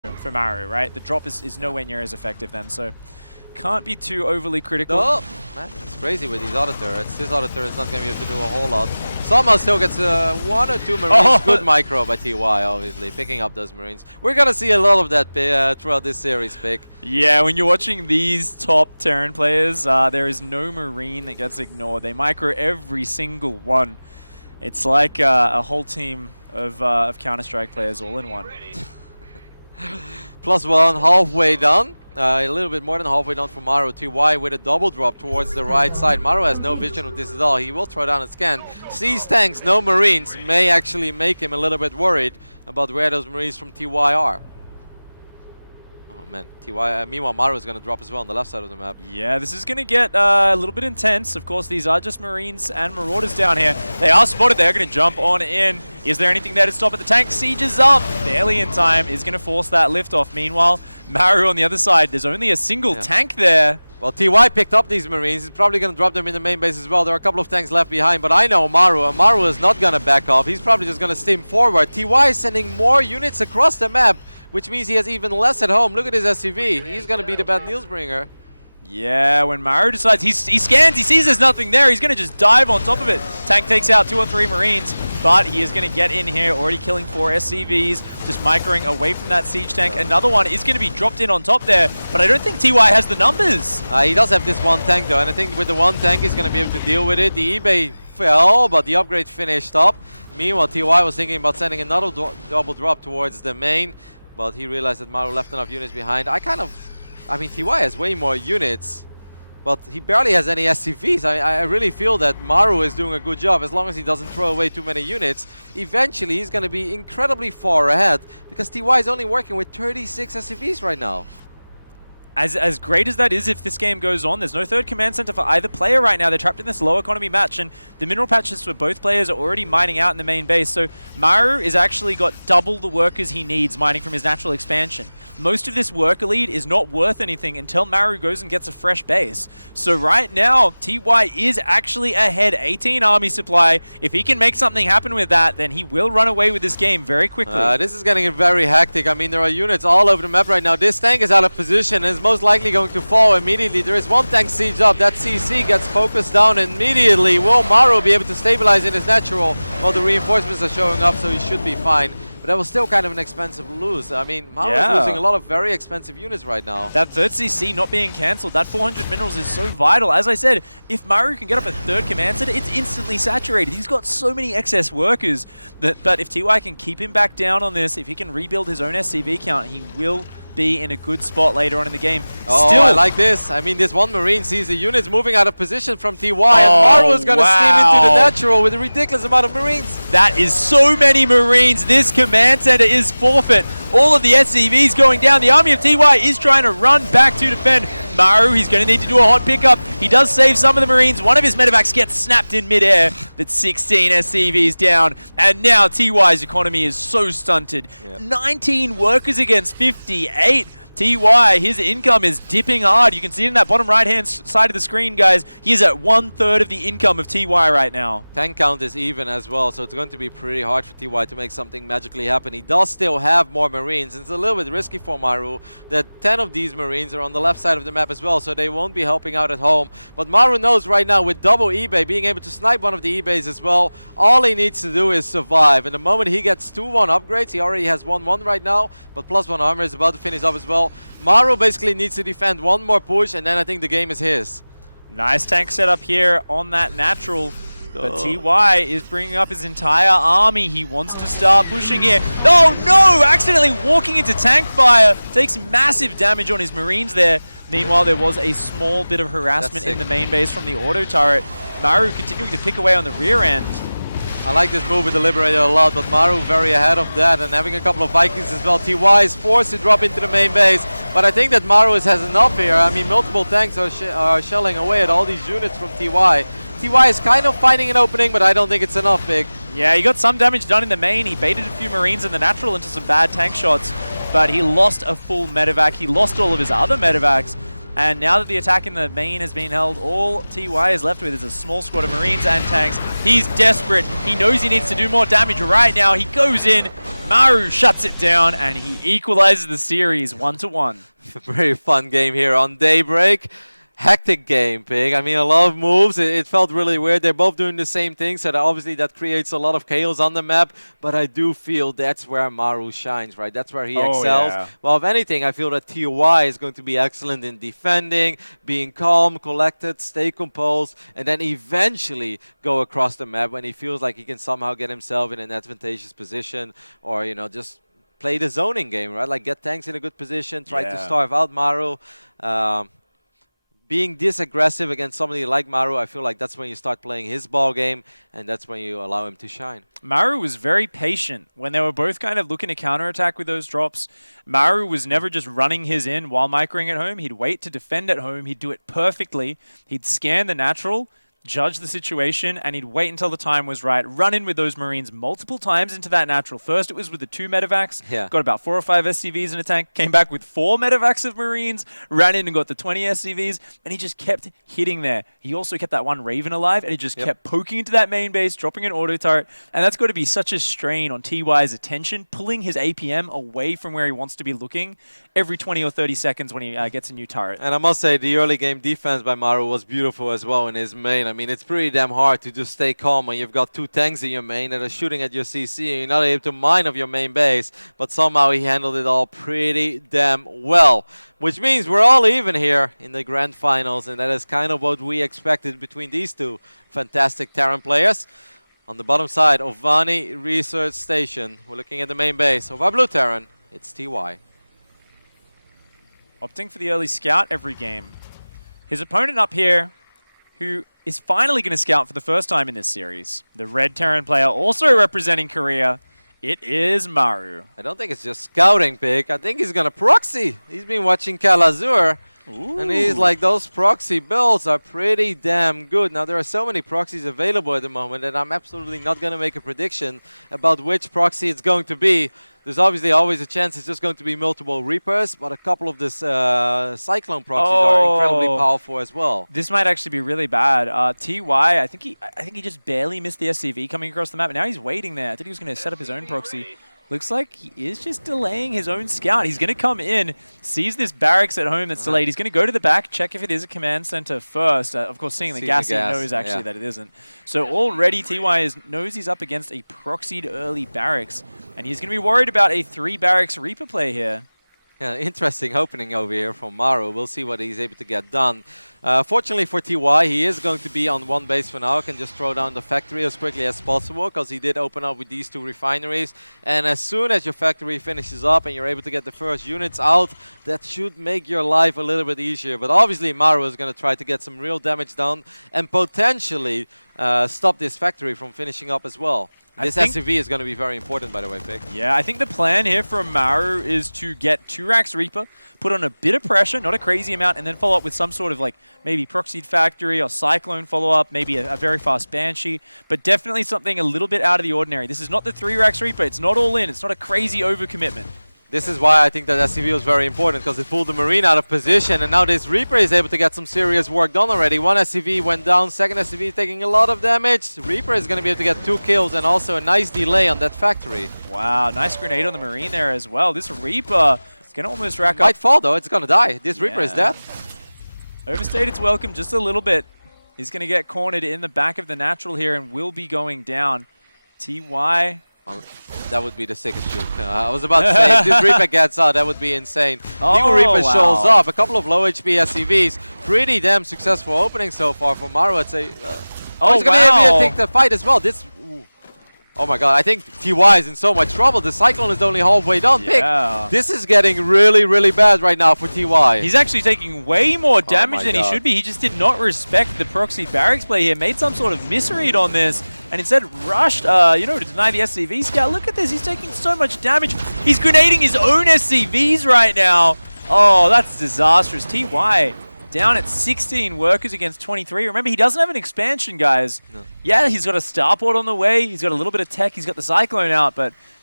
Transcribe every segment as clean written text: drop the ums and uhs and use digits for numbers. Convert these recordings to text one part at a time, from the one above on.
for Maru, right? The drop is nowhere near as effective then, so can't be too overly critical. No, man, it's crazy with these auto turrets. This auto turret's not going to be able to do a whole lot. Somehow still gets 1 or 2 Marines. Oh. Good micro by TY, obviously, picking up those Marines. We're going to see a lot of that throughout this series, Pick. Yeah, when you're watching these top Terran players, there is no Marine that gets ignored. They micro every single one. It's like a whole team of Counter-Strike players all in one. +1, halfway done. A little bit more than halfway done for Maru. TY with a double drop towards the right side. Maru has no vision of this at all. He will throw down a scan. Sees tanks, no Marines. May actually make him a little bit worried about where those Marines from TY are. Oh man, TY. Meanwhile, Maru is going to drop as well on the left side of the map. Yeah, this is going to get a little bit intense. Of course, these are just Marines and Marauders down here. They are spotted. They're going to jump on in. Is there anything there to stop it? The tank sieges up. Barely in time. Is going to force that liftoff. Meanwhile, Maru on the other side. There's only a single tank there. Well, TY picked up these Marines. He's probably going to drop them in the main base as well. There are a couple of tanks left behind, but I know Maru, and Maru is not going to back off. He's probably just going to steam forward. TY is sending more units across the map, which means he has even less at home. Look at his SCV. He's going to be the bad news bringer. Yeah, when Maru decides, he scans, he sees there's nothing there, he's going to just dive on top of it. Tank takes out 2 or 3 Marines, but he is going to get in here, already killing 4 SCVs, just microing away from that siege tank. Another one is going to be dropped in on top there, but I don't think TY has the numbers. He does have this one tank though, and I think with the one tank he's going to be able to deal with it. The eBay fell, but the upgrade finished up. Meanwhile, TY was thinking about sending another double drop towards the main, but he realized that Maru left enough units behind. I mean, TY has way more units, but he barely has any SCVs. I really feel that Maru is doing a good job. As long as he doesn't throw away too many units, eventually he's going to be incredibly far ahead, because TY is only working with 36 SCVs right now. As great as that is, if this game goes on, there's no third command center for either player right now. They're trapped in this low economy match, and the mineral patches for both players are already mining out in the main base. So Maru is actually got double the workers he needs mining from his natural expansion. Most of this worker lead is not worth anything until Maru goes and gets a fresh base. So right now, TY is actually ahead, 18 army supply. If he can make something happen with that, then he will run away with this game very quickly. This is getting very hectic. I mean, there are units all over the map right now. This tank is out of position and is most likely going to fall immediately. There is one tank siege up. That CC gets focused down immediately. Will Maru be able to stabilize in his natural? Well, the reinforcements are showing up, so he should be fine. But that was still kind of an expensive lose. I mean, Maru is losing a lot of very expensive units right now. That third CC not being cancelled, that 400 minerals is so vital. As I said, if Maru can get up a third command center, it's instantly saturated. He's got so many excess workers. But if TY can keep him back down on this, if he can rebuild his own SCV count, he will be in a good spot later on in the game. Oh, still, I like this. I mean, this one Marine sees the units moving out of position from TY, and Maru is going to steam into the natural with a ridiculous amount of Marines. That is so many Marines. This command center is forfeit. All of the SCVs going down. The army of TY is trying to run back to defend. Maru, he's going to need to do a hot pickup. He does save some of the Marines. One of his medevacs gets snapped in midair, but 16 SCVs down. And now TY's economy is so stunted. 19 workers against 58. TY, his income is dipping hard. You can see it in that bottom right-hand side of the screen, guys. He is at 1/3 of the income of TY right now. Tank count is even as well, so it's going to be pretty hard for TY to make something magically happen. He does still have more Marines. It's a little bit risky for Maru that 10 of these Marines are on the left side of the map as well, so they won't be helping out at home. But Maru knows right now, with double eBay, being able to snipe one of the eBays as well, all he needs to do is survive. And the moment he gets 2-1 upgrades, he already has 1-1 right now, but +1 armor is about to finish up as well. Maru basically needs to defend one more push, and then I think the game is his. Nice tank setup here on that natural. But TY is bringing up his entire army. He wants to start pushing here. Oh no! Accidentally walking into tank fire. Takes massive damage on his Marines there. Meanwhile, there was a small bit of harassment in the main base from the auto turret. Maru continuing to pick away on the rear end. I like this move with the Liberator a lot, but Maru very ahead of that and having a couple of Vikings as well. TY is forced to drop into the main base, but I think that Maru has enough here. I mean, multiple tanks are shelling away at all these units from TY. TY is kind of finding an opening, but I don't think it's enough, Big. Yeah, he got some damage done in the main. He baited a few Marines in the natural into some bad tank shots, but he lost a full medevac. He lost all of his other medevacs. And now that the attack in the main has been held, all TY is left with is a small squad of Marines and tanks. He's desperate. He knows he needs to do more damage right now. He goes in, Maru shuts it down, and he equalizes the series 1-1. Very fun game here on Daybreak. Hectic game, Pig. I mean, a lot of moves. It felt really weird. They're both doing the same thing, so obviously that creates a lot of chaos on the map. But I do feel that's where Maru shines, right? That's where he excels. Yeah. Well, if anything, I feel that TY is going to be excellent in defending, being calm, collected, stay composed, and then eventually go across the map when he feels like he can somehow get himself in an advantageous position, or, you know, just play the zoning game, right? Like get tanks in a good position, try to starve out Maru. Being this aggressive against somebody like Maru, I feel like that's when you start playing his ball game, and that's when you allow him to shine. Maru was very patient when they were both kind of looking to counterattack with those drops. Maru was never just running his in while microing at home. He'd wait to defend at home. He'd do it perfectly. He'd scan the natural, judge the situation, and he'd wait until the time was right, run in with those Marines multiple times into that natural. First, it was with the 2 medevacs, got about 4 or 5 SCVs in a tank, came back with 4 medevacs of Marines, ran in and got the 20 SCVs, and he just kept hitting there. He also kept that one Raven alive, and he just kept poking into that main base, dropping an auto turret, and that's got to be such a strain on TY's attention, pulling his APM away from where he wants to be looking every 20 or 30 seconds when he gets a new turret. And I must say, the early game defense by Maru was beautiful as well in his main. I mean, it's pretty damn hard to just stay calm when you've got 2 tanks in your main that are shooting at your CC and you're not able to mine of your main base, but somehow he handled it all pretty damn well. Which means we're all even here in the grand finals, and that is kind of what we expected between these two fantastic Terran players. On the bottom side of Vani Research Station, we're looking at the main base of our blue Terran. It's TY. Opting for the early scout every game. His opponent up here, who is finally going to scout for the first time in this series. The red Terran player also representing Korea. It is Maru. I don't think it's just scouting, Pick. I think he's going to proxy. He's been watching Kalazur. And he's like, those proxy builds are pretty damn good. Now, there are so many proxies available at the moment that I'm absolutely not going to make a prediction about which proxy it's going to be. There's obviously always a chance it's just going to be multiple Reapers, but a couple of this Cyclone proxies are incredibly powerful as well. This might actually be really bad. TY, I think he just barely missed the SCV coming across the map, and now he's waiting there. I thought he was going to set up his own proxy. Looks like he is just delaying his own scout. He's going to come in, sees this barracks at home that's delayed. He's going to go to the back, check if it is a command center first. Of course, seeing the gas, he knows actually that it isn't. So already TY knows he's up against a proxied early barracks, and he's going to be worried about a 3 barracks Reaper play here. Yeah, interesting opening over here from Maru. We'll see what he's able to get done. Fortunately for TY, he is going to be on 1 base for now. Can just throw down the factory as quickly as possible because he did open up with these 2 refineries. And as soon as your factory finishes up and you're able to get the first units out, that should make your life a little bit easier. But obviously Maru is going to try to get some real damage done and potentially stop this factory from finishing up as well. This SCV is going to be very important, by the way, Pick. Yeah, I think the plan here for Maru is to get 2 racks Reaper, put on a bit of pressure, not a crazy amount, and then follow up with some sort of like maybe proxied factory or cyclone follow-up, maybe a very fast Banshee, but definitely something a little bit out of the ordinary. This is not the 3 racks Reaper. It's not all in. It's not a crazy overcommitment. This is why I think that SCV was very important, because it pulled the Marine out of position, and now this Reaper is able to get some serious work done already. 1 SCV went down, 2nd SCV taking a lot of damage. Reaper is going to be able to get 2 kills and also a nice delay on that factory. Wow, nice grenade on the Marine there as well. This Reaper is going to almost rack up. Might fall though, it's going to die. This Reaper is dead. Overstayed its welcome just a little bit. He's going to get cornered in the back of the natural here and will be going down. TY... that would be the sickest juke. I was about to say, if this Reaper gets out, that would be insane. New Reaper shows up. A couple of low HP SCVs. Pretty damn successful opening so far for Maru, I'd say. He's going to be able to take the fight as well. Oh my god, I think TY is in so much trouble. The Cyclone is only halfway done. Yeah. This is getting really, really bad right now for TY. He's actually taking way more damage than he should be. He just did not respect the proxy barracks play here. Made some sort of misread on this. And instead rushed, to deny the SCV scout. Look at this. He's taking so much damage. He's grenading his own SCVs right now. Oh, that's disastrous. TY down at 16 workers against 23. Remember, he doesn't have an expansion, guys. No. Yeah, he's got a starport on the way. He's got a little bit of tech. He's got the Cyclone out, but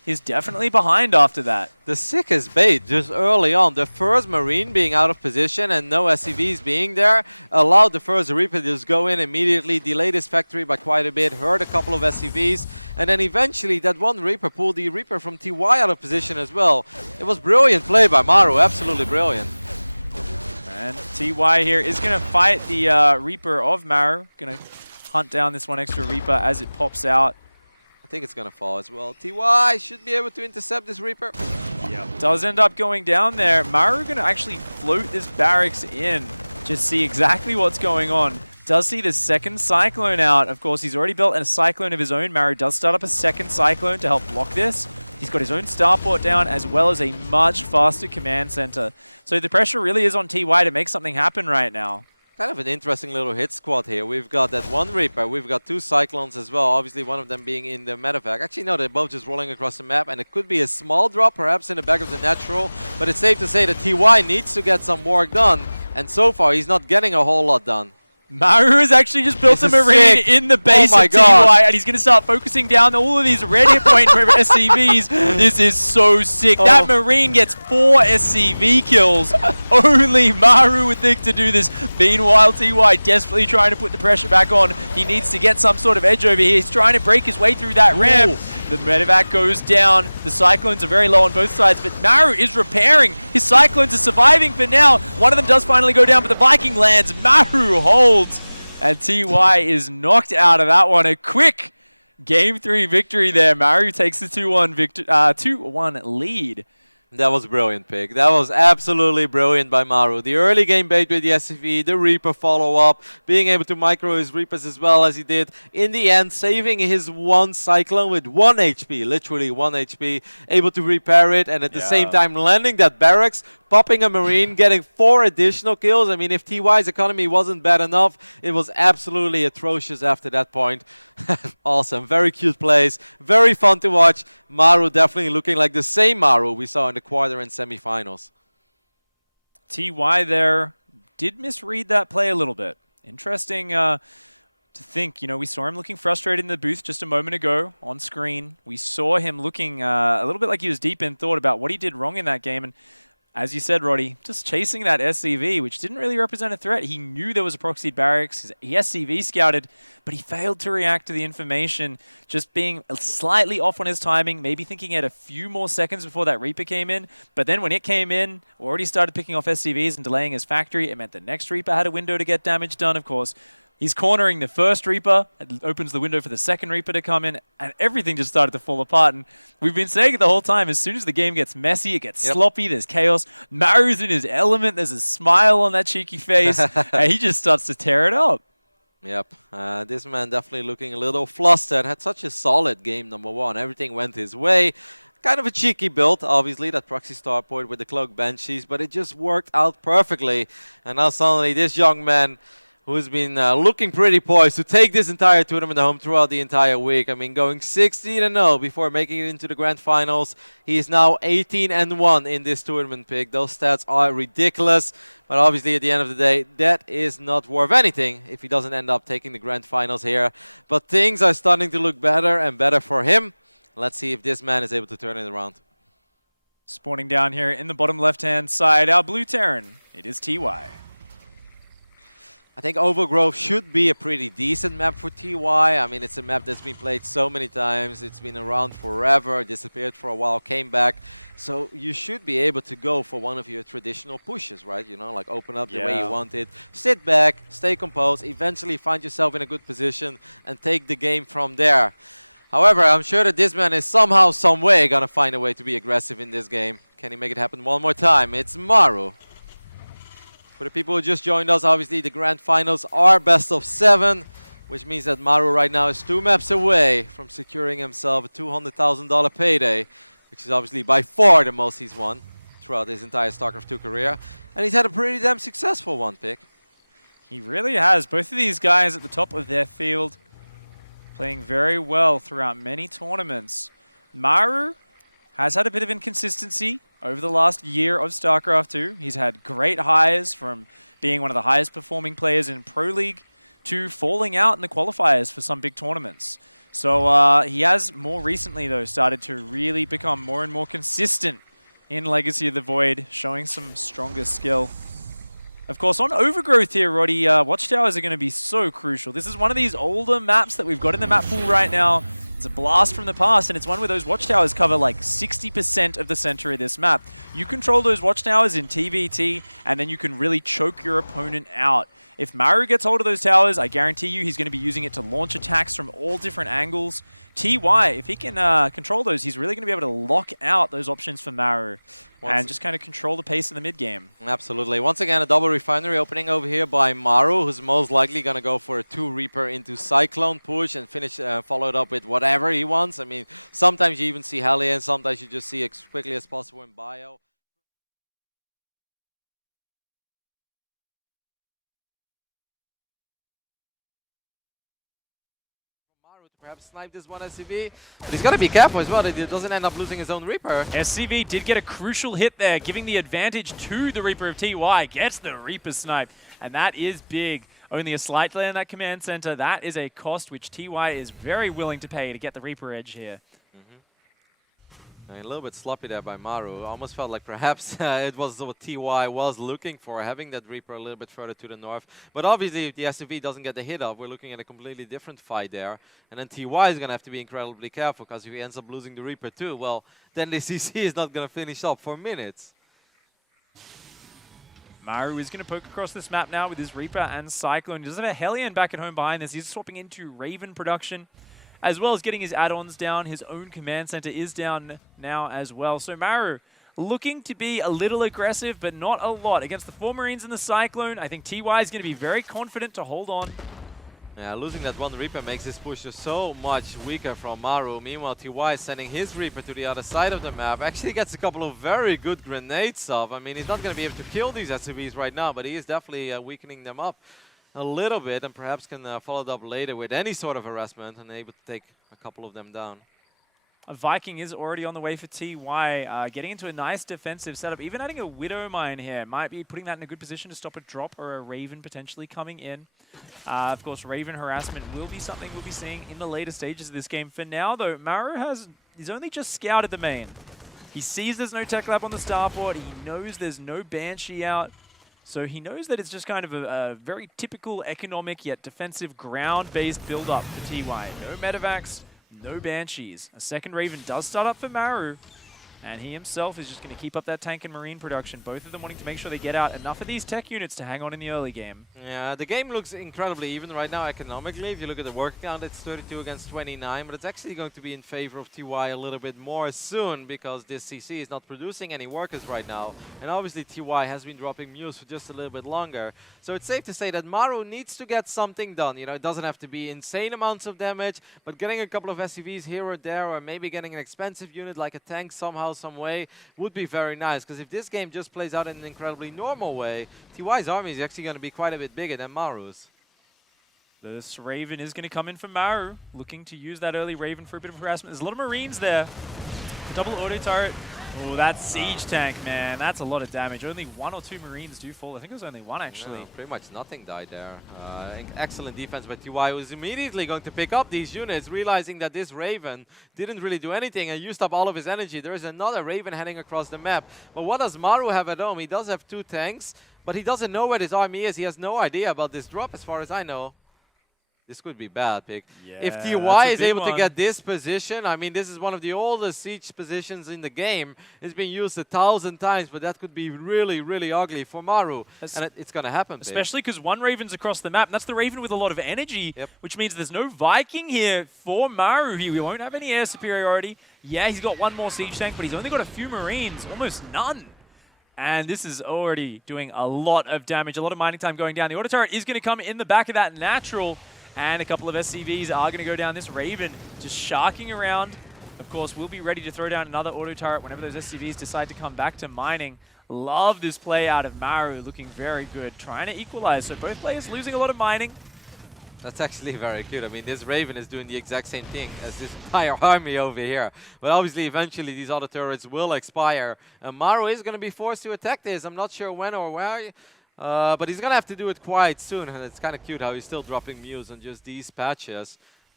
is definitely behind after that. The sickest bait just early on. The first Marine being out of position and no SCVs being there allowed the first Reaper to just go in immediately, delay this factory by quite a bit, hurt a couple of SCVs, and then eventually that one Reaper pulled the Reaper from TY out of position as well. It was brilliant play by Maru, absolutely brilliant. And TY here is going to fight the Reaper of Maru. Going to hunt down this one extra Reaper as it pops out. I think it's going to fall as well. TY should be able to intercept this Reaper. Yep. Does end up going down there. Maru going to actually float this barracks in. Just see exactly what's going on. Does see the second Cyclone out. Of course, he's already built a Cyclone of his own. Maru does start up a second Cyclone to help block this. He's got his own starport down as well as a much faster command center. So the pressure really is on TY to make something happen right now. Kind of an interesting little hit squad here. We've got that one Reaper, we've got two Cyclones as well, obviously one of them being in the medevac. Actually, no, they're both just rolling across the map, and it could be a small drop, perhaps in the back of the natural, but it's safe to say that TY needs to get some work done, and so far he's not getting a whole lot done. Maru has actually just built a Marine in the base of TY, and he's going to start focusing down all of these red hit point SCVs. This is so sick. That Marine gets 4 SCV kills. Only Maru would think to do this. Meanwhile, TY desperately trying to put the pressure back on. He needs to get some sort of edge over here. He's trying to break his way through that ramp. The medevac goes down. The Cyclones are very low on both sides, but Maru is repairing. His Cyclones are surviving for now. One of them does finally go down, but the Viking lands. Maru holds, and TY is knocked out of that one. A quick Game 3 victory there. Maru takes the 2-1 lead. That was a brilliant pick. That was absolutely brilliant by Maru. The early game bait with the SCV, the Reaper follow-up, being able to micro his Reapers as well as he did. In the end, saving his one Cyclone with 1 HP, literally 1 HP, able to repair it, and at the same time landing that barracks, popping a Marine, getting 4 additional kills. I mean, if TY's economy wasn't bad enough, it was absolutely atrocious after that point. Awesome. Very cute plays. Very fun to watch. Maru definitely looking like the same Maru we saw in the quarter and semifinals. TY there did misread that play a little bit. Interesting to think, you know, we saw him looking frustrated in the booth just a moment ago on screen. We saw him looking a little bit like he was deep in thought about what he did wrong in that game. And as you said, Roddy, just chasing that SCV, which didn't really represent a threat. He knew there was a proxied barracks. He SCV scouted, but he failed to react to the information, just being slightly off on his timing, maybe thinking he had a few more seconds before that Reaper came in. But then when it came in, already started picking off SCVs and delaying his factory. It meant the next Reaper had a window to get damage done, of course. He's cornering the first Reaper, it opens the window for the second Reaper to come in, and everything just started to fall apart. And we've been saying it the whole time, as soon as the game gets messy, it gets sloppy, there's chaos. Maru's in his element, there's a smile on that cheeky face, and he just starts to tear it up. Yep, this man definitely looking a little flustered. Had such a solid game, number one. Everything went his way. Kind of a cheeky build, obviously, that proxy starport with the cloak banshees, but it just worked out perfectly. And now suddenly this young man, who's been looking pretty poised to take this entire tournament home throughout the entire week. I mean, going 16-0 before making it into the grand finals. He is now 18-1 in this tournament pick. Those stats are ridiculous, but obviously at the end of the day, that is not worth anything if he doesn't end up taking the grand finals here. But things are starting to look better and better for him. Let's see if this man is able to turn it around. Spawning down here in the bottom left-hand side, our blue Terran, it is TY. I think Overgrowth should be a pretty decent map for TY. I mean, it's a map that's been played so many times. It's been around forever, disappeared for a while, came back. So you should be able to go for one of your traditional pushes, right? You know, like open up the way you want it. Sit back, stay composed, eventually find yourself in a good position and take the game from there. However, I'm sure that this man is somehow, some way going to find a way to be aggressive in this game. Can he make it happen one more time? It's Maru. For the people who just joined us, obviously the grand finals are best of 7, which means that Maru right now is 2 maps away from securing himself a $200,000 payday, which is obviously by far the most he's won throughout his entire StarCraft 2 career. And he's had a pretty damn successful one, Pick. He really has. Both of these guys at the top of their field playing very well throughout many tournaments. Maru has had a bit of inconsistency over the last year of StarCraft 2. He's had great highs from being one of the highest performing players in Pro League to falling out in the qualifiers for some big tournaments. So he has more recently, though, started to really become more and more consistent in Legacy of the Void, showing some stronger skill. Of course, on Overgrowth here, Roddy, Watchtowers are going to be so crucial. This is one of these older maps that we've got in the map pool right now. It's a blast from the past, and it's one where those Watchtowers cover like 60% of the center of this map. You control those Watchtowers in TVT, and then you can really choke your opponent out. If Maru gets hold of those towers, I guarantee you he's going to be using it to launch attacks from all different angles. TY, if he can control those, he's really going to be able to lock out those options for Maru and just kind of control the pace of the mid game. Absolutely. Once again, a double refinery opening over here by Maru, who's most likely going to go for a 2 Reaper into Cyclone push and finish, followed up with whatever he wants. I mean, sometimes you even see Hellion, sometimes you just see as quickly as possible in Bio. To perhaps snipe this one SCV, but he's got to be careful as well that he doesn't end up losing his own Reaper. SCV did get a crucial hit there, giving the advantage to the Reaper of TY. Gets the Reaper snipe, and that is big. Only a slight delay in that command center. That is a cost which TY is very willing to pay to get the Reaper edge here. A little bit sloppy there by Maru. Almost felt like perhaps it was what TY was looking for, having that Reaper a little bit further to the north. But obviously, if the SUV doesn't get the hit off, we're looking at a completely different fight there. And then TY is going to have to be incredibly careful, because if he ends up losing the Reaper too, well, then the CC is not going to finish up for minutes. Maru is going to poke across this map now with his Reaper and Cyclone. He does have a Hellion back at home behind this. He's swapping into Raven production, as well as getting his add-ons down. His own command center is down now as well. So Maru looking to be a little aggressive, but not a lot. Against the 4 Marines and the Cyclone, I think TY is going to be very confident to hold on. Yeah, losing that one Reaper makes this push just so much weaker from Maru. Meanwhile, TY is sending his Reaper to the other side of the map. Actually gets a couple of very good grenades off. I mean, he's not going to be able to kill these SUVs right now, but he is definitely weakening them up a little bit, and perhaps can follow it up later with any sort of harassment and able to take a couple of them down. A Viking is already on the way for TY, getting into a nice defensive setup. Even adding a Widow Mine here might be putting that in a good position to stop a drop or a Raven potentially coming in. Of course, Raven harassment will be something we'll be seeing in the later stages of this game. For now, though, Maru he's only just scouted the main. He sees there's no tech lab on the starport. He knows there's no Banshee out. So he knows that it's just kind of a very typical economic yet defensive ground-based build-up for TY. No Medivacs, no Banshees. A second Raven does start up for Maru, and he himself is just going to keep up that tank and marine production, both of them wanting to make sure they get out enough of these tech units to hang on in the early game. Yeah, the game looks incredibly even right now economically. If you look at the work count, it's 32 against 29, but it's actually going to be in favor of TY a little bit more soon, because this CC is not producing any workers right now. And obviously TY has been dropping Muse for just a little bit longer. So it's safe to say that Maru needs to get something done. You know, it doesn't have to be insane amounts of damage, but getting a couple of SUVs here or there, or maybe getting an expensive unit like a tank somehow, some way, would be very nice. Because if this game just plays out in an incredibly normal way, TY's army is actually going to be quite a bit bigger than Maru's. This Raven is going to come in for Maru, looking to use that early Raven for a bit of harassment. There's a lot of Marines there. Double auto turret. Oh, that siege tank, man. That's a lot of damage. Only 1 or 2 Marines do fall. I think it was only 1, actually. No, pretty much nothing died there. Excellent defense by TY, who's immediately going to pick up these units, realizing that this Raven didn't really do anything and used up all of his energy. There is another Raven heading across the map. But what does Maru have at home? He does have 2 tanks, but he doesn't know where this army is. He has no idea about this drop, as far as I know. This could be bad, Pick. Yeah, if TY is able to get this position, I mean, this is one of the oldest siege positions in the game. It's been used 1,000 times, but that could be really, really ugly for Maru. And it's going to happen, especially because one Raven's across the map, and that's the Raven with a lot of energy, which means there's no Viking here for Maru. He won't have any air superiority. Yeah, he's got 1 more siege tank, but he's only got a few Marines, almost none. And this is already doing a lot of damage, a lot of mining time going down. The auto turret is going to come in the back of that natural. And a couple of SCVs are going to go down. This Raven just sharking around. Of course, we'll be ready to throw down another auto turret whenever those SCVs decide to come back to mining. Love this play out of Maru, looking very good, trying to equalize. So both players losing a lot of mining. That's actually very cute. I mean, this Raven is doing the exact same thing as this entire army over here. But obviously, eventually, these auto turrets will expire. And Maru is going to be forced to attack this. I'm not sure when or where. But he's going to have to do it quite soon, and it's kind of cute how he's still dropping Muse on just these patches.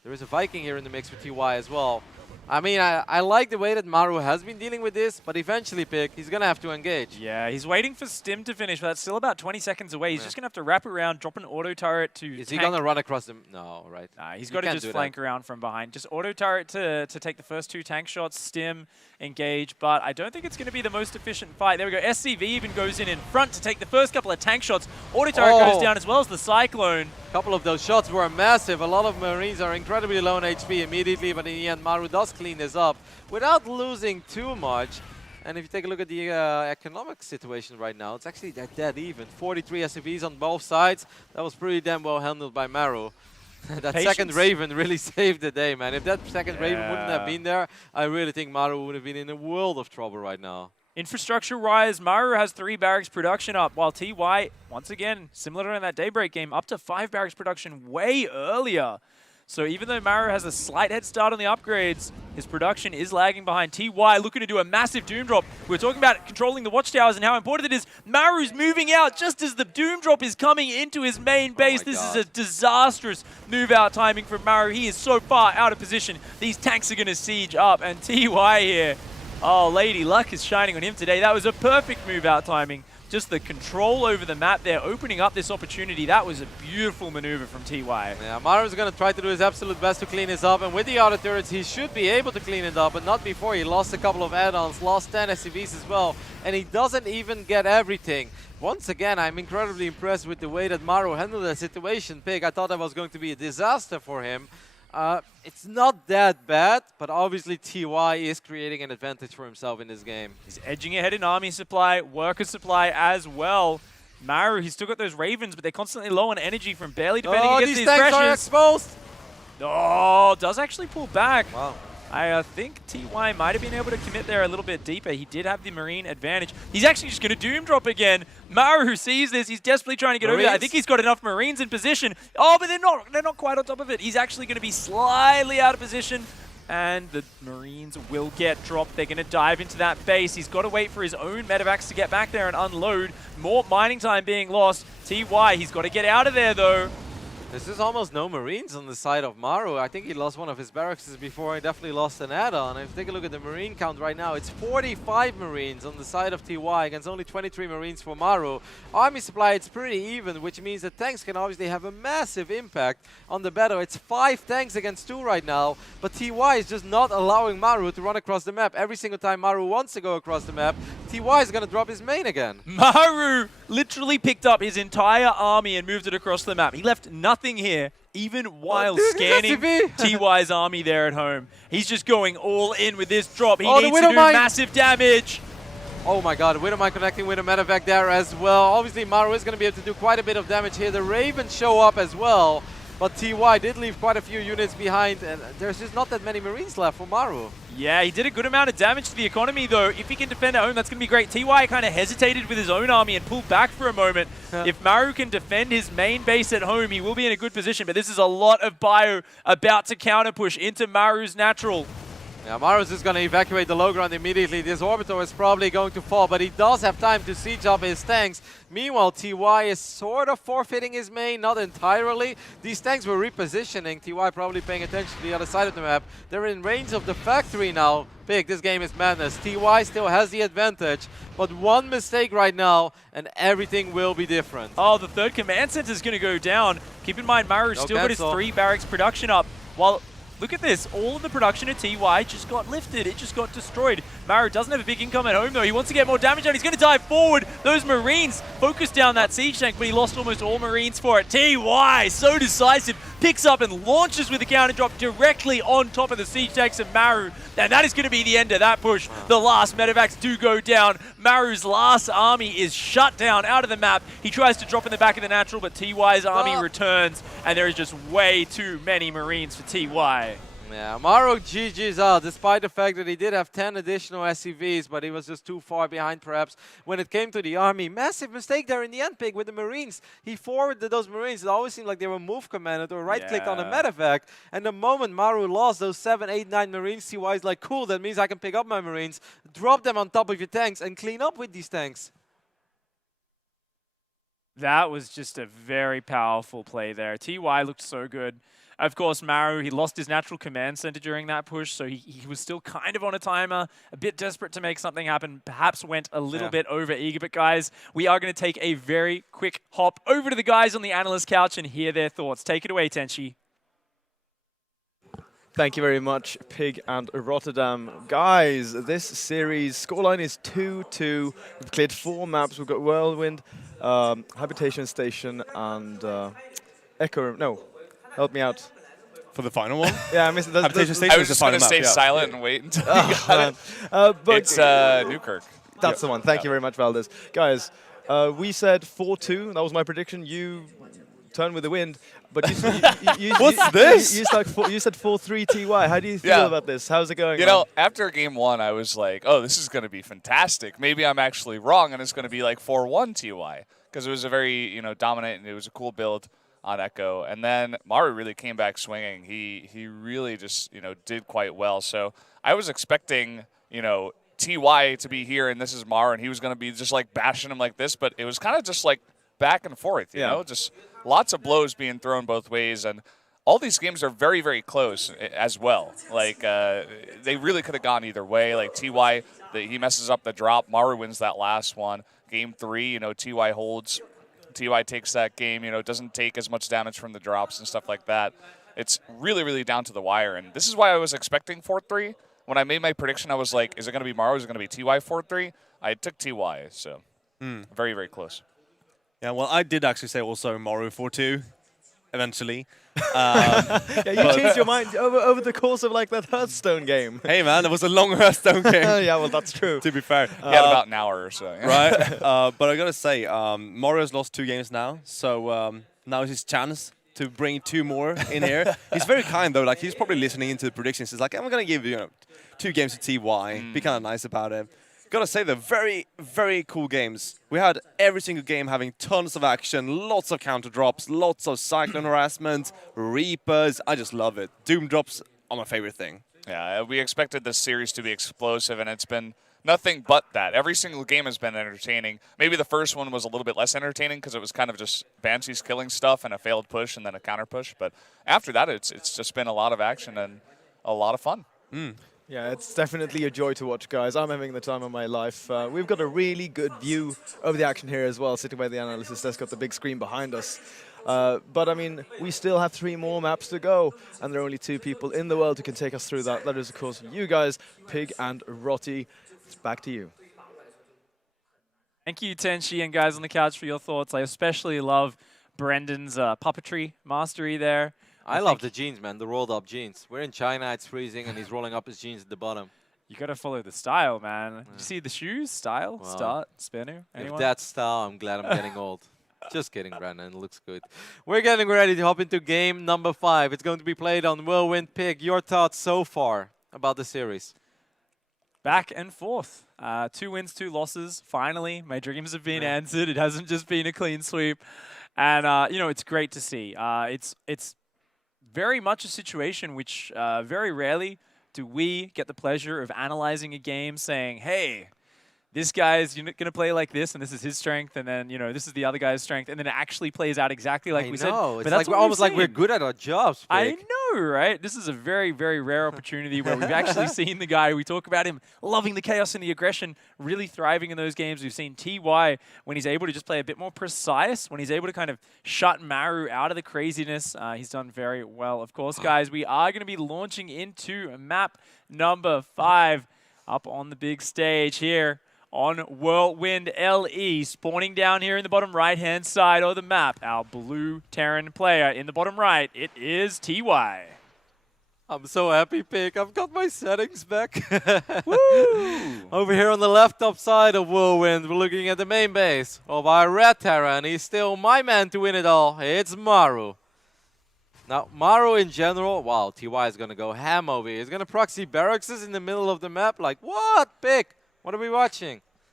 There is a Viking here in the mix with TY as well. I mean, I like the way that Maru has been dealing with this, but eventually, Pick, he's going to have to engage. Yeah, he's waiting for Stim to finish, but that's still about 20 seconds away. He's just going to have to wrap around, drop an auto turret to Is he going to run across them? No, right? Nah, he's got to just flank around from behind. Just auto turret to take the first 2 tank shots, Stim, engage, but I don't think it's going to be the most efficient fight. There we go. SCV even goes in front to take the first couple of tank shots. Auto turret goes down as well as the Cyclone. A couple of those shots were massive. A lot of Marines are incredibly low on HP immediately, but in the end, Maru does clean this up without losing too much. And if you take a look at the economic situation right now, it's actually dead even. 43 SCVs on both sides. That was pretty damn well handled by Maru. That second Raven really saved the day, man. If that second Raven wouldn't have been there, I really think Maru would have been in a world of trouble right now. Infrastructure-wise, Maru has 3 barracks production up, while TY, once again, similar to in that Daybreak game, up to 5 barracks production way earlier. So even though Maru has a slight head start on the upgrades, his production is lagging behind. TY looking to do a massive Doom Drop. We're talking about controlling the Watchtowers and how important it is. Maru's moving out just as the Doom Drop is coming into his main base. This is a disastrous move-out timing from Maru. He is so far out of position. These tanks are going to siege up, and TY here, oh, Lady Luck is shining on him today. That was a perfect move-out timing. Just the control over the map there, opening up this opportunity. That was a beautiful maneuver from TY. Yeah, Maru's going to try to do his absolute best to clean this up, and with the auto turrets, he should be able to clean it up, but not before. He lost a couple of add-ons, lost 10 SCVs as well, and he doesn't even get everything. Once again, I'm incredibly impressed with the way that Maru handled the situation. Pig, I thought that was going to be a disaster for him. It's not that bad, but obviously TY is creating an advantage for himself in this game. He's edging ahead in army supply, worker supply as well. Maru, he's still got those Ravens, but they're constantly low on energy from barely defending against these pressures. Are exposed. Oh, does actually pull back. Wow. I think TY might have been able to commit there a little bit deeper. He did have the Marine advantage. He's actually just going to Doom Drop again. Maru sees this. He's desperately trying to get over that. I think he's got enough Marines in position. Oh, but they're not quite on top of it. He's actually going to be slightly out of position. And the Marines will get dropped. They're going to dive into that base. He's got to wait for his own medevacs to get back there and unload. More mining time being lost. TY, he's got to get out of there, though. This is almost no Marines on the side of Maru. I think he lost one of his barracks before. He definitely lost an add-on. If you take a look at the Marine count right now, it's 45 Marines on the side of TY against only 23 Marines for Maru. Army supply, it's pretty even, which means that tanks can obviously have a massive impact on the battle. It's 5 tanks against 2 right now, but TY is just not allowing Maru to run across the map. Every single time Maru wants to go across the map, TY is going to drop his main again. Maru literally picked up his entire army and moved it across the map. He left nothing here, even while scanning TY's army there at home. He's just going all in with this drop. He needs to do massive damage. Oh my god, Widowmine connecting with a medevac there as well. Obviously, Maru is going to be able to do quite a bit of damage here. The Ravens show up as well, but TY did leave quite a few units behind, and there's just not that many Marines left for Maru. Yeah, he did a good amount of damage to the economy, though. If he can defend at home, that's going to be great. TY kind of hesitated with his own army and pulled back for a moment. If Maru can defend his main base at home, he will be in a good position, but this is a lot of bio about to counter-push into Maru's natural. Yeah, Maru's just going to evacuate the low ground immediately. This Orbital is probably going to fall, but he does have time to siege up his tanks. Meanwhile, TY is sort of forfeiting his main, not entirely. These tanks were repositioning. TY probably paying attention to the other side of the map. They're in range of the factory now. Big, this game is madness. TY still has the advantage, but one mistake right now, and everything will be different. Oh, the third command center is going to go down. Keep in mind, Maru's still got his 3 barracks production up, while... Look at this. All of the production at TY just got lifted. It just got destroyed. Maru doesn't have a big income at home, though. He wants to get more damage out. He's going to dive forward. Those Marines focused down that siege tank, but he lost almost all Marines for it. TY, so decisive, picks up and launches with a counter drop directly on top of the siege tanks of Maru. And that is going to be the end of that push. The last medevacs do go down. Maru's last army is shut down out of the map. He tries to drop in the back of the natural, but TY's army returns, and there is just way too many Marines for TY. Yeah, Maru GG's out, despite the fact that he did have 10 additional SCVs, but he was just too far behind, perhaps, when it came to the army. Massive mistake there in the end, Pig, with the Marines. He forwarded those Marines. It always seemed like they were move commanded or right-clicked on a medevac. And the moment Maru lost those 7, 8, 9 Marines, TY is like, cool, that means I can pick up my Marines, drop them on top of your tanks, and clean up with these tanks. That was just a very powerful play there. TY looked so good. Of course, Maru, he lost his natural command center during that push, so he was still kind of on a timer, a bit desperate to make something happen, perhaps went a little bit over eager. But guys, we are going to take a very quick hop over to the guys on the analyst couch and hear their thoughts. Take it away, Tenchi. Thank you very much, Pig and Rotterdam. Guys, this series scoreline is 2-2. We've cleared 4 maps. We've got Whirlwind, Habitation Station, and Echo. No, help me out. For the final one? Yeah, I missed the Habitation Station. I was just going to stay silent and wait until you got it. But It's Newkirk. that's the one. Thank you very much, Valdez. Guys, we said 4-2. That was my prediction. You turned with the wind. But What's this? You said 4-3 TY. How do you feel about this? How's it going? You know, after game 1, I was like, oh, this is going to be fantastic. Maybe I'm actually wrong, and it's going to be like 4-1 TY. Because it was a very, dominant, and it was a cool build on Echo. And then Maru really came back swinging. He really just, did quite well. So I was expecting, TY to be here, and this is Maru, and he was going to be just like bashing him like this. But it was kind of just like back and forth, you know, just lots of blows being thrown both ways. And all these games are very, very close as well. Like, they really could have gone either way. Like, TY, he messes up the drop. Maru wins that last one. Game 3, TY holds. TY takes that game, doesn't take as much damage from the drops and stuff like that. It's really, really down to the wire. And this is why I was expecting 4-3. When I made my prediction, I was like, is it going to be Maru? Is it going to be TY 4-3? I took TY, so very, very close. Yeah, well, I did actually say also Maru 4-2, eventually. Yeah, you changed your mind over the course of like that Hearthstone game. Hey, man, that was a long Hearthstone game. Yeah, well, that's true. To be fair. He had about an hour or so. Right? But I got to say, Maru has lost 2 games now, so now is his chance to bring 2 more in here. He's very kind, though. Like, he's probably listening into the predictions. He's like, I'm going to give, 2 games to TY. Be kind of nice about it. Gotta say, they're very, very cool games. We had every single game having tons of action, lots of counter drops, lots of Cyclone harassment, Reapers. I just love it. Doom drops are my favorite thing. Yeah, we expected this series to be explosive, and it's been nothing but that. Every single game has been entertaining. Maybe the first one was a little bit less entertaining because it was kind of just Banshees killing stuff and a failed push and then a counter push. But after that, it's just been a lot of action and a lot of fun. Yeah, it's definitely a joy to watch, guys. I'm having the time of my life. We've got a really good view of the action here as well, sitting by the analysis desk, got the big screen behind us. But, I mean, we still have 3 more maps to go, and there are only 2 people in the world who can take us through that. That is, of course, you guys, Pig and Rotti. It's back to you. Thank you, Tenchi, and guys on the couch for your thoughts. I especially love Brendan's puppetry mastery there. I love the jeans, man, the rolled up jeans. We're in China, it's freezing, and he's rolling up his jeans at the bottom. You got to follow the style, man. Did you see the shoes? Style? Wow. Start? Spinner? Anyone? If that's style, I'm glad I'm getting old. Just kidding, Brandon. It looks good. We're getting ready to hop into game number 5. It's going to be played on Whirlwind. Pig, your thoughts so far about the series? Back and forth. 2 wins, 2 losses. Finally, my dreams have been answered. It hasn't just been a clean sweep. And, it's great to see. It's very much a situation which very rarely do we get the pleasure of analyzing a game saying, hey, this guy's going to play like this, and this is his strength, and then, this is the other guy's strength, and then it actually plays out exactly like we said. It's but that's like almost like we're good at our jobs, Pig. I know, right? This is a very, very rare opportunity where we've actually seen the guy. We talk about him loving the chaos and the aggression, really thriving in those games. We've seen TY when he's able to just play a bit more precise, when he's able to kind of shut Maru out of the craziness. He's done very well. Of course, guys, we are going to be launching into map number 5 up on the big stage here on Whirlwind LE, spawning down here in the bottom right-hand side of the map. Our blue Terran player in the bottom right, it is TY. I'm so happy, Pig. I've got my settings back. Woo! Over here on the left top side of Whirlwind, we're looking at the main base of our red Terran. He's still my man to win it all. It's Maru. Now, Maru in general, wow, TY is going to go ham over here. He's going to proxy barracks in the middle of the map. Like, what, Pig? What are we watching?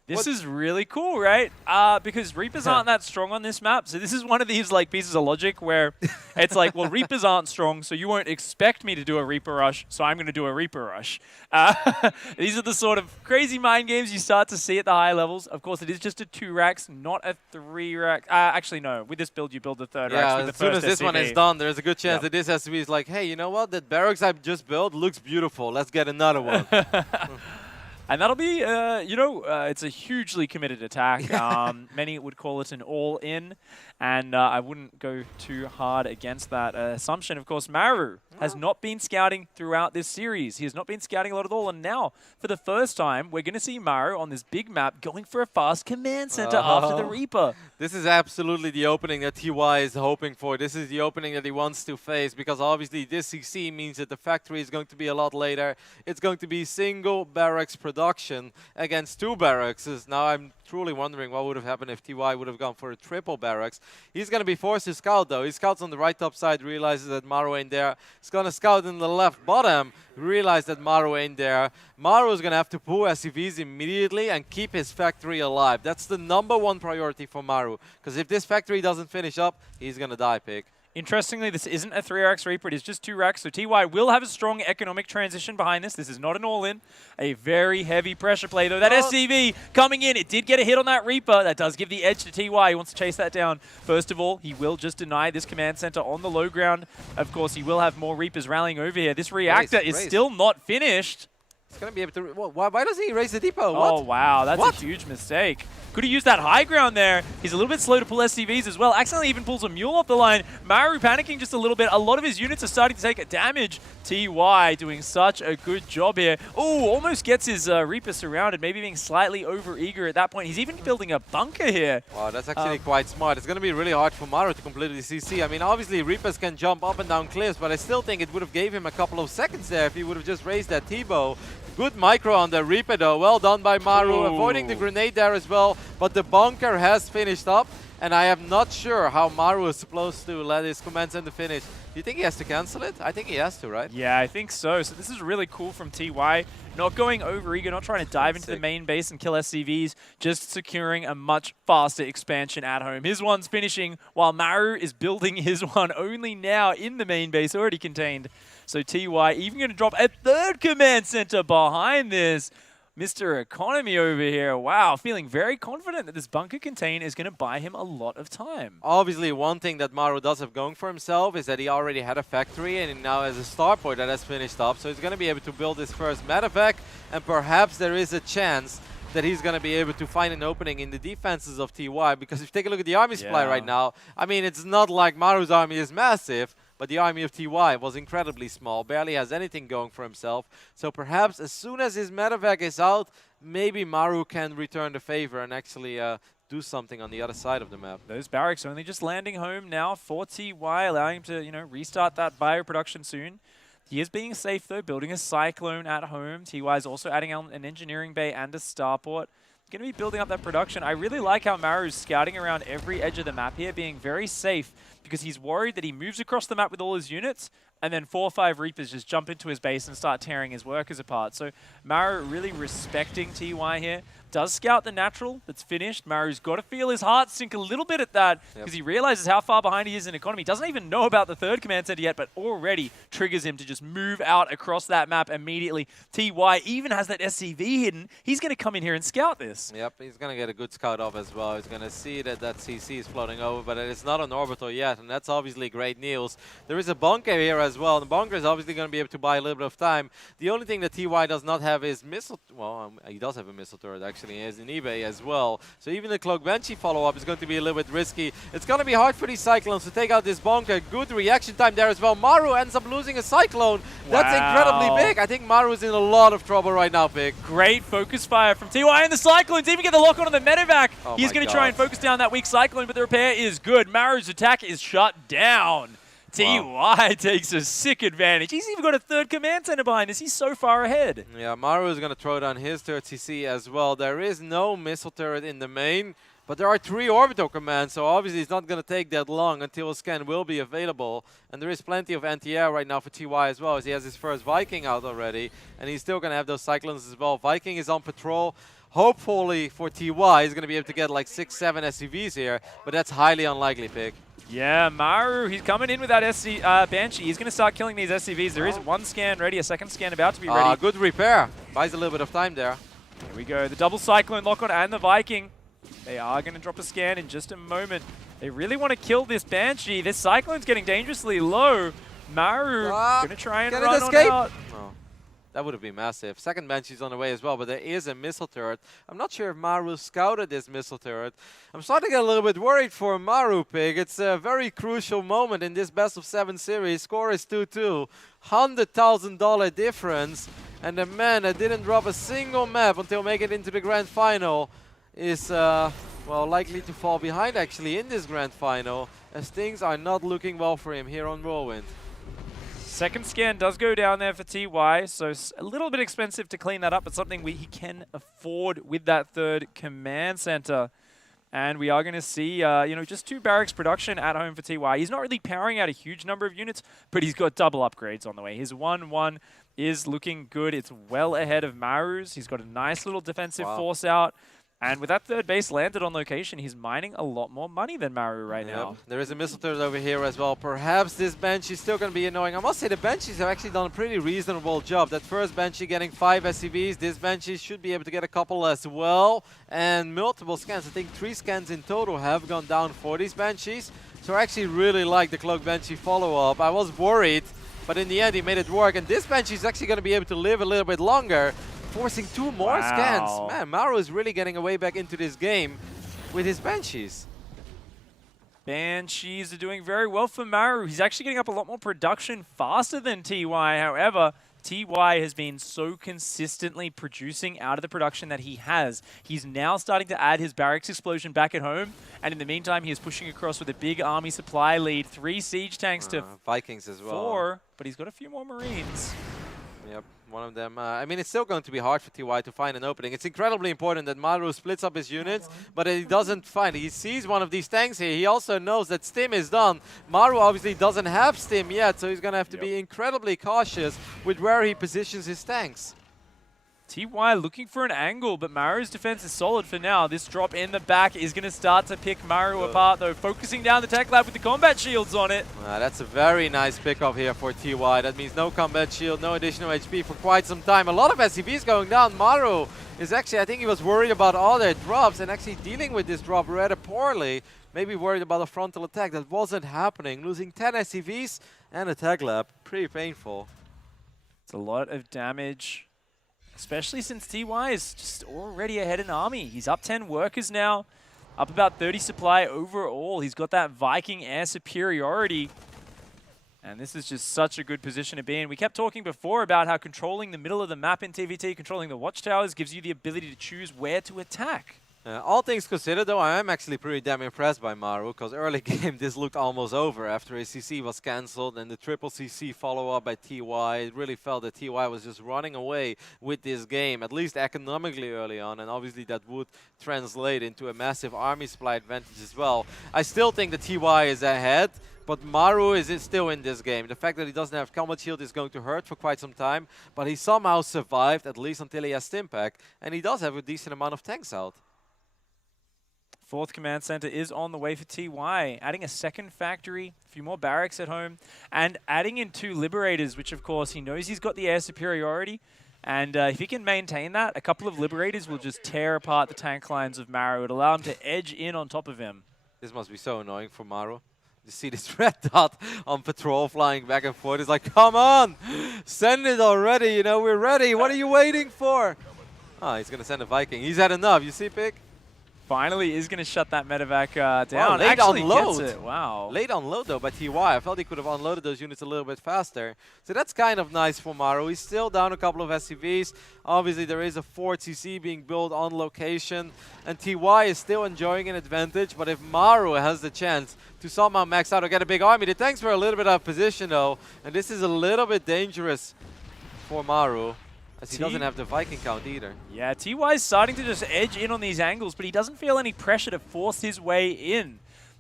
This is really cool, right? Because Reapers aren't that strong on this map. So this is one of these like pieces of logic where it's like, well, Reapers aren't strong, so you won't expect me to do a Reaper rush, so I'm going to do a Reaper rush. These are the sort of crazy mind games you start to see at the high levels. Of course, it is just a 2 racks, not a 3 rack. Actually, no. With this build, you build the 3rd racks with the as soon as this one is done, there's a good chance that this SCV is like, hey, you know what? That barracks I just built looks beautiful. Let's get another one. And that'll be, it's a hugely committed attack. Many would call it an all-in, and I wouldn't go too hard against that assumption. Of course, Maru has not been scouting throughout this series. He has not been scouting a lot at all, and now, for the first time, we're going to see Maru on this big map going for a fast command center after the Reaper. This is absolutely the opening that TY is hoping for. This is the opening that he wants to face, because obviously this CC means that the factory is going to be a lot later. It's going to be single barracks production against 2 barracks. Now I'm truly wondering what would have happened if TY would have gone for a triple barracks. He's going to be forced to scout though. He scouts on the right top side, realizes that Maru ain't there. He's going to scout in the left bottom, realize that Maru ain't there. Maru is going to have to pull SCVs immediately and keep his factory alive. That's the #1 priority for Maru, because if this factory doesn't finish up, he's going to die, Pig. Interestingly, this isn't a 3 racks Reaper, it is just 2 racks, so TY will have a strong economic transition behind this. This is not an all-in. A very heavy pressure play, though. That SCV coming in, it did get a hit on that Reaper. That does give the edge to TY. He wants to chase that down. First of all, he will just deny this command center on the low ground. Of course, he will have more Reapers rallying over here. This reactor is still not finished. He's going to be able to... Why doesn't he raise the depot? Oh, wow. That's a huge mistake. Could have used that high ground there. He's a little bit slow to pull SCVs as well. Accidentally even pulls a mule off the line. Maru panicking just a little bit. A lot of his units are starting to take damage. TY doing such a good job here. Oh, almost gets his Reaper surrounded, maybe being slightly over-eager at that point. He's even building a bunker here. Wow, that's actually quite smart. It's going to be really hard for Maru to completely CC. I mean, obviously, Reapers can jump up and down cliffs, but I still think it would have gave him a couple of seconds there if he would have just raised that T-bow. Good micro on the Reaper though, well done by Maru, avoiding the grenade there as well, but the bunker has finished up, and I am not sure how Maru is supposed to let his command center finish. Do you think he has to cancel it? I think he has to, right? Yeah, I think so. So this is really cool from TY. Not going over-eager, not trying to dive into the main base and kill SCVs, just securing a much faster expansion at home. His one's finishing while Maru is building his one only now in the main base, already contained. So TY even going to drop a 3rd command center behind this. Mr. Economy over here, wow, feeling very confident that this bunker contain is going to buy him a lot of time. Obviously, one thing that Maru does have going for himself is that he already had a factory and he now has a starport that has finished up, so he's going to be able to build his first medevac, and perhaps there is a chance that he's going to be able to find an opening in the defenses of TY, because if you take a look at the army supply right now, I mean, it's not like Maru's army is massive, but the army of TY was incredibly small, barely has anything going for himself. So perhaps as soon as his medevac is out, maybe Maru can return the favor and actually do something on the other side of the map. Those barracks only just landing home now for TY, allowing him to, restart that bioproduction soon. He is being safe though, building a cyclone at home. TY is also adding an engineering bay and a starport. Going to be building up that production. I really like how Maru's scouting around every edge of the map here, being very safe, because he's worried that he moves across the map with all his units, and then 4 or 5 Reapers just jump into his base and start tearing his workers apart. So Maru really respecting TY here. Does scout the natural that's finished. Maru's got to feel his heart sink a little bit at that, because he realizes how far behind he is in economy. Doesn't even know about the 3rd command center yet, but already triggers him to just move out across that map immediately. TY even has that SCV hidden. He's going to come in here and scout this. Yep, he's going to get a good scout off as well. He's going to see that that CC is floating over, but it's not an orbital yet, and that's obviously great news. There is a bunker here as well, and the bunker is obviously going to be able to buy a little bit of time. The only thing that TY does not have is missile... Well, he does have a missile turret, actually. He has an eBay as well. So even the Cloak Banshee follow-up is going to be a little bit risky. It's going to be hard for these Cyclones to take out this bunker. Good reaction time there as well. Maru ends up losing a Cyclone. That's incredibly big. I think Maru is in a lot of trouble right now, Big. Great focus fire from TY, and the Cyclones even get the lock on the medevac. He's going to try and focus down that weak Cyclone, but the repair is good. Maru's attack is shut down. TY takes a sick advantage. He's even got a 3rd command center behind this. He's so far ahead. Yeah, Maru is going to throw down his 3rd CC as well. There is no missile turret in the main, but there are 3 orbital commands, so obviously it's not going to take that long until a scan will be available. And there is plenty of anti-air right now for TY as well, as he has his first Viking out already, and he's still going to have those Cyclones as well. Viking is on patrol. Hopefully for TY, he's going to be able to get like 6-7 SCVs here, but that's highly unlikely, Pick. Yeah, Maru, he's coming in with that Banshee. He's going to start killing these SCVs. There is one scan ready, a second scan about to be ready. Good repair. Buys a little bit of time there. Here we go. The double Cyclone lock-on and the Viking. They are going to drop a scan in just a moment. They really want to kill this Banshee. This Cyclone's getting dangerously low. Maru going to try and run on out. No. That would have been massive. Second Banshee's on the way as well, but there is a missile turret. I'm not sure if Maru scouted this missile turret. I'm starting to get a little bit worried for Maru, Pig. It's a very crucial moment in this best of 7 series. Score is 2-2. $100,000 difference. And the man that didn't drop a single map until making it into the grand final is, well, likely to fall behind actually in this grand final, as things are not looking well for him here on Whirlwind. Second scan does go down there for TY, so a little bit expensive to clean that up, but something he can afford with that third command center. And we are going to see, you know, just 2 barracks production at home for TY. He's not really powering out a huge number of units, but he's got double upgrades on the way. His 1-1 is looking good. It's well ahead of Maru's. He's got a nice little defensive force out. And with that third base landed on location, he's mining a lot more money than Maru right now. There is a missile turret over here as well. Perhaps this Banshee's still going to be annoying. I must say the Banshees have actually done a pretty reasonable job. That first Banshee getting 5 SCVs. This Banshee should be able to get a couple as well. And multiple scans. I think 3 scans in total have gone down for these Banshees. So I actually really like the Cloak Banshee follow-up. I was worried, but in the end he made it work. And this Banshee is actually going to be able to live a little bit longer, forcing 2 more scans. Man, Maru is really getting a way back into this game with his Banshees. Banshees are doing very well for Maru. He's actually getting up a lot more production faster than TY. However, TY has been so consistently producing out of the production that he has. He's now starting to add his barracks explosion back at home. And in the meantime, he is pushing across with a big army supply lead. 3 siege tanks to Vikings as well. 4, but he's got a few more Marines. Yep, one of them. I mean, it's still going to be hard for TY to find an opening. It's incredibly important that Maru splits up his units, but he doesn't find it. He sees one of these tanks here. He also knows that Stim is done. Maru obviously doesn't have Stim yet, so he's going to have to be incredibly cautious with where he positions his tanks. TY looking for an angle, but Maru's defense is solid for now. This drop in the back is going to start to pick Maru apart, though. Focusing down the tech lab with the combat shields on it. That's a very nice pickup here for TY. That means no combat shield, no additional HP for quite some time. A lot of SCVs going down. Maru is actually, I think he was worried about all their drops and actually dealing with this drop rather poorly. Maybe worried about a frontal attack. That wasn't happening. Losing 10 SCVs and a tech lab. Pretty painful. It's a lot of damage, especially since TY is just already ahead in army. He's up 10 workers now, up about 30 supply overall. He's got that Viking air superiority. And this is just such a good position to be in. We kept talking before about how controlling the middle of the map in TVT, controlling the watchtowers, gives you the ability to choose where to attack. All things considered, though, I am actually pretty damn impressed by Maru, because early game this looked almost over after a CC was cancelled and the triple CC follow-up by TY. It really felt that TY was just running away with this game, at least economically early on, and obviously that would translate into a massive army supply advantage as well. I still think that TY is ahead, but Maru is still in this game. The fact that he doesn't have combat shield is going to hurt for quite some time, but he somehow survived, at least until he has Stimpack, and he does have a decent amount of tanks out. 4th command center is on the way for TY, adding a second factory, a few more barracks at home, and adding in 2 liberators, which of course he knows he's got the air superiority. And if he can maintain that, a couple of liberators will just tear apart the tank lines of Maru. It'll allow him to edge in on top of him. This must be so annoying for Maru. You see this red dot on patrol flying back and forth. It's like, come on, send it already, you know, we're ready. What are you waiting for? Oh, he's going to send a Viking. He's had enough, you see, Pick? Finally is going to shut that medevac down. Wow, late Actually unload. gets it. Wow. Late unload, though, by TY. I felt he could have unloaded those units a little bit faster. So that's kind of nice for Maru. He's still down a couple of SCVs. Obviously, there is a 4th CC being built on location. And TY is still enjoying an advantage. But if Maru has the chance to somehow max out or get a big army, the tanks were a little bit out of position, though. And this is a little bit dangerous for Maru, as he doesn't have the Viking count either. Yeah, TY is starting to just edge in on these angles, but he doesn't feel any pressure to force his way in.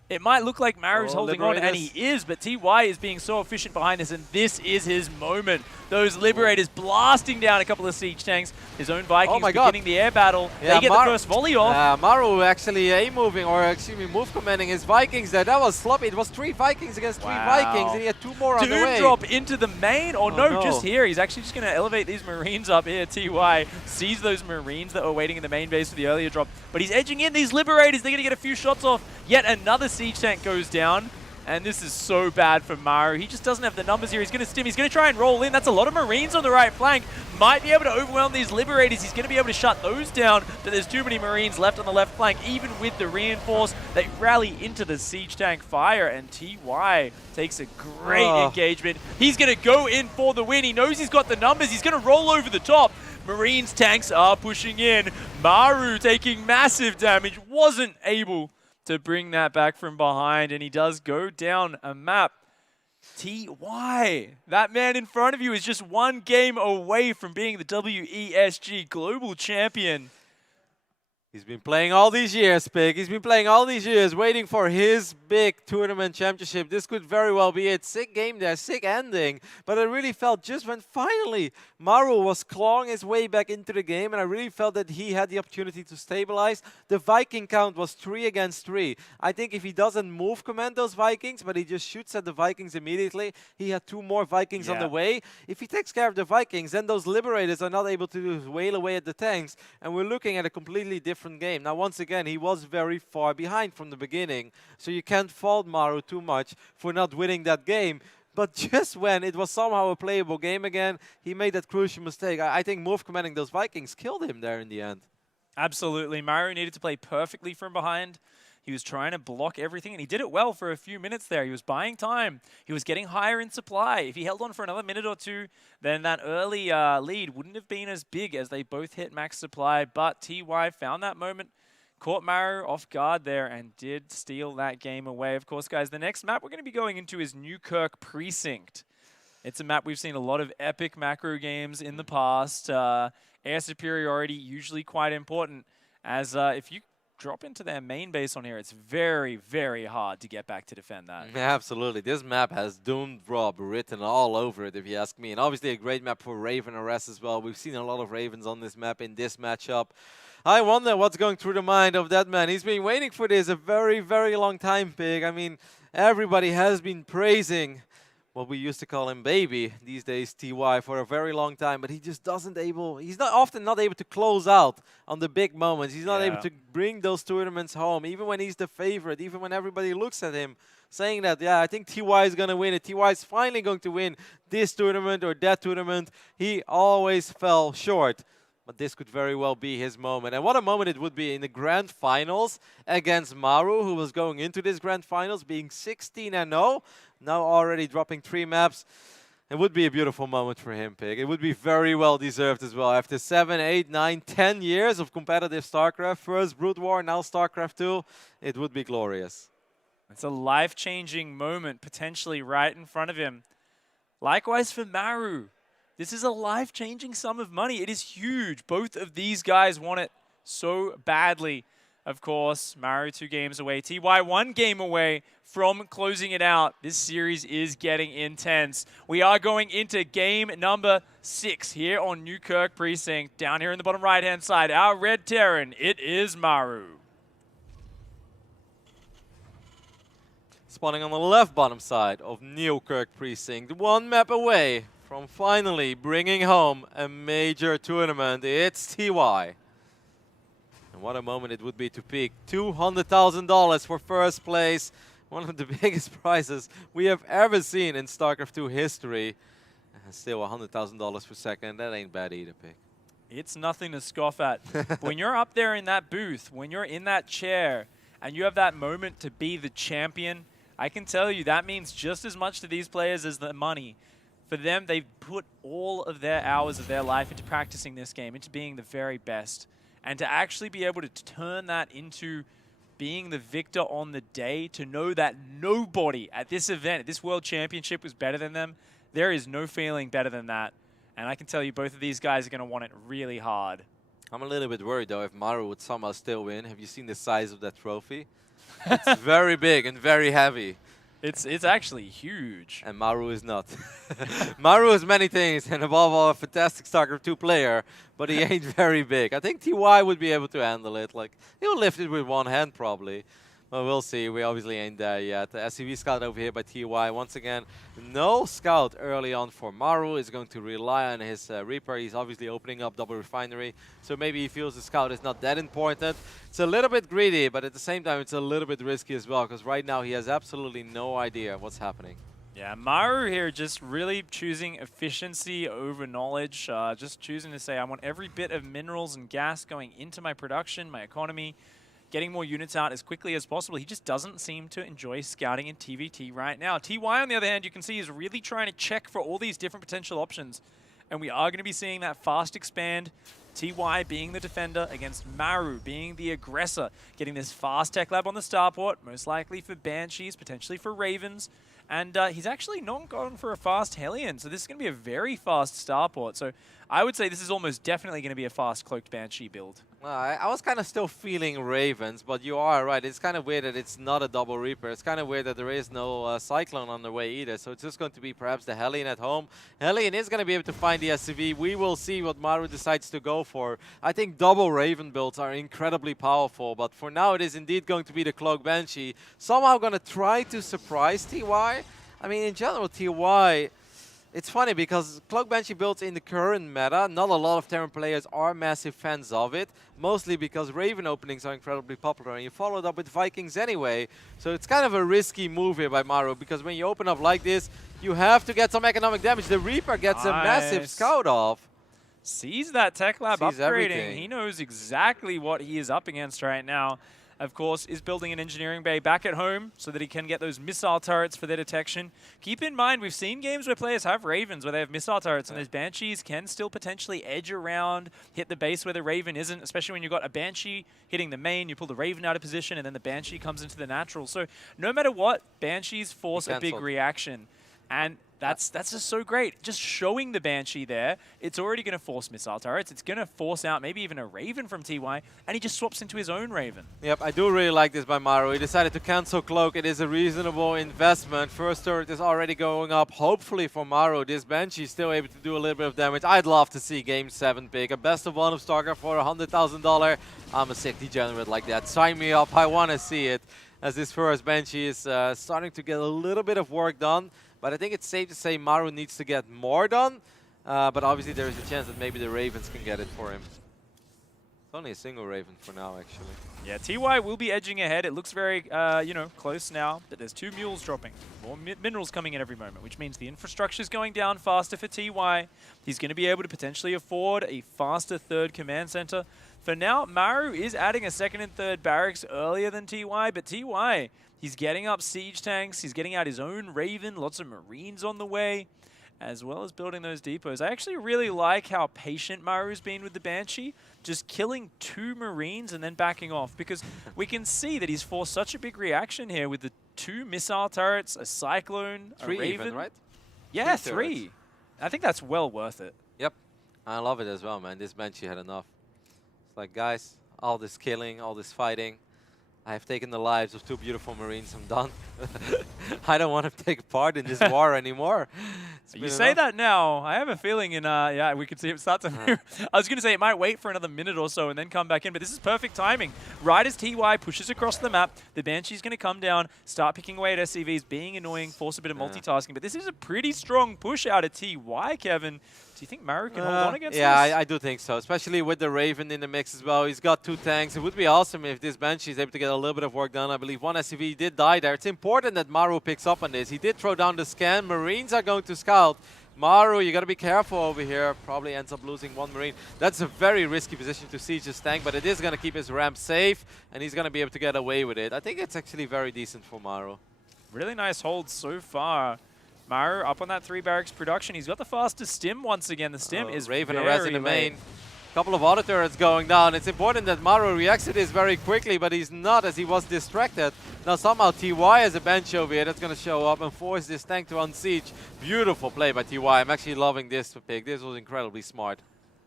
It might look like Maru's Oh, holding on, and he is, but TY is being so efficient behind this, and this is his moment. Those Liberators blasting down a couple of siege tanks. His own Vikings beginning the air battle. Yeah, they get the first volley off. Maru actually A-moving, or excuse me, move commanding his Vikings there. That was sloppy. It was 3 Vikings against 3 Vikings, and he had 2 more on the way. Doom drop into the main, or no, just here. He's actually just going to elevate these Marines up here. TY sees those Marines that were waiting in the main base for the earlier drop, but he's edging in these Liberators. They're going to get a few shots off. Yet another siege tank goes down, and this is so bad for Maru. He just doesn't have the numbers here. He's going to stim. He's going to try and roll in. That's a lot of Marines on the right flank. Might be able to overwhelm these Liberators. He's going to be able to shut those down, but there's too many Marines left on the left flank. Even with the reinforce, they rally into the siege tank fire, and TY takes a great engagement. He's going to go in for the win. He knows he's got the numbers. He's going to roll over the top. Marines tanks are pushing in. Maru taking massive damage. Wasn't able to bring that back from behind, and he does go down a map. TY, that man in front of you is just 1 game away from being the WESG Global Champion. He's been playing all these years, Pig. He's been playing all these years, waiting for his big tournament championship. This could very well be it. Sick game there, sick ending. But I really felt just when finally Maru was clawing his way back into the game, and I really felt that he had the opportunity to stabilize. The Viking count was 3 against 3. I think if he doesn't move command those Vikings, but he just shoots at the Vikings immediately, he had 2 more Vikings on the way. If he takes care of the Vikings, then those Liberators are not able to wail away at the tanks, and we're looking at a completely different game. Now, once again, he was very far behind from the beginning, so you can't fault Maru too much for not winning that game. But just when it was somehow a playable game again, he made that crucial mistake. I think move commanding those Vikings killed him there in the end. Absolutely. Maru needed to play perfectly from behind. He was trying to block everything, and he did it well for a few minutes there. He was buying time. He was getting higher in supply. If he held on for another minute or two, then that early lead wouldn't have been as big as they both hit max supply. But TY found that moment, caught Maru off guard there, and did steal that game away. Of course, guys, the next map we're going to be going into is Newkirk Precinct. It's a map we've seen a lot of epic macro games in the past. Air superiority usually quite important, as if you drop into their main base on here, it's very, very hard to get back to defend that. Yeah, absolutely. This map has Doom Drop written all over it, if you ask me. And obviously a great map for Raven Arrest as well. We've seen a lot of Ravens on this map in this matchup. I wonder what's going through the mind of that man. He's been waiting for this a very, very long time, Pig. I mean, everybody has been praising what we used to call him Baby, these days TY, for a very long time, but he just he's often not able to close out on the big moments. He's not able to bring those tournaments home, even when he's the favorite, even when everybody looks at him saying that, yeah, I think TY is going to win it. TY is finally going to win this tournament or that tournament. He always fell short. But this could very well be his moment. And what a moment it would be in the grand finals against Maru, who was going into this grand finals being 16-0, now already dropping 3 maps. It would be a beautiful moment for him, Pig. It would be very well deserved as well. After 7, 8, 9, 10 years of competitive StarCraft, first Brood War, now StarCraft 2, it would be glorious. It's a life-changing moment potentially right in front of him. Likewise for Maru. This is a life-changing sum of money. It is huge. Both of these guys want it so badly. Of course, Maru 2 games away. TY 1 game away from closing it out. This series is getting intense. We are going into game number 6 here on Newkirk Precinct. Down here in the bottom right-hand side, our Red Terran, it is Maru. Spawning on the left bottom side of Newkirk Precinct, 1 map away from finally bringing home a major tournament. It's TY. And what a moment it would be to peak. $200,000 for first place. One of the biggest prizes we have ever seen in StarCraft 2 history. And still $100,000 per second. That ain't bad either, Pig. It's nothing to scoff at. When you're up there in that booth, when you're in that chair, and you have that moment to be the champion, I can tell you that means just as much to these players as the money. For them, they've put all of their hours of their life into practicing this game, into being the very best. And to actually be able to turn that into being the victor on the day, to know that nobody at this event, at this World Championship, was better than them, there is no feeling better than that. And I can tell you both of these guys are going to want it really hard. I'm a little bit worried, though, if Maru would somehow still win. Have you seen the size of that trophy? It's very big and very heavy. It's actually huge. And Maru is not. Maru is many things, and above all, a fantastic StarCraft 2 player, but he ain't very big. I think TY would be able to handle it. Like, he'll lift it with one hand, probably. Well, we'll see. We obviously ain't there yet. The SCV scout over here by TY. Once again, no scout early on for Maru. Is going to rely on his Reaper. He's obviously opening up double refinery, so maybe he feels the scout is not that important. It's a little bit greedy, but at the same time, it's a little bit risky as well, because right now he has absolutely no idea what's happening. Yeah, Maru here just really choosing efficiency over knowledge. Just choosing to say, I want every bit of minerals and gas going into my production, my economy, getting more units out as quickly as possible. He just doesn't seem to enjoy scouting in TVT right now. TY, on the other hand, you can see is really trying to check for all these different potential options. And we are going to be seeing that fast expand. TY being the defender against Maru being the aggressor. Getting this fast tech lab on the starport, most likely for Banshees, potentially for Ravens. And he's actually not gone for a fast Hellion, so this is going to be a very fast starport. So I would say this is almost definitely going to be a fast Cloaked Banshee build. I was kind of still feeling Ravens, but you are right. It's kind of weird that it's not a double Reaper. It's kind of weird that there is no Cyclone on the way either. So it's just going to be perhaps the Hellion at home. Hellion is going to be able to find the SCV. We will see what Maru decides to go for. I think double Raven builds are incredibly powerful, but for now it is indeed going to be the Cloak Banshee. Somehow going to try to surprise TY. I mean, in general, TY... It's funny because Cloak Banshee builds in the current meta, not a lot of Terran players are massive fans of it, mostly because Raven openings are incredibly popular and you followed up with Vikings anyway. So it's kind of a risky move here by Maru, because when you open up like this, you have to get some economic damage. The Reaper gets a massive scout off. Sees that tech lab Sees upgrading. everything. He knows exactly what he is up against right now. Of course, is building an engineering bay back at home so that he can get those missile turrets for their detection. Keep in mind, we've seen games where players have Ravens, where they have missile turrets, and those Banshees can still potentially edge around, hit the base where the Raven isn't, especially when you've got a Banshee hitting the main, you pull the Raven out of position, and then the Banshee comes into the natural. So no matter what, Banshees force a big reaction. And that's just so great. Just showing the Banshee there, it's already going to force missile turrets. It's going to force out maybe even a Raven from TY, and he just swaps into his own Raven. Yep, I do really like this by Maru. He decided to cancel Cloak. It is a reasonable investment. First turret is already going up. Hopefully for Maru, this Banshee is still able to do a little bit of damage. I'd love to see Game 7 pick. A best of one of StarCraft for $100,000. I'm a sick degenerate like that. Sign me up. I want to see it. As this first Banshee is starting to get a little bit of work done. But I think it's safe to say Maru needs to get more done. But obviously there is a chance that maybe the Ravens can get it for him. It's only a single Raven for now, actually. Yeah, TY will be edging ahead. It looks very, close now. But there's 2 mules dropping. More minerals coming in every moment, which means the infrastructure is going down faster for TY. He's going to be able to potentially afford a faster third command center. For now, Maru is adding a second and third barracks earlier than TY, but TY... he's getting up siege tanks, he's getting out his own Raven, lots of Marines on the way, as well as building those depots. I actually really like how patient Maru's been with the Banshee, just killing 2 Marines and then backing off, because we can see that he's forced such a big reaction here with the 2 missile turrets, a Cyclone, a 3 Raven. even, right? Yeah, 3 3. turrets. I think that's well worth it. Yep. I love it as well, man. This Banshee had enough. It's like, guys, all this killing, all this fighting. I have taken the lives of 2 beautiful Marines. I'm done. I don't want to take part in this war anymore. You say that now. I have a feeling yeah, we could see it start to move. I was going to say it might wait for another minute or so and then come back in, but this is perfect timing. Right as TY pushes across the map, the Banshee's going to come down, start picking away at SCVs, being annoying, force a bit of multitasking, but this is a pretty strong push out of TY, Kevin. Do you think Maru can hold on against this? Yeah, I do think so, especially with the Raven in the mix as well. He's got 2 tanks. It would be awesome if this Banshee is able to get a little bit of work done. I believe 1 SCV did die there. It's important that Maru picks up on this. He did throw down the scan. Marines are going to scout. Maru, you got to be careful over here. Probably ends up losing 1 Marine. That's a very risky position to siege his tank, but it is going to keep his ramp safe, and he's going to be able to get away with it. I think it's actually very decent for Maru. Really nice hold so far. Maru up on that 3 barracks production. He's got the fastest stim once again. The stim is Raven very arrest in the main. late. Couple of auto turrets going down. It's important that Maru reacts to this very quickly, but he's not, as he was distracted. Now somehow TY has a bench over here that's going to show up and force this tank to unsiege. Beautiful play by TY. I'm actually loving this pick. This was incredibly smart.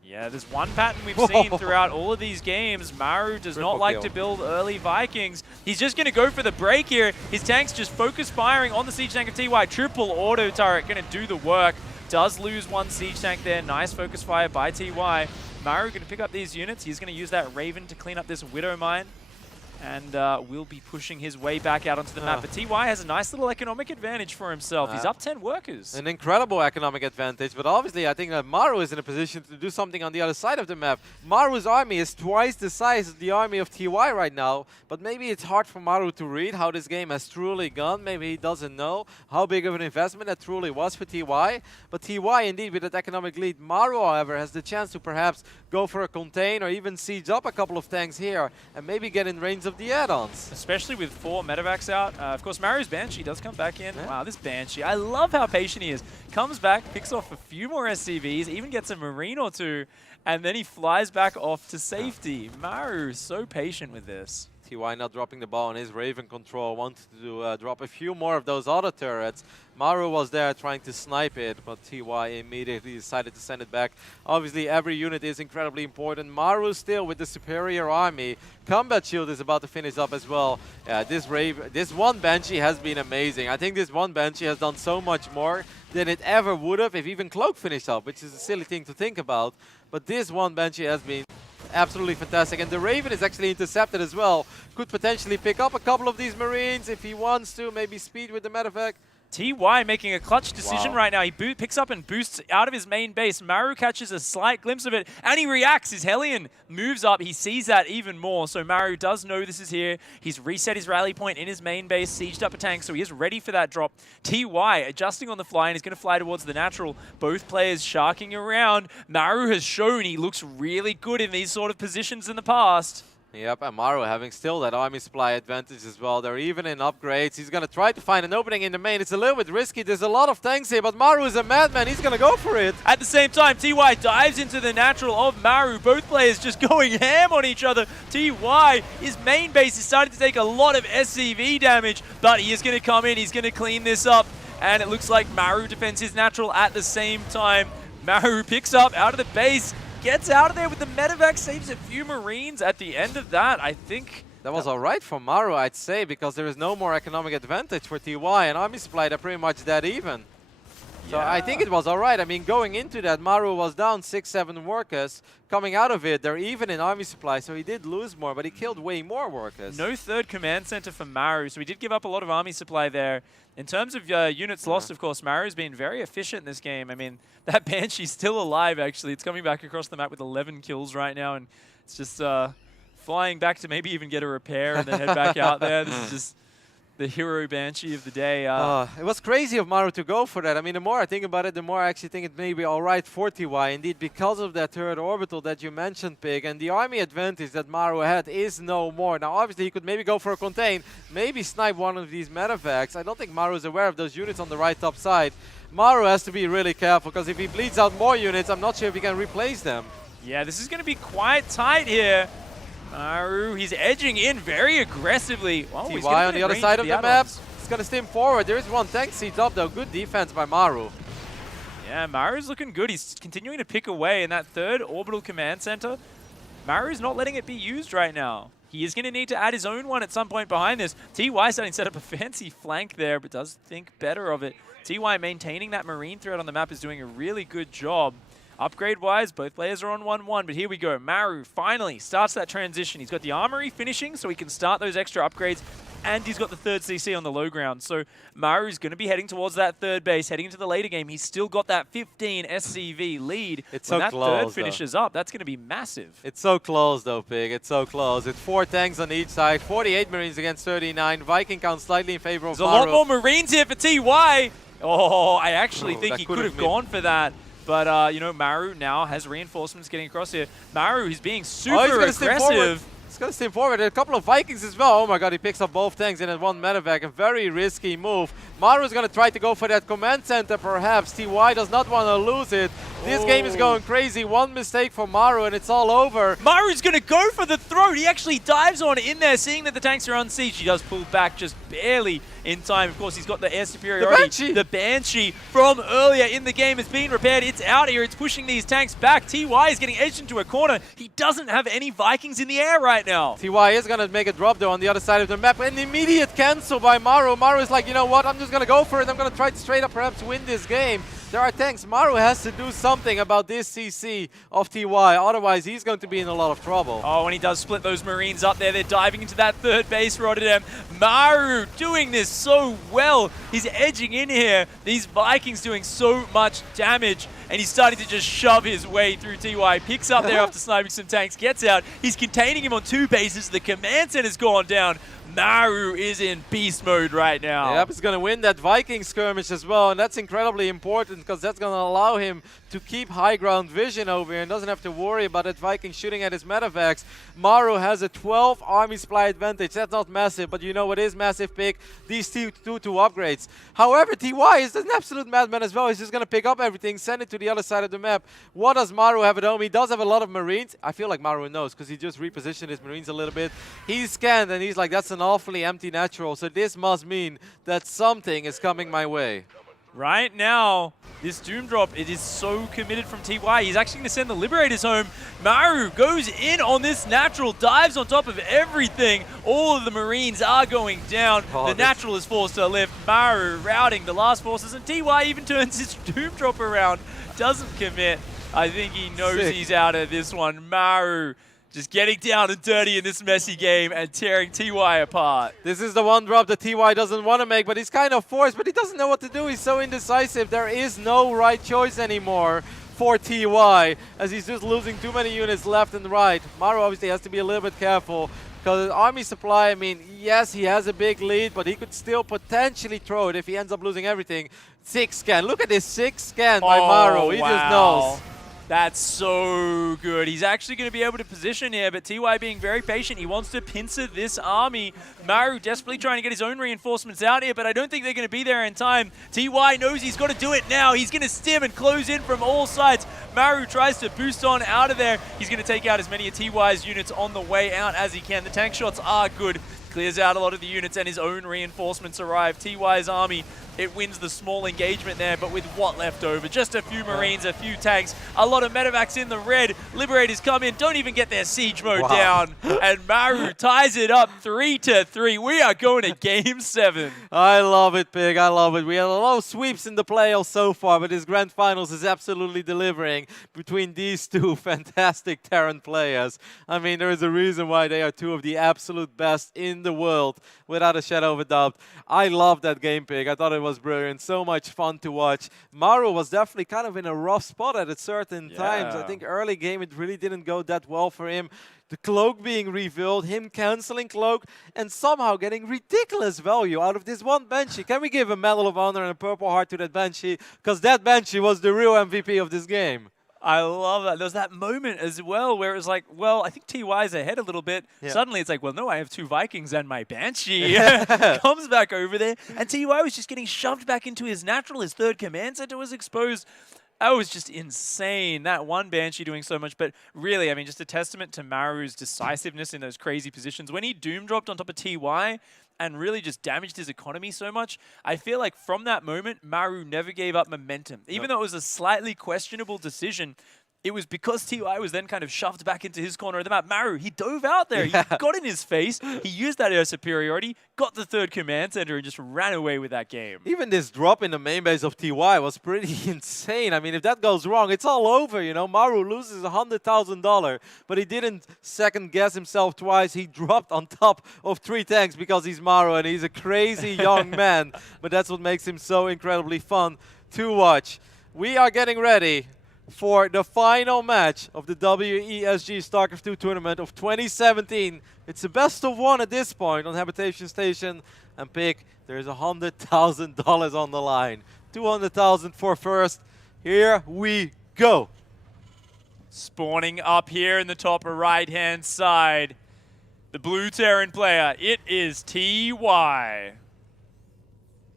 Yeah, there's one pattern we've seen throughout all of these games. Maru does not like to build early Vikings. He's just going to go for the break here. His tank's just focus firing on the siege tank of TY. Triple auto turret going to do the work. Does lose one siege tank there. Nice focus fire by TY. Maru going to pick up these units. He's going to use that Raven to clean up this Widow mine. And will be pushing his way back out onto the map. But TY has a nice little economic advantage for himself. He's up 10 workers. An incredible economic advantage, but obviously I think that Maru is in a position to do something on the other side of the map. Maru's army is twice the size of the army of TY right now, but maybe it's hard for Maru to read how this game has truly gone. Maybe he doesn't know how big of an investment that truly was for TY. But TY, indeed, with that economic lead. Maru, however, has the chance to perhaps go for a contain or even siege up a couple of tanks here and maybe get in range of the add-ons. Especially with 4 medevacs out. Of course, Maru's Banshee does come back in. Yeah. Wow, this Banshee. I love how patient he is. Comes back, picks off a few more SCVs, even gets a Marine or two, and then he flies back off to safety. Maru, so patient with this. TY not dropping the ball on his Raven control, wanted to drop a few more of those auto turrets. Maru was there trying to snipe it, but TY immediately decided to send it back. Obviously, every unit is incredibly important. Maru still with the superior army. Combat Shield is about to finish up as well. This one Banshee has been amazing. I think this one Banshee has done so much more than it ever would have if even Cloak finished up, which is a silly thing to think about. But this one Banshee has been absolutely fantastic, and the Raven is actually intercepted as well. Could potentially pick up a couple of these Marines if he wants to, maybe speed with the medevac. TY making a clutch decision right now. He picks up and boosts out of his main base. Maru catches a slight glimpse of it, and he reacts. His Hellion moves up. He sees that even more, so Maru does know this is here. He's reset his rally point in his main base, sieged up a tank, so he is ready for that drop. TY adjusting on the fly, and he's going to fly towards the natural. Both players sharking around. Maru has shown he looks really good in these sort of positions in the past. Yep, and Maru having still that army supply advantage as well. They're even in upgrades. He's going to try to find an opening in the main. It's a little bit risky. There's a lot of tanks here, but Maru is a madman. He's going to go for it. At the same time, TY dives into the natural of Maru. Both players just going ham on each other. TY, his main base is starting to take a lot of SCV damage, but he is going to come in. He's going to clean this up, and it looks like Maru defends his natural at the same time. Maru picks up out of the base, gets out of there with the medevac, saves a few Marines. At the end of that, I think that was all right for Maru, I'd say, because there is no more economic advantage for TY, and army supply, they're pretty much dead even. So I think it was all right. I mean, going into that, Maru was down 6-7 workers. Coming out of it, they're even in army supply, so he did lose more, but he killed way more workers. No third command center for Maru, so he did give up a lot of army supply there. In terms of units lost, of course, Maru's been very efficient in this game. I mean, that Banshee's still alive, actually. It's coming back across the map with 11 kills right now, and it's just flying back to maybe even get a repair and then head back out there. This is just the hero Banshee of the day. It was crazy of Maru to go for that. I mean, the more I think about it, the more I actually think it may be all right for TY. Indeed, because of that third orbital that you mentioned, Pig, and the army advantage that Maru had is no more. Now, obviously, he could maybe go for a contain, maybe snipe one of these medevacs. I don't think Maru is aware of those units on the right top side. Maru has to be really careful, because if he bleeds out more units, I'm not sure if he can replace them. Yeah, this is going to be quite tight here. Maru, he's edging in very aggressively. Oh, TY on the other side of the map. He's going to stim forward. There is one tank seat up, though. Good defense by Maru. Yeah, Maru's looking good. He's continuing to pick away in that third orbital command center. Maru's not letting it be used right now. He is going to need to add his own one at some point behind this. TY starting to set up a fancy flank there, but does think better of it. TY maintaining that Marine threat on the map is doing a really good job. Upgrade-wise, both players are on 1-1, but here we go. Maru finally starts that transition. He's got the armory finishing, so he can start those extra upgrades, and he's got the third CC on the low ground. So Maru's going to be heading towards that third base, heading into the later game. He's still got that 15 SCV lead. It's when so that close, third finishes up, that's going to be massive. It's so close, though, Pig. It's so close. It's 4 tanks on each side, 48 Marines against 39. Viking count slightly in favor of There's Maru. a lot more Marines here for TY. Oh, I actually think he could have gone for that. But, you know, Maru now has reinforcements getting across here. Maru, he's being super aggressive. He's going to stay forward. A couple of Vikings as well. Oh my god, he picks up both tanks and then one medevac. A very risky move. Maru's going to try to go for that command center perhaps. TY does not want to lose it. This game is going crazy. One mistake for Maru and it's all over. Maru's going to go for the throat. He actually dives on in there, seeing that the tanks are on siege. He does pull back just barely in time. Of course, he's got the air superiority. The Banshee from earlier in the game is being repaired. It's out here. It's pushing these tanks back. TY is getting edged into a corner. He doesn't have any Vikings in the air right now. TY is going to make a drop though on the other side of the map. An immediate cancel by Maru. Maru is like, you know what, I'm just going to go for it. I'm going to try to straight up perhaps win this game. There are tanks. Maru has to do something about this CC of TY. Otherwise, he's going to be in a lot of trouble. Oh, and he does split those Marines up there. They're diving into that third base, Rotterdam. Maru doing this so well. He's edging in here. These Vikings doing so much damage. And he's starting to just shove his way through TY. Picks up there after sniping some tanks. Gets out. He's containing him on 2 bases. The command center's gone down. Maru is in beast mode right now. Yep, he's going to win that Viking skirmish as well, and that's incredibly important because that's going to allow him to keep high ground vision over here and doesn't have to worry about that Viking shooting at his medevacs. Maru has a 12 army supply advantage. That's not massive, but you know what is massive, Pick? These two upgrades. However, TY is an absolute madman as well. He's just going to pick up everything, send it to the other side of the map. What does Maru have at home? He does have a lot of Marines. I feel like Maru knows because he just repositioned his Marines a little bit. He's scanned and he's like, that's an awfully empty natural, so this must mean that something is coming my way. Right now, this Doom Drop, it is so committed from TY. He's actually going to send the Liberators home. Maru goes in on this natural, dives on top of everything. All of the Marines are going down. The natural is forced to lift. Maru routing the last forces, and TY even turns his Doom Drop around. Doesn't commit. I think he knows he's out of this one. Maru just getting down and dirty in this messy game and tearing TY apart. This is the one drop that TY doesn't want to make, but he's kind of forced, but he doesn't know what to do. He's so indecisive. There is no right choice anymore for TY, as he's just losing too many units left and right. Maru obviously has to be a little bit careful, because army supply, I mean, yes, he has a big lead, but he could still potentially throw it if he ends up losing everything. 6 scan. Look at this 6 scan by Maru. He just knows. That's so good. He's actually going to be able to position here, but TY being very patient. He wants to pincer this army. Maru desperately trying to get his own reinforcements out here, but I don't think they're going to be there in time. TY knows he's got to do it now. He's going to stim and close in from all sides. Maru tries to boost on out of there. He's going to take out as many of TY's units on the way out as he can. The tank shots are good. Clears out a lot of the units and his own reinforcements arrive. TY's army, it wins the small engagement there, but with what left over? Just a few Marines, a few tanks, a lot of medevacs in the red. Liberators come in, don't even get their siege mode down. And Maru ties it up 3-3. We are going to Game 7. I love it, Pig. I love it. We had a lot of sweeps in the playoffs so far, but this grand finals is absolutely delivering between these two fantastic Terran players. I mean, there is a reason why they are two of the absolute best in the world, without a shadow of a doubt. I love that game, Pig. I thought it was brilliant. So much fun to watch. Maru was definitely kind of in a rough spot at certain times. I think early game it really didn't go that well for him. The cloak being revealed, him canceling cloak, and somehow getting ridiculous value out of this one Banshee. Can we give a Medal of Honor and a Purple Heart to that Banshee? Because that Banshee was the real MVP of this game. I love that. There's that moment as well where it was like, well, I think TY's ahead a little bit. Suddenly it's like, well, no, I have 2 Vikings and my Banshee. Comes back over there. And TY was just getting shoved back into his natural. His 3rd command center was exposed. That was just insane. That one Banshee doing so much. But really, I mean, just a testament to Maru's decisiveness in those crazy positions. When he Doom dropped on top of TY and really just damaged his economy so much, I feel like from that moment, Maru never gave up momentum. Even though it was a slightly questionable decision, it was because TY was then kind of shoved back into his corner of the map. Maru, he dove out there. He got in his face. He used that air superiority, got the 3rd command center, and just ran away with that game. Even this drop in the main base of TY was pretty insane. I mean, if that goes wrong, it's all over, you know. Maru loses $100,000, but he didn't second guess himself twice. He dropped on top of 3 tanks because he's Maru and he's a crazy young man. But that's what makes him so incredibly fun to watch. We are getting ready for the final match of the WESG StarCraft 2 tournament of 2017. It's a best of 1 at this point on Habitation Station. And Pick, there's $100,000 on the line. $200,000 for first. Here we go. Spawning up here in the top right-hand side. The blue Terran player, it is TY.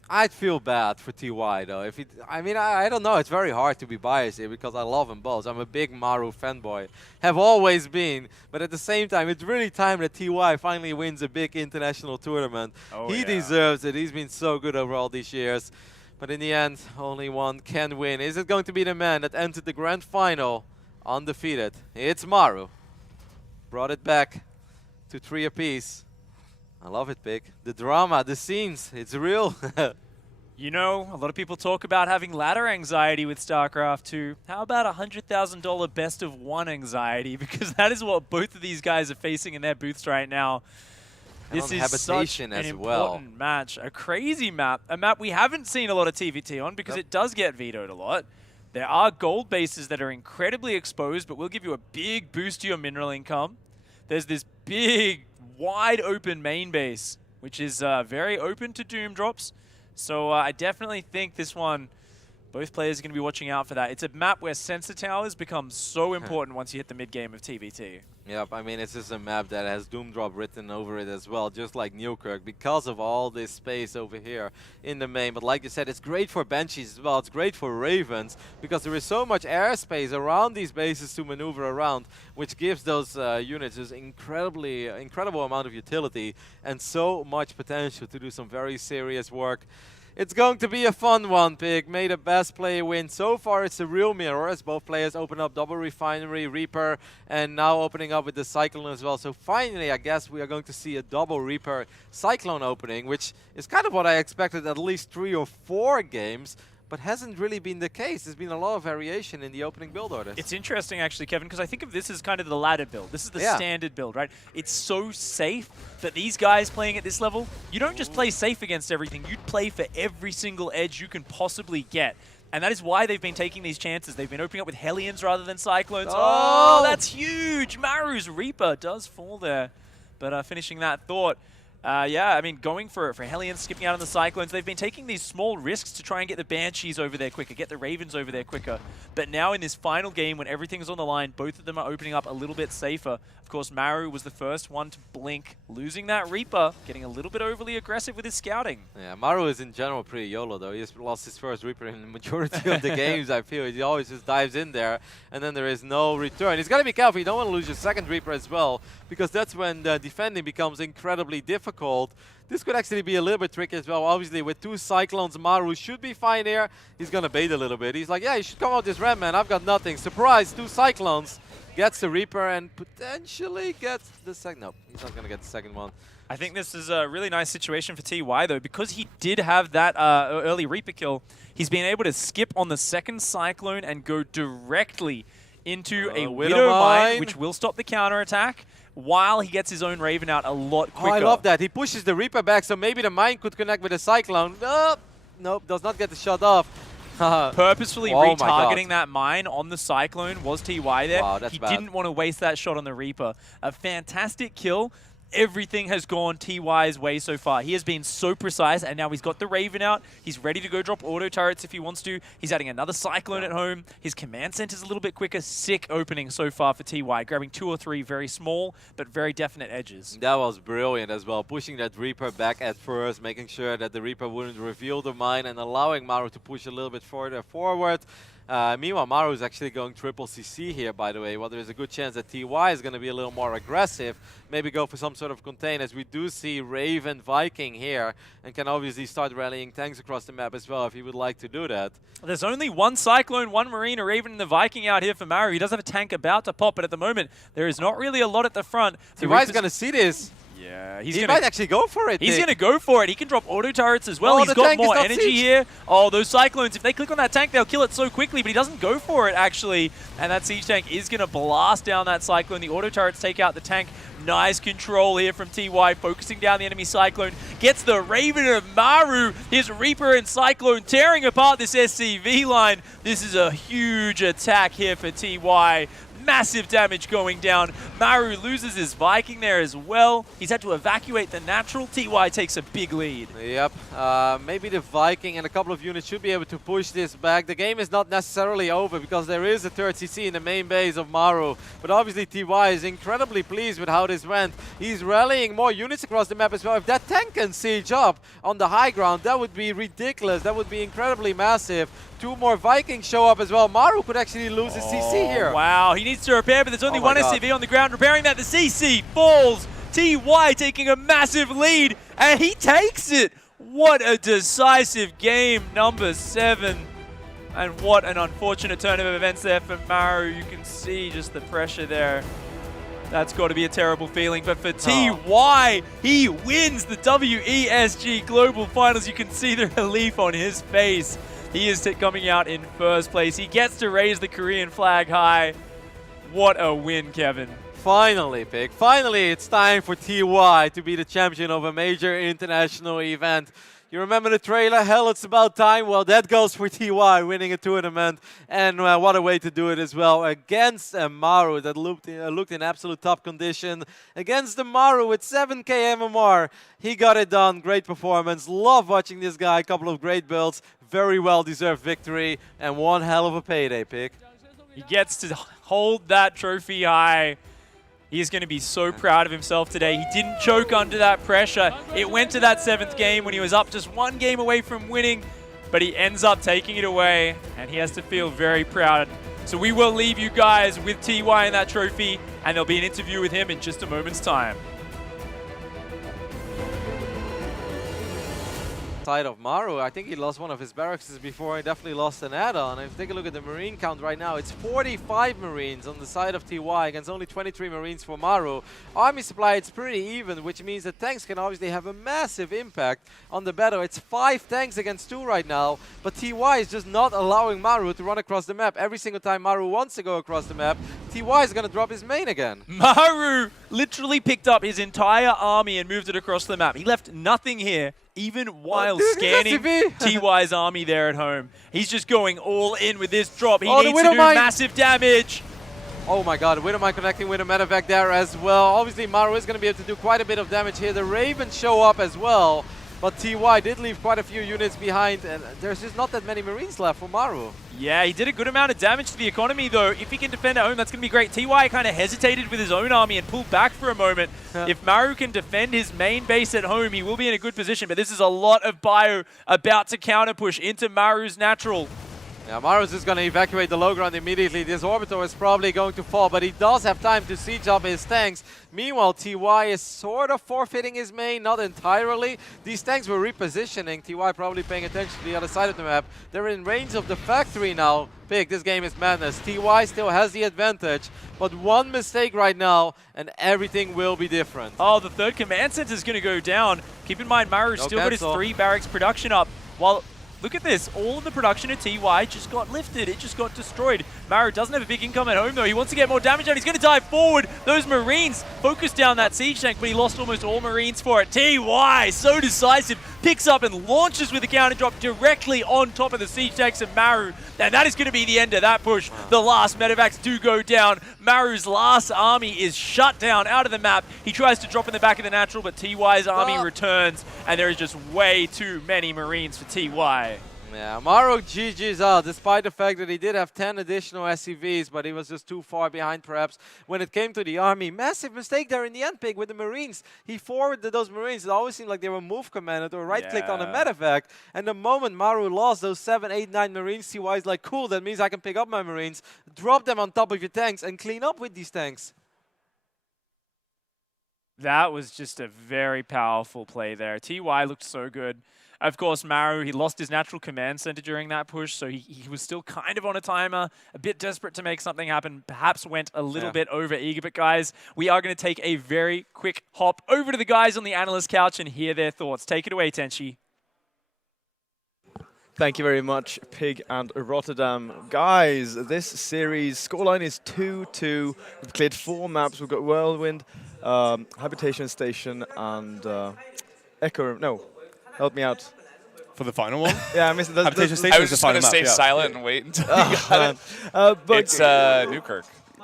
I'd feel bad for TY though. If I don't know. It's very hard to be biased here because I love them both. I'm a big Maru fanboy, have always been. But at the same time, it's really time that TY finally wins a big international tournament. He deserves it. He's been so good over all these years. But in the end, only one can win. Is it going to be the man that entered the grand final undefeated? It's Maru. Brought it back to 3 apiece. I love it, Big. The drama, the scenes, it's real. You know, a lot of people talk about having ladder anxiety with StarCraft 2. How about $100,000 best of 1 anxiety? Because that is what both of these guys are facing in their booths right now. This is such an important match. A crazy map. A map we haven't seen a lot of TVT on because it does get vetoed a lot. There are gold bases that are incredibly exposed, but will give you a big boost to your mineral income. There's this big, wide open main base, which is very open to doom drops. So I definitely think this one, both players are going to be watching out for that. It's a map where sensor towers become so important once you hit the mid-game of TVT. Yep, I mean, it's just a map that has Doom Drop written over it as well, just like Newkirk, because of all this space over here in the main. But like you said, it's great for Banshees as well. It's great for Ravens, because there is so much airspace around these bases to maneuver around, which gives those units this incredible amount of utility and so much potential to do some very serious work. It's going to be a fun one, Pig. May the best player win. So far, it's a real mirror as both players open up double Refinery, Reaper, and now opening up with the Cyclone as well. So finally, I guess we are going to see a double Reaper Cyclone opening, which is kind of what I expected at least 3 or 4 games, but hasn't really been the case. There's been a lot of variation in the opening build orders. It's interesting, actually, Kevin, because I think of this as kind of the ladder build. This is the standard build, right? It's so safe that these guys playing at this level, you don't just play safe against everything. You play for every single edge you can possibly get. And that is why they've been taking these chances. They've been opening up with Hellions rather than Cyclones. Oh, that's huge! Maru's Reaper does fall there. But finishing that thought, yeah, I mean, going for Hellions, skipping out on the Cyclones, they've been taking these small risks to try and get the Banshees over there quicker, get the Ravens over there quicker. But now in this final game, when everything's on the line, both of them are opening up a little bit safer. Of course, Maru was the first one to blink, losing that Reaper, getting a little bit overly aggressive with his scouting. Yeah, Maru is in general pretty YOLO, though. He has lost his first Reaper in the majority of the games, I feel. He always just dives in there, and then there is no return. He's got to be careful. You don't want to lose your second Reaper as well, because that's when the defending becomes incredibly difficult. This could actually be a little bit tricky as well. Obviously, with 2 Cyclones, Maru should be fine here. He's going to bait a little bit. He's like, yeah, you should come out this ram, man. I've got nothing. Surprise, 2 Cyclones. Gets the Reaper and potentially gets the second. No, he's not going to get the second one. I think this is a really nice situation for TY, though, because he did have that early Reaper kill. He's been able to skip on the second Cyclone and go directly into a Widow Mine, which will stop the counterattack, while he gets his own Raven out a lot quicker. Oh, I love that. He pushes the Reaper back, so maybe the Mine could connect with the Cyclone. Nope, does not get the shot off. Purposefully retargeting that mine on the Cyclone was TY there. Wow, that's he bad. didn't want to waste that shot on the Reaper. A fantastic kill. Everything has gone TY's way so far. He has been so precise, and now he's got the Raven out. He's ready to go drop auto turrets if he wants to. He's adding another Cyclone at home. His command center's a little bit quicker. Sick opening so far for TY, grabbing 2 or 3 very small but very definite edges. That was brilliant as well, pushing that Reaper back at first, making sure that the Reaper wouldn't reveal the mine and allowing Maru to push a little bit further forward. Meanwhile, Maru is actually going triple CC here, by the way. Well, there's a good chance that TY is going to be a little more aggressive, maybe go for some sort of contain, as we do see Raven Viking here, and can obviously start rallying tanks across the map as well if he would like to do that. There's only 1 Cyclone, 1 Marine, a Raven, and the Viking out here for Maru. He does have a tank about to pop, but at the moment, there is not really a lot at the front. TY is going to see this. Yeah, he might actually go for it. He's going to go for it. He can drop auto turrets as well. He's got more energy here. Oh, those Cyclones, if they click on that tank, they'll kill it so quickly, but he doesn't go for it, actually. And that siege tank is going to blast down that Cyclone. The auto turrets take out the tank. Nice control here from TY, focusing down the enemy Cyclone. Gets the Raven of Maru. His Reaper and Cyclone tearing apart this SCV line. This is a huge attack here for TY. massive damage going down. Maru loses his Viking there as well. He's had to evacuate the natural. TY takes a big lead. Yep, maybe the Viking and a couple of units should be able to push this back. The game is not necessarily over because there is a third CC in the main base of Maru. But obviously TY is incredibly pleased with how this went. He's rallying more units across the map as well. If that tank can siege up on the high ground, that would be ridiculous. That would be incredibly massive. 2 more Vikings show up as well. Maru could actually lose his CC here. Wow, he needs to repair, but there's only one God. SCV on the ground repairing that. The CC falls. TY taking a massive lead, and he takes it. What a decisive game, number 7. And what an unfortunate turn of events there for Maru. You can see just the pressure there. That's got to be a terrible feeling. But for TY, he wins the WESG Global Finals. You can see the relief on his face. He is coming out in first place. He gets to raise the Korean flag high. What a win, Kevin. Finally, Pig. Finally, it's time for TY to be the champion of a major international event. You remember the trailer? Hell, it's about time. Well, that goes for TY winning a tournament. And what a way to do it as well. Against a Maru that looked in absolute top condition. Against the Maru with 7k MMR. He got it done. Great performance. Love watching this guy. A couple of great builds. Very well-deserved victory. And one hell of a payday, Pig. He gets to hold that trophy high. He is going to be so proud of himself today. He didn't choke under that pressure. It went to that 7th game when he was up just 1 game away from winning, but he ends up taking it away, and he has to feel very proud. So we will leave you guys with TY and that trophy, and there'll be an interview with him in just a moment's time. Side of Maru, I think he lost one of his barracks before. He definitely lost an add-on. If you take a look at the Marine count right now, it's 45 Marines on the side of TY against only 23 Marines for Maru. Army supply, it's pretty even, which means that tanks can obviously have a massive impact on the battle. It's 5 tanks against 2 right now, but TY is just not allowing Maru to run across the map. Every single time Maru wants to go across the map, TY is going to drop his main again. Maru literally picked up his entire army and moved it across the map. He left nothing here, even while scanning TY's army there at home. He's just going all in with this drop. He needs to do massive damage. Oh my god, Widowmine connecting with a medevac there as well. Obviously, Maru is going to be able to do quite a bit of damage here. The Ravens show up as well, but TY did leave quite a few units behind, and there's just not that many Marines left for Maru. Yeah, he did a good amount of damage to the economy, though. If he can defend at home, that's going to be great. TY kind of hesitated with his own army and pulled back for a moment. If Maru can defend his main base at home, he will be in a good position. But this is a lot of bio about to counter-push into Maru's natural. Yeah, Maru's is going to evacuate the low ground immediately. This Orbitor is probably going to fall, but he does have time to siege up his tanks. Meanwhile, TY is sort of forfeiting his main, not entirely. These tanks were repositioning. TY probably paying attention to the other side of the map. They're in range of the factory now. Pig, this game is madness. TY still has the advantage, but one mistake right now, and everything will be different. Oh, the 3rd command center is going to go down. Keep in mind, Maru's still got his 3 barracks production up, while look at this. All of the production at TY just got lifted. It just got destroyed. Maru doesn't have a big income at home, though. He wants to get more damage, and he's going to dive forward. Those Marines focused down that siege tank, but he lost almost all Marines for it. TY, so decisive, picks up and launches with a counter drop directly on top of the siege tanks of Maru. And that is going to be the end of that push. The last medevacs do go down. Maru's last army is shut down out of the map. He tries to drop in the back of the natural, but TY's army returns, and there is just way too many Marines for TY. Yeah, Maru GG's out, despite the fact that he did have 10 additional SCVs, but he was just too far behind, perhaps, when it came to the army. Massive mistake there in the end, Pig, with the Marines. He forwarded those Marines. It always seemed like they were move commanded or right-clicked on a medevac. And the moment Maru lost those 7, 8, 9 Marines, TY's like, cool, that means I can pick up my Marines, drop them on top of your tanks, and clean up with these tanks. That was just a very powerful play there. TY looked so good. Of course, Maru, he lost his natural command center during that push, so he was still kind of on a timer, a bit desperate to make something happen, perhaps went a little bit over eager. But guys, we are going to take a very quick hop over to the guys on the analyst couch and hear their thoughts. Take it away, Tenchi. Thank you very much, Pig and Rotterdam. Guys, this series scoreline is 2-2. We've cleared 4 maps. We've got Whirlwind, Habitation Station, and Echo. No, help me out. For the final one? Yeah, I missed the Habitation Station I is was the just final going to map, stay silent and wait until you got it. but It's Newkirk.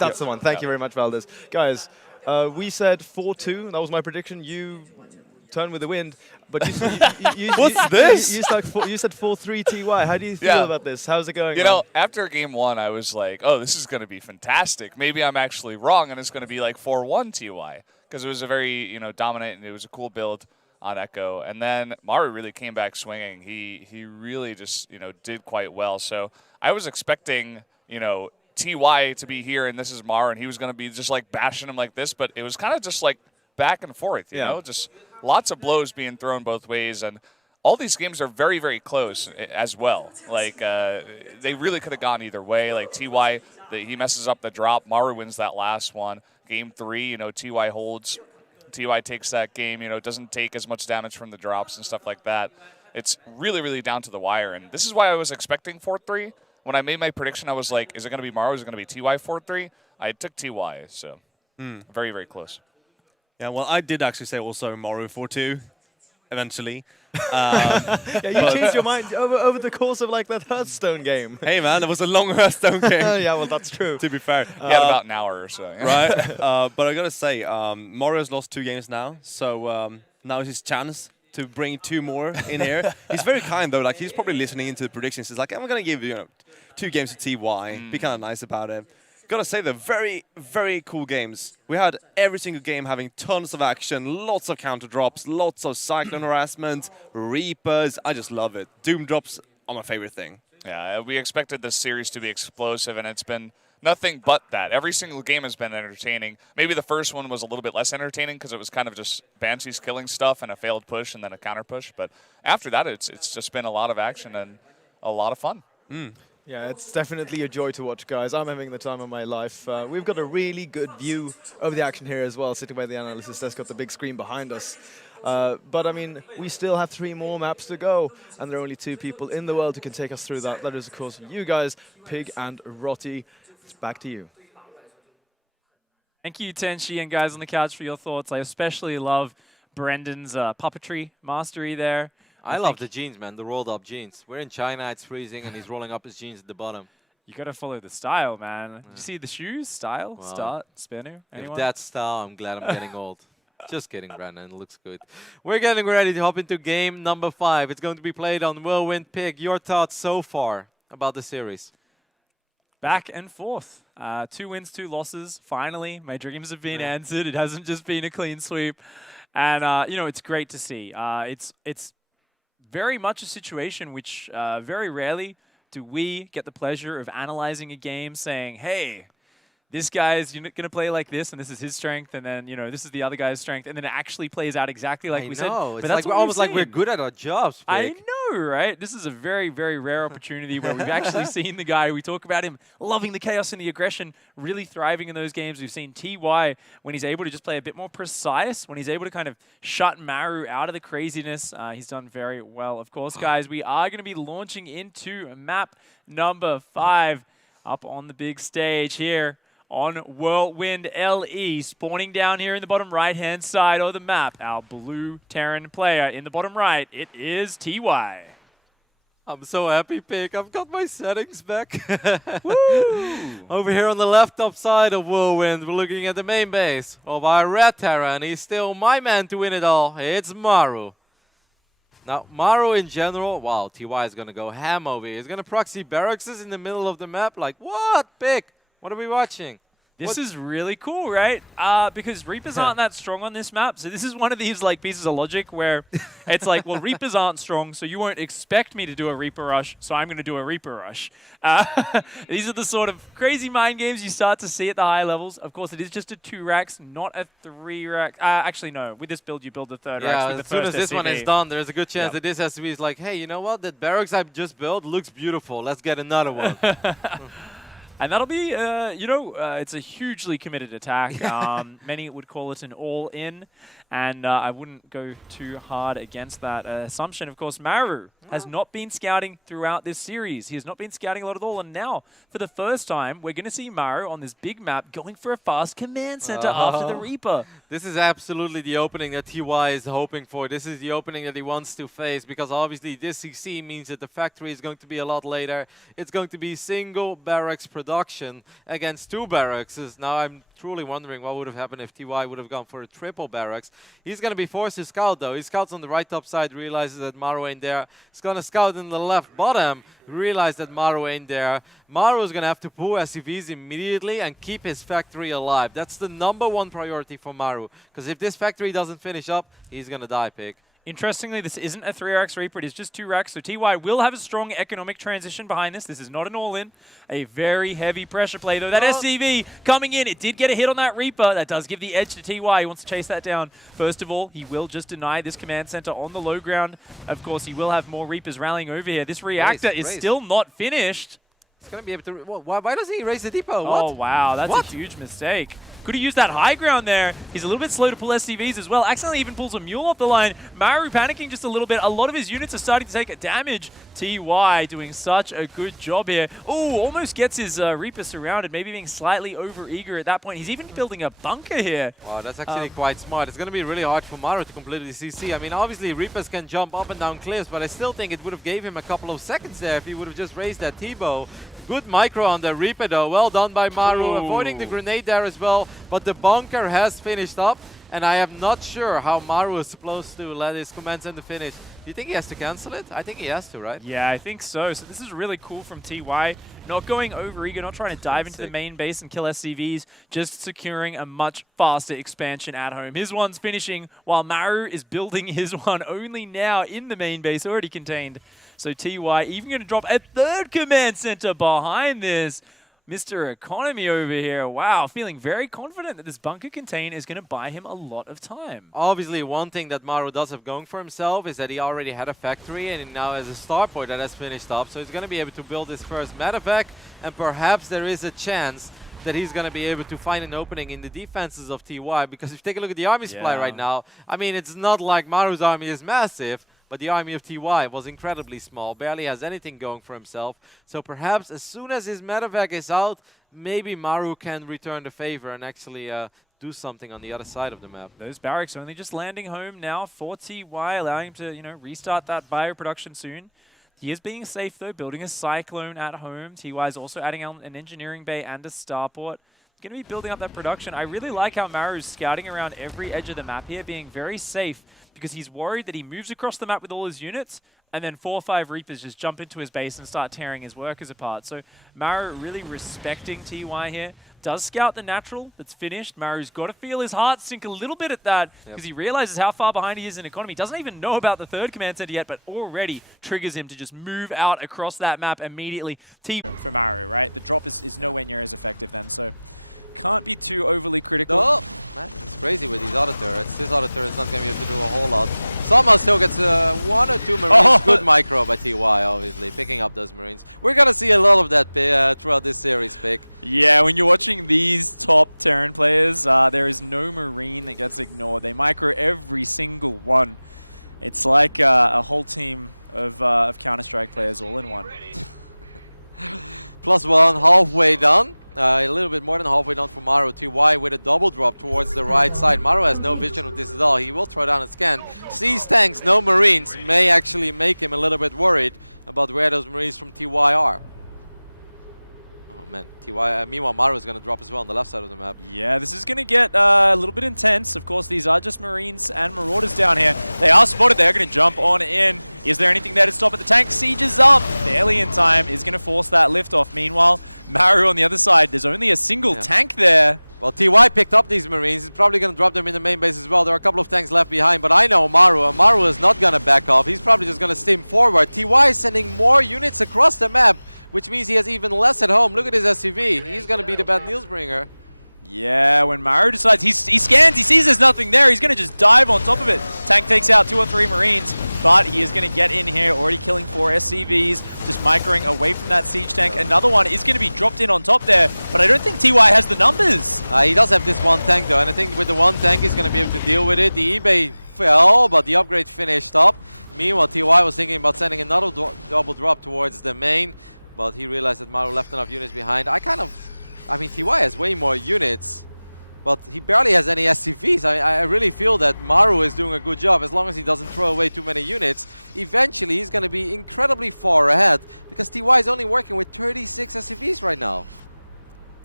That's the one. Thank you very much, Valdez. Guys, we said 4-2. That was my prediction. You turned with the wind. But What's this? You said 4-3 TY. How do you feel about this? How's it going? You know, after game one, I was like, oh, this is going to be fantastic. Maybe I'm actually wrong, and it's going to be like 4-1 TY. Because it was a very, dominant, and it was a cool build on Echo. And then Maru really came back swinging. He really just, did quite well. So I was expecting, TY to be here, and this is Maru, and he was going to be just like bashing him like this. But it was kind of just like back and forth, you know, just lots of blows being thrown both ways. And all these games are very, very close as well. Like, they really could have gone either way. Like, TY, he messes up the drop. Maru wins that last one. Game 3, TY holds. TY takes that game, doesn't take as much damage from the drops and stuff like that. It's really, really down to the wire. And this is why I was expecting 4-3. When I made my prediction, I was like, is it going to be Maru? Is it going to be TY 4-3? I took TY, so very, very close. Yeah, well, I did actually say also Maru 4-2 eventually. Yeah, you changed your mind over the course of like that Hearthstone game. Hey, man, it was a long Hearthstone game. Yeah, well, that's true. To be fair. He had about an hour or so. Yeah. Right? But I got to say, Maru has lost 2 games now, so now is his chance to bring 2 more in here. He's very kind, though. Like, he's probably listening into the predictions. He's like, I'm going to give you 2 games to TY. Be kind of nice about it. Gotta say, they're very, very cool games. We had every single game having tons of action, lots of counter drops, lots of Cyclone harassment, Reapers. I just love it. Doom drops are my favorite thing. Yeah, we expected this series to be explosive, and it's been nothing but that. Every single game has been entertaining. Maybe the first one was a little bit less entertaining because it was kind of just Banshees killing stuff and a failed push and then a counter push. But after that, it's just been a lot of action and a lot of fun. Yeah, it's definitely a joy to watch, guys. I'm having the time of my life. We've got a really good view of the action here as well, sitting by the analysis desk, got the big screen behind us. But, I mean, we still have 3 more maps to go, and there are only 2 people in the world who can take us through that. That is, of course, you guys, Pig and Rotti. It's back to you. Thank you, Tenshi, and guys on the couch for your thoughts. I especially love Brendan's puppetry mastery there. I love the jeans, man, the rolled up jeans. We're in China, it's freezing, and he's rolling up his jeans at the bottom. You got to follow the style, man. Did you see the shoes? Style? Wow. Start? Spinner? Anyone? If that's style, I'm glad I'm getting old. Just kidding, Brandon. It looks good. We're getting ready to hop into game number 5. It's going to be played on Whirlwind Pig. Your thoughts so far about the series? Back and forth. 2 wins, 2 losses. Finally, my dreams have been answered. It hasn't just been a clean sweep. And, it's great to see. It's very much a situation which very rarely do we get the pleasure of analyzing a game saying, hey, this guy's going to play like this, and this is his strength, and then, this is the other guy's strength, and then it actually plays out exactly like we said. It's like almost like we're good at our jobs. I know, right? This is a very, very rare opportunity where we've actually seen the guy. We talk about him loving the chaos and the aggression, really thriving in those games. We've seen TY when he's able to just play a bit more precise, when he's able to kind of shut Maru out of the craziness. He's done very well. Of course, guys, we are going to be launching into map number 5 up on the big stage here on Whirlwind LE, spawning down here in the bottom right-hand side of the map. Our blue Terran player in the bottom right, it is TY. I'm so happy, Pig. I've got my settings back. Woo! Over here on the left top side of Whirlwind, we're looking at the main base of our red Terran. He's still my man to win it all. It's Maru. Now, Maru in general, wow, TY is going to go ham over here. He's going to proxy barracks in the middle of the map. Like, what, Pig? What are we watching? This is really cool, right? Because Reapers aren't that strong on this map. So this is one of these like pieces of logic where it's like, well, Reapers aren't strong, so you won't expect me to do a Reaper rush, so I'm going to do a Reaper rush. These are the sort of crazy mind games you start to see at the high levels. Of course, it is just a 2 racks, not a 3 rack. Actually, no. With this build, you build the 3rd racks with the as soon as this SCV. one is done, there's a good chance that this SCV is like, hey, you know what? That barracks I've just built looks beautiful. Let's get another one. And that'll be, it's a hugely committed attack. Many would call it an all-in, and I wouldn't go too hard against that assumption. Of course, Maru has not been scouting throughout this series. He has not been scouting a lot at all, and now, for the first time, we're going to see Maru on this big map going for a fast command center after the Reaper. This is absolutely the opening that TY is hoping for. This is the opening that he wants to face, because obviously this CC means that the factory is going to be a lot later. It's going to be single barracks production. production against 2 barracks. Now I'm truly wondering what would have happened if TY would have gone for a triple barracks. He's going to be forced to scout though. He scouts on the right top side, realizes that Maru ain't there. He's going to scout in the left bottom, realize that Maru ain't there. Maru is going to have to pull SCVs immediately and keep his factory alive. That's the #1 priority for Maru, because if this factory doesn't finish up, he's going to die, Pig. Interestingly, this isn't a 3-Rax Reaper, it is just 2 racks, so TY will have a strong economic transition behind this. This is not an all-in. A very heavy pressure play, though. That SCV coming in, it did get a hit on that Reaper. That does give the edge to TY. He wants to chase that down. First of all, he will just deny this command center on the low ground. Of course, he will have more Reapers rallying over here. This reactor is still not finished. He's going to be able to... Why doesn't he raise the depot? Oh, wow. That's a huge mistake. Could have used that high ground there. He's a little bit slow to pull SCVs as well. Accidentally even pulls a mule off the line. Maru panicking just a little bit. A lot of his units are starting to take damage. TY doing such a good job here. Oh, almost gets his Reaper surrounded, maybe being slightly over-eager at that point. He's even building a bunker here. Wow, that's actually quite smart. It's going to be really hard for Maru to completely CC. I mean, obviously, Reapers can jump up and down cliffs, but I still think it would have gave him a couple of seconds there if he would have just raised that T-bow. Good micro on the Reaper, though. Well done by Maru, avoiding the grenade there as well. But the bunker has finished up, and I am not sure how Maru is supposed to let his command center finish. Do you think he has to cancel it? I think he has to, right? Yeah, I think so. So this is really cool from TY. Not going over-eager, not trying to dive into the main base and kill SCVs, just securing a much faster expansion at home. His one's finishing while Maru is building his one only now in the main base, already contained. So TY even going to drop a 3rd command center behind this. Mr. Economy over here, wow, feeling very confident that this bunker contain is going to buy him a lot of time. Obviously, one thing that Maru does have going for himself is that he already had a factory and he now has a starport that has finished up, so he's going to be able to build his first medevac, and perhaps there is a chance that he's going to be able to find an opening in the defenses of TY, because if you take a look at the army supply right now, I mean, it's not like Maru's army is massive, but the army of TY was incredibly small, barely has anything going for himself. So perhaps as soon as his medevac is out, maybe Maru can return the favor and actually do something on the other side of the map. Those barracks only just landing home now for TY, allowing him to, restart that bioproduction soon. He is being safe though, building a cyclone at home. TY is also adding an engineering bay and a starport. Going to be building up that production. I really like how Maru's scouting around every edge of the map here, being very safe, because he's worried that he moves across the map with all his units, and then 4 or 5 Reapers just jump into his base and start tearing his workers apart. So Maru really respecting TY here. Does scout the natural that's finished. Maru's got to feel his heart sink a little bit at that, because he realizes how far behind he is in economy. Doesn't even know about the 3rd command center yet, but already triggers him to just move out across that map immediately. For Maru, right? The drop is nowhere near as effective then, so can't be too overly critical. Oh, man, it's crazy with these auto turrets. This auto turret's not going to be able to do a whole lot. Somehow still gets 1 or 2 Marines. Good micro by TY, obviously, picking up those Marines. We're going to see a lot of that throughout this series, Pick. Yeah, when you're watching these top Terran players, there is no Marine that gets ignored. They micro every single one. It's like a whole team of Counter-Strike players all in one. +1, halfway done. A little bit more than halfway down for Maru. TY with a double drop towards the right side. Maru has no vision of this at all. He will throw down a scan. Sees tanks, no Marines. May actually make him a little bit worried about where those Marines from TY are. Oh man, TY. Meanwhile, Maru is going to drop as well on the left side of the map. Yeah, this is going to get a little bit intense. Of course, these are just Marines and Marauders down here. They are spotted. They're going to jump on in. Is there anything there to stop it? The tank sieges up. Barely in time. Is going to force that liftoff. Meanwhile, Maru on the other side. There's only a single tank there. Well, TY picked up these Marines. He's probably going to drop them in the main base as well. There are a couple of tanks left behind, but I know Maru. And Maru is not going to back off. He's probably just going to steam forward. TY is sending more units across the map, which means he has even less at home. Look at his SCV. He's going to be the bad news bringer. Yeah, when Maru decides, he scans, he sees there's nothing there, he's going to just dive on top of it. Tank takes out 2 or 3 Marines, but he is going to get in here, already killing 4 SCVs, just microing away from that siege tank. Another one is going to be dropped in on top there, but I don't think TY has the numbers. He does have this 1 tank though, and I think with the 1 tank he's going to be able to deal with it. The eBay fell, but the upgrade finished up. Meanwhile, TY was thinking about sending another double drop towards the main, but he realized that Maru left enough units behind. I mean, TY has way more units, but he barely has any SCVs. I really feel that Maru is doing a good job. As long as he doesn't throw away too many units, eventually he's going to be incredibly far ahead, because TY is only working with 36 SCVs right now.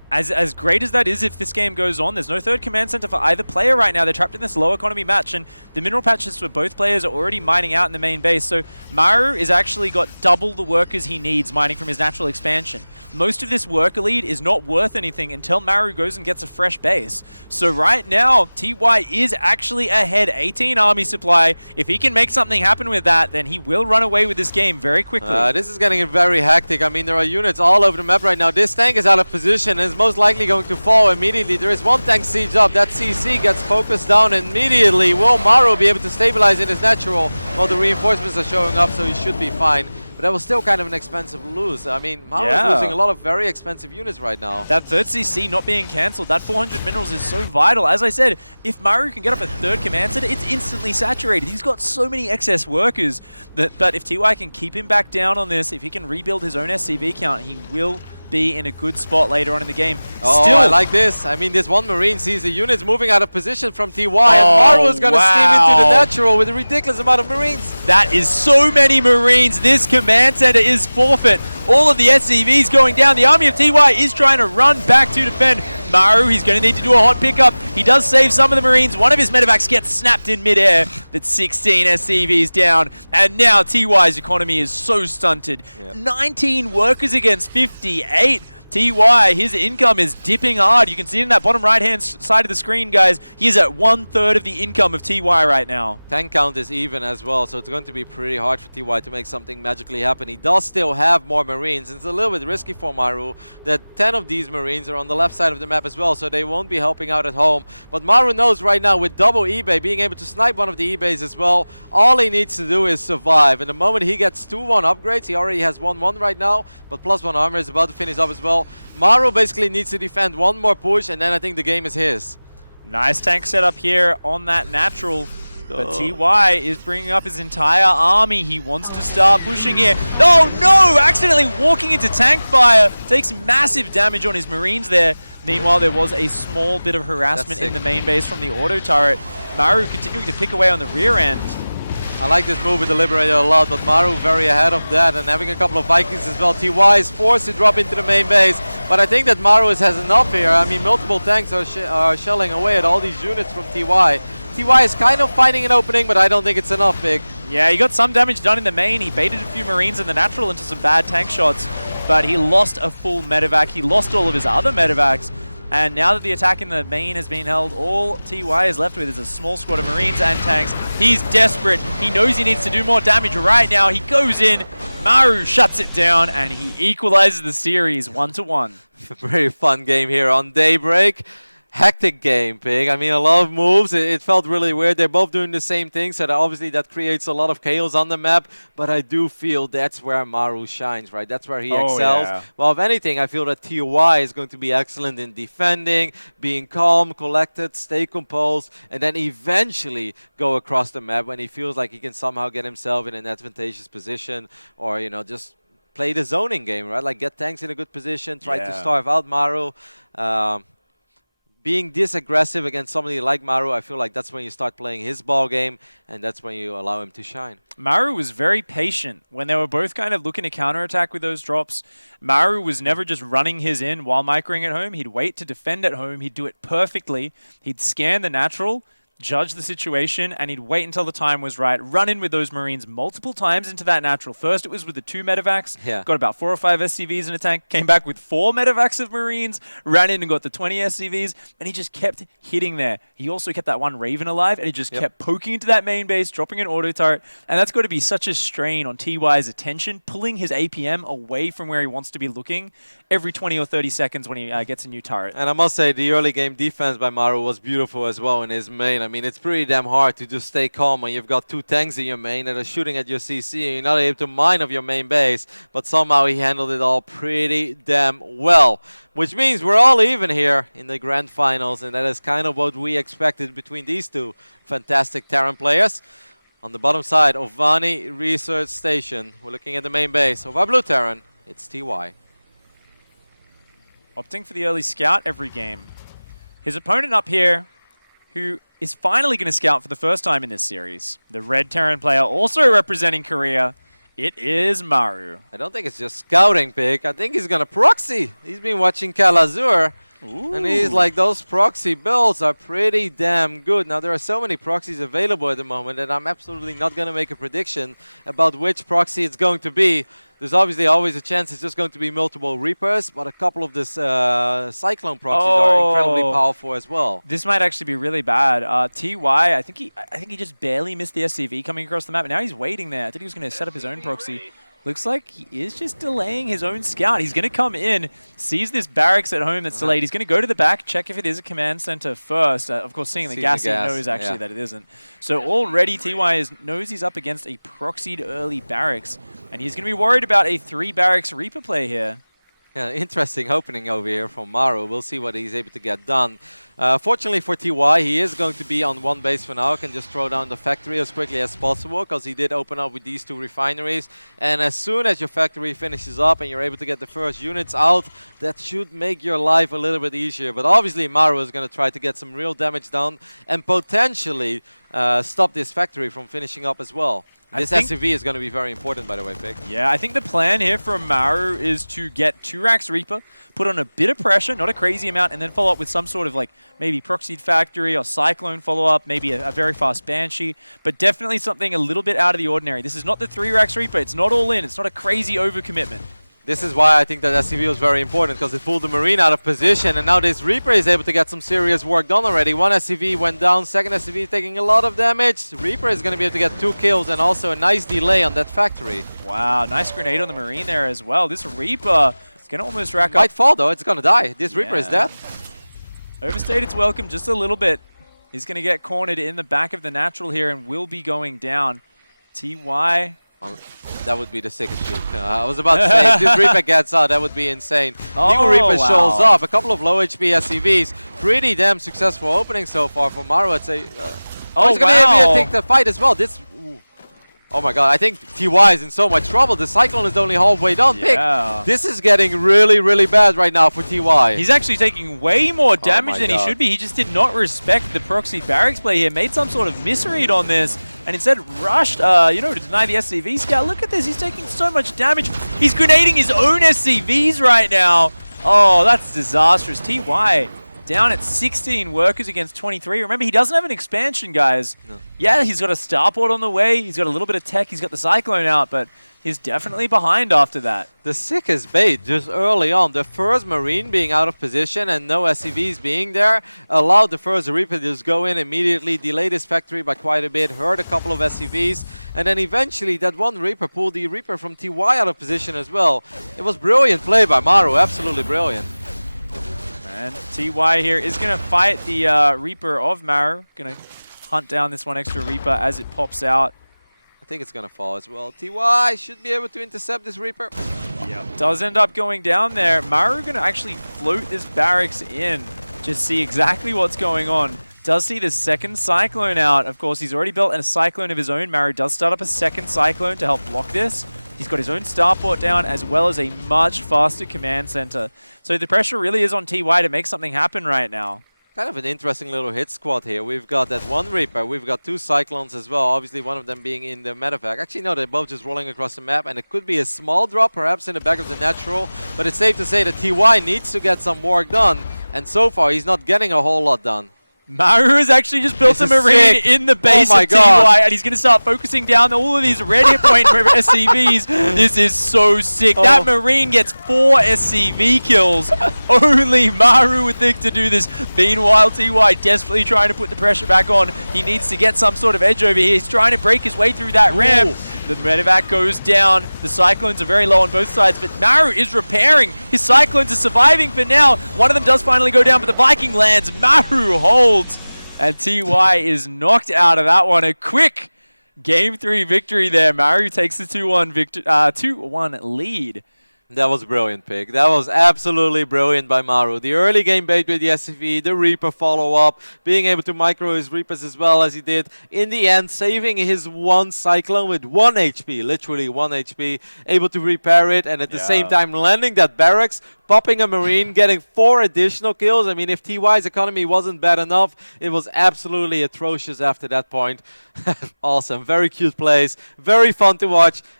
As great as that is, if this game goes on, there's no third command center for either player right now. They're trapped in this low economy match, and the mineral patches for both players are already mining out in the main base. So Maru is actually got double the workers he needs mining from his natural expansion. Most of this worker lead is not worth anything until Maru goes and gets a fresh base. So right now, TY is actually ahead, 18 army supply. If he can make something happen with that, then he will run away with this game very quickly. This is getting very hectic. I mean, there are units all over the map right now. This tank is out of position and is most likely going to fall immediately. There is one tank siege up. That CC gets focused down immediately. Will Maru be able to stabilize in his natural? Well, the reinforcements are showing up, so he should be fine. But that was still kind of an expensive lose. I mean, Maru is losing a lot of very expensive units right now. That third CC not being cancelled, that 400 minerals is so vital. As I said, if Maru can get up a third command center, it's instantly saturated. He's got so many excess workers. But if TY can keep him back down on this, if he can rebuild his own SCV count, he will be in a good spot later on in the game. Oh, Still, I like this. I mean, this one Marine sees the units moving out of position from TY, and Maru is going to steam into the natural with a ridiculous amount of Marines. That is so many Marines. This command center is forfeit. All of the SCVs going down. The army of TY is trying to run back to defend Maru. He's going to need to do a hot pickup. He does save some of the Marines. One of his medevacs gets snapped in midair, but 16 SCVs down. And now TY's economy is so stunted. 19 workers against 58. TY, his income is dipping hard. You can see it in that bottom right-hand side of the screen, guys. He is at 1/3 of the income of TY right now. Tank count is even as well, so it's going to be pretty hard for TY to make something magically happen. He does still have more Marines. It's a little bit risky for Maru that 10 of these Marines are on the left side of the map as well, so they won't be helping out at home. But Maru knows right now with double eBay, being able to snipe one of the eBays as well, all he needs to do is survive. And the moment he gets 2-1 upgrades, he already has 1-1 right now, but +1 armor is about to finish up as well. Maru basically needs to defend one more push, and then I think the game is his. Nice tank setup here on that natural. But TY is bringing up his entire army. He wants to start pushing here. Oh no! Accidentally walking into tank fire. Takes massive damage on his Marines there. Meanwhile, there was a small bit of harassment in the main base from the auto turret. Maru continuing to pick away on the rear end. I like this move with the Liberator a lot, but Maru very ahead of that and having a couple of Vikings as well. TY is forced to drop into the main base, but I think that Maru has enough here. I mean, multiple tanks are shelling away at all these units from TY. TY is kind of finding an opening, but I don't think it's enough, Big. Yeah, he got some damage done in the main. He baited a few Marines in the natural into some bad tank shots, but he lost a full medevac. He lost all of his other medevacs. And now that the attack in the main has been held, all TY is left with is a small squad of Marines and tanks. He's desperate. He knows he needs to do more damage right now. He goes in. Maru shuts it down, and he equalizes the series 1-1. Very fun game here on Daybreak. Hectic game, Pig. I mean, a lot of moves. It felt really weird. They're both doing the same thing, so obviously that creates a lot of chaos on the map. But I do feel that's where Maru shines, right? That's where he excels. Yeah. Well, if anything, I feel that TY is going to be excellent in defending, being calm, collected, stay composed, and then eventually go across the map when he feels like he can somehow get himself in an advantageous position, or, you know, just play the zoning game, right? Like get tanks in a good position, try to starve out Maru. Being this aggressive against somebody like Maru, I feel like that's when you start playing his ball game, and that's when you allow him to shine. Maru was very patient when they were both kind of looking to counterattack with those drops. Maru was never just running his in while microing at home. He'd wait to defend at home. He'd do it perfectly. He'd scan the natural, judge the situation, and he'd wait until the time was right, run in with those Marines multiple times into that natural. First, it was with the 2 medevacs, got about 4 or 5 SCVs in a tank, came back with 4 medevacs of Marines, ran in and got the 20 SCVs, and he just kept hitting there. He also kept that one Raven alive, and he just kept poking into that main base, dropping an auto turret, and that's got to be such a strain on TY's attention, pulling his APM away from where he wants to be looking every 20 or 30 seconds when he gets a new turret. And I must say, the early game defense by Maru was beautiful as well in his main. I mean, it's pretty damn hard to just stay calm when you've got 2 tanks in your main that are shooting at your CC and you're not able to mine of your main base, but somehow he handled it all pretty damn well. Which means we're all even here in the grand finals, and that is kind of what we expected between these two fantastic Terran players. On the bottom side, Ovani Research Station. We're looking at the main base. Over Blue Terran, it's TY. Opting for the early scout every game. His opponent up here, who is finally going to scout for the first time in this series. The red Terran player, also representing Korea, It is Maru. I don't think it's just scouting pick. I think he's going to proxy. He's been watching Kalazur. And he's like, those proxy builds are pretty damn good. Now, there are so many proxies available at the moment that I'm absolutely not going to make a prediction about which proxy it's going to be. There's obviously always a chance it's just going to be multiple Reapers, but a couple of this Cyclone proxies are incredibly powerful as well. This might actually be really bad. TY, I think he just barely missed the SCV coming across the map, and now he's waiting there. I thought he was going to set up his own proxy. Looks like he is just delaying his own scout. He's going to come in, sees this barracks at home that's delayed. He's going to go to the back, check if it is a command center first. Of course, seeing the gas, he knows actually that it isn't. So already TY knows he's up against a proxied early barracks, and he's going to be worried about a 3 barracks Reaper play here. Yeah, interesting opening over here from Maru. We'll see what he's able to get done. Fortunately for TY, he is going to be on one base for now. Can just throw down the factory as quickly as possible because he did open up with these 2 refineries. And as soon as your factory finishes up and you're able to get the first units out, that should make your life a little bit easier. But obviously Maru is going to try to get some real damage done and potentially stop this factory from finishing up as well. This SCV is going to be very important, by the way, Pig. Yeah, I think the plan here for Maru is to get 2 racks Reaper, put on a bit of pressure, not a crazy amount, and then follow up with some sort of like maybe Proxied Factory or Cyclone follow-up, maybe a very fast Banshee, but definitely something a little bit out of the ordinary. This is not the 3 racks Reaper. It's not all in. It's not a crazy overcommitment. This is why I think that SCV was very important, because it pulled the Marine out of position, and now this Reaper is able to get some serious work done already. 1 SCV went down, 2nd SCV taking a lot of damage. Reaper is going to be able to get 2 kills and also a nice delay on that factory. Wow, nice grenade on the Marine there as well. This Reaper is going to almost rack up. Might fall though, it's going to die. This Reaper is dead. Overstayed its welcome just a little bit. He's going to get cornered in the back of the natural here and will be going down. TY... that would be the sickest shoot. I was about to say, if this Reaper gets out, that would be insane. New Reaper shows up. A couple of low HP SCVs. Pretty damn successful opening so far for Maru, I'd say. He's going to be able to take the fight as well. Oh my god, I think TY is in so much trouble. The Cyclone is only halfway done. Yeah. This is getting really, really bad right now for TY. He's actually taking way more damage than he should be. He just did not respect the proxy barracks play here. Made some sort of misread on this. And instead rushed, to deny the SCV scout. Look at this. He's taking so much damage. He's grenading his own SCVs right now. Oh, that's disastrous. TY down at 16 workers against 23. Remember, he doesn't have an expansion, guys. No. Yeah, he's got a starport on the way. He's got a little bit of tech. He's got the Cyclone out, but he's definitely behind after that. The sickest bait just early on. The first Marine being out of position and no SCVs being there allowed the first Reaper to just go in immediately, delay this factory by quite a bit, hurt a couple of SCVs, and then eventually that one Reaper pulled the Reaper from TY out of position as well. It was brilliant play by Maru, absolutely brilliant. And TY here is going to fight the Reaper of Maru. Going to hunt down this one extra Reaper as it pops out. I think it's going to fall as well. TY should be able to intercept this Reaper. Yep. Does end up going down there. Maru going to actually float this barracks in. Just see exactly what's going on. Does see the 2nd Cyclone out. Of course, he's already built a Cyclone of his own. Maru does start up a 2nd Cyclone to help block this. He's got his own starport down as well as a much faster command center. So the pressure really is on TY to make something happen right now. Kind of an interesting little hit squad here. We've got that 1 Reaper, we've got 2 Cyclones as well, obviously one of them being in the medevac. Actually, no, they're both just rolling across the map, and it could be a small drop, perhaps in the back of the natural, but it's safe to say that TY needs to get some work done, and so far he's not getting a whole lot done. Maru has actually just built a Marine in the base of TY, and he's going to start focusing down all of these red hit point SCVs. This is so sick. That Marine gets 4 SCV kills. Only Maru would think to do this. Meanwhile, TY desperately trying to put the pressure back on. He needs to get some sort of edge over here. He's trying to break his way through that ramp. The medevac goes down. The Cyclones are very low on both sides, but Maru is repairing. His Cyclones are surviving for now. One of them does finally go down, but the Viking lands. Maru holds, and TY is knocked out of that one. A quick Game 3 victory there. Maru takes the 2-1 lead. That was brilliant, Pig. That was absolutely brilliant by Maru. The early game bait with the SCV, the Reaper follow-up, being able to micro his Reapers as well as he did. In the end, saving his 1 Cyclone with 1 HP, literally 1 HP, able to repair it, and at the same time landing that barracks, popping a Marine, getting 4 additional kills. I mean, if TY's economy wasn't bad enough, it was absolutely atrocious after that point. Awesome. Very cute plays. Very fun to watch.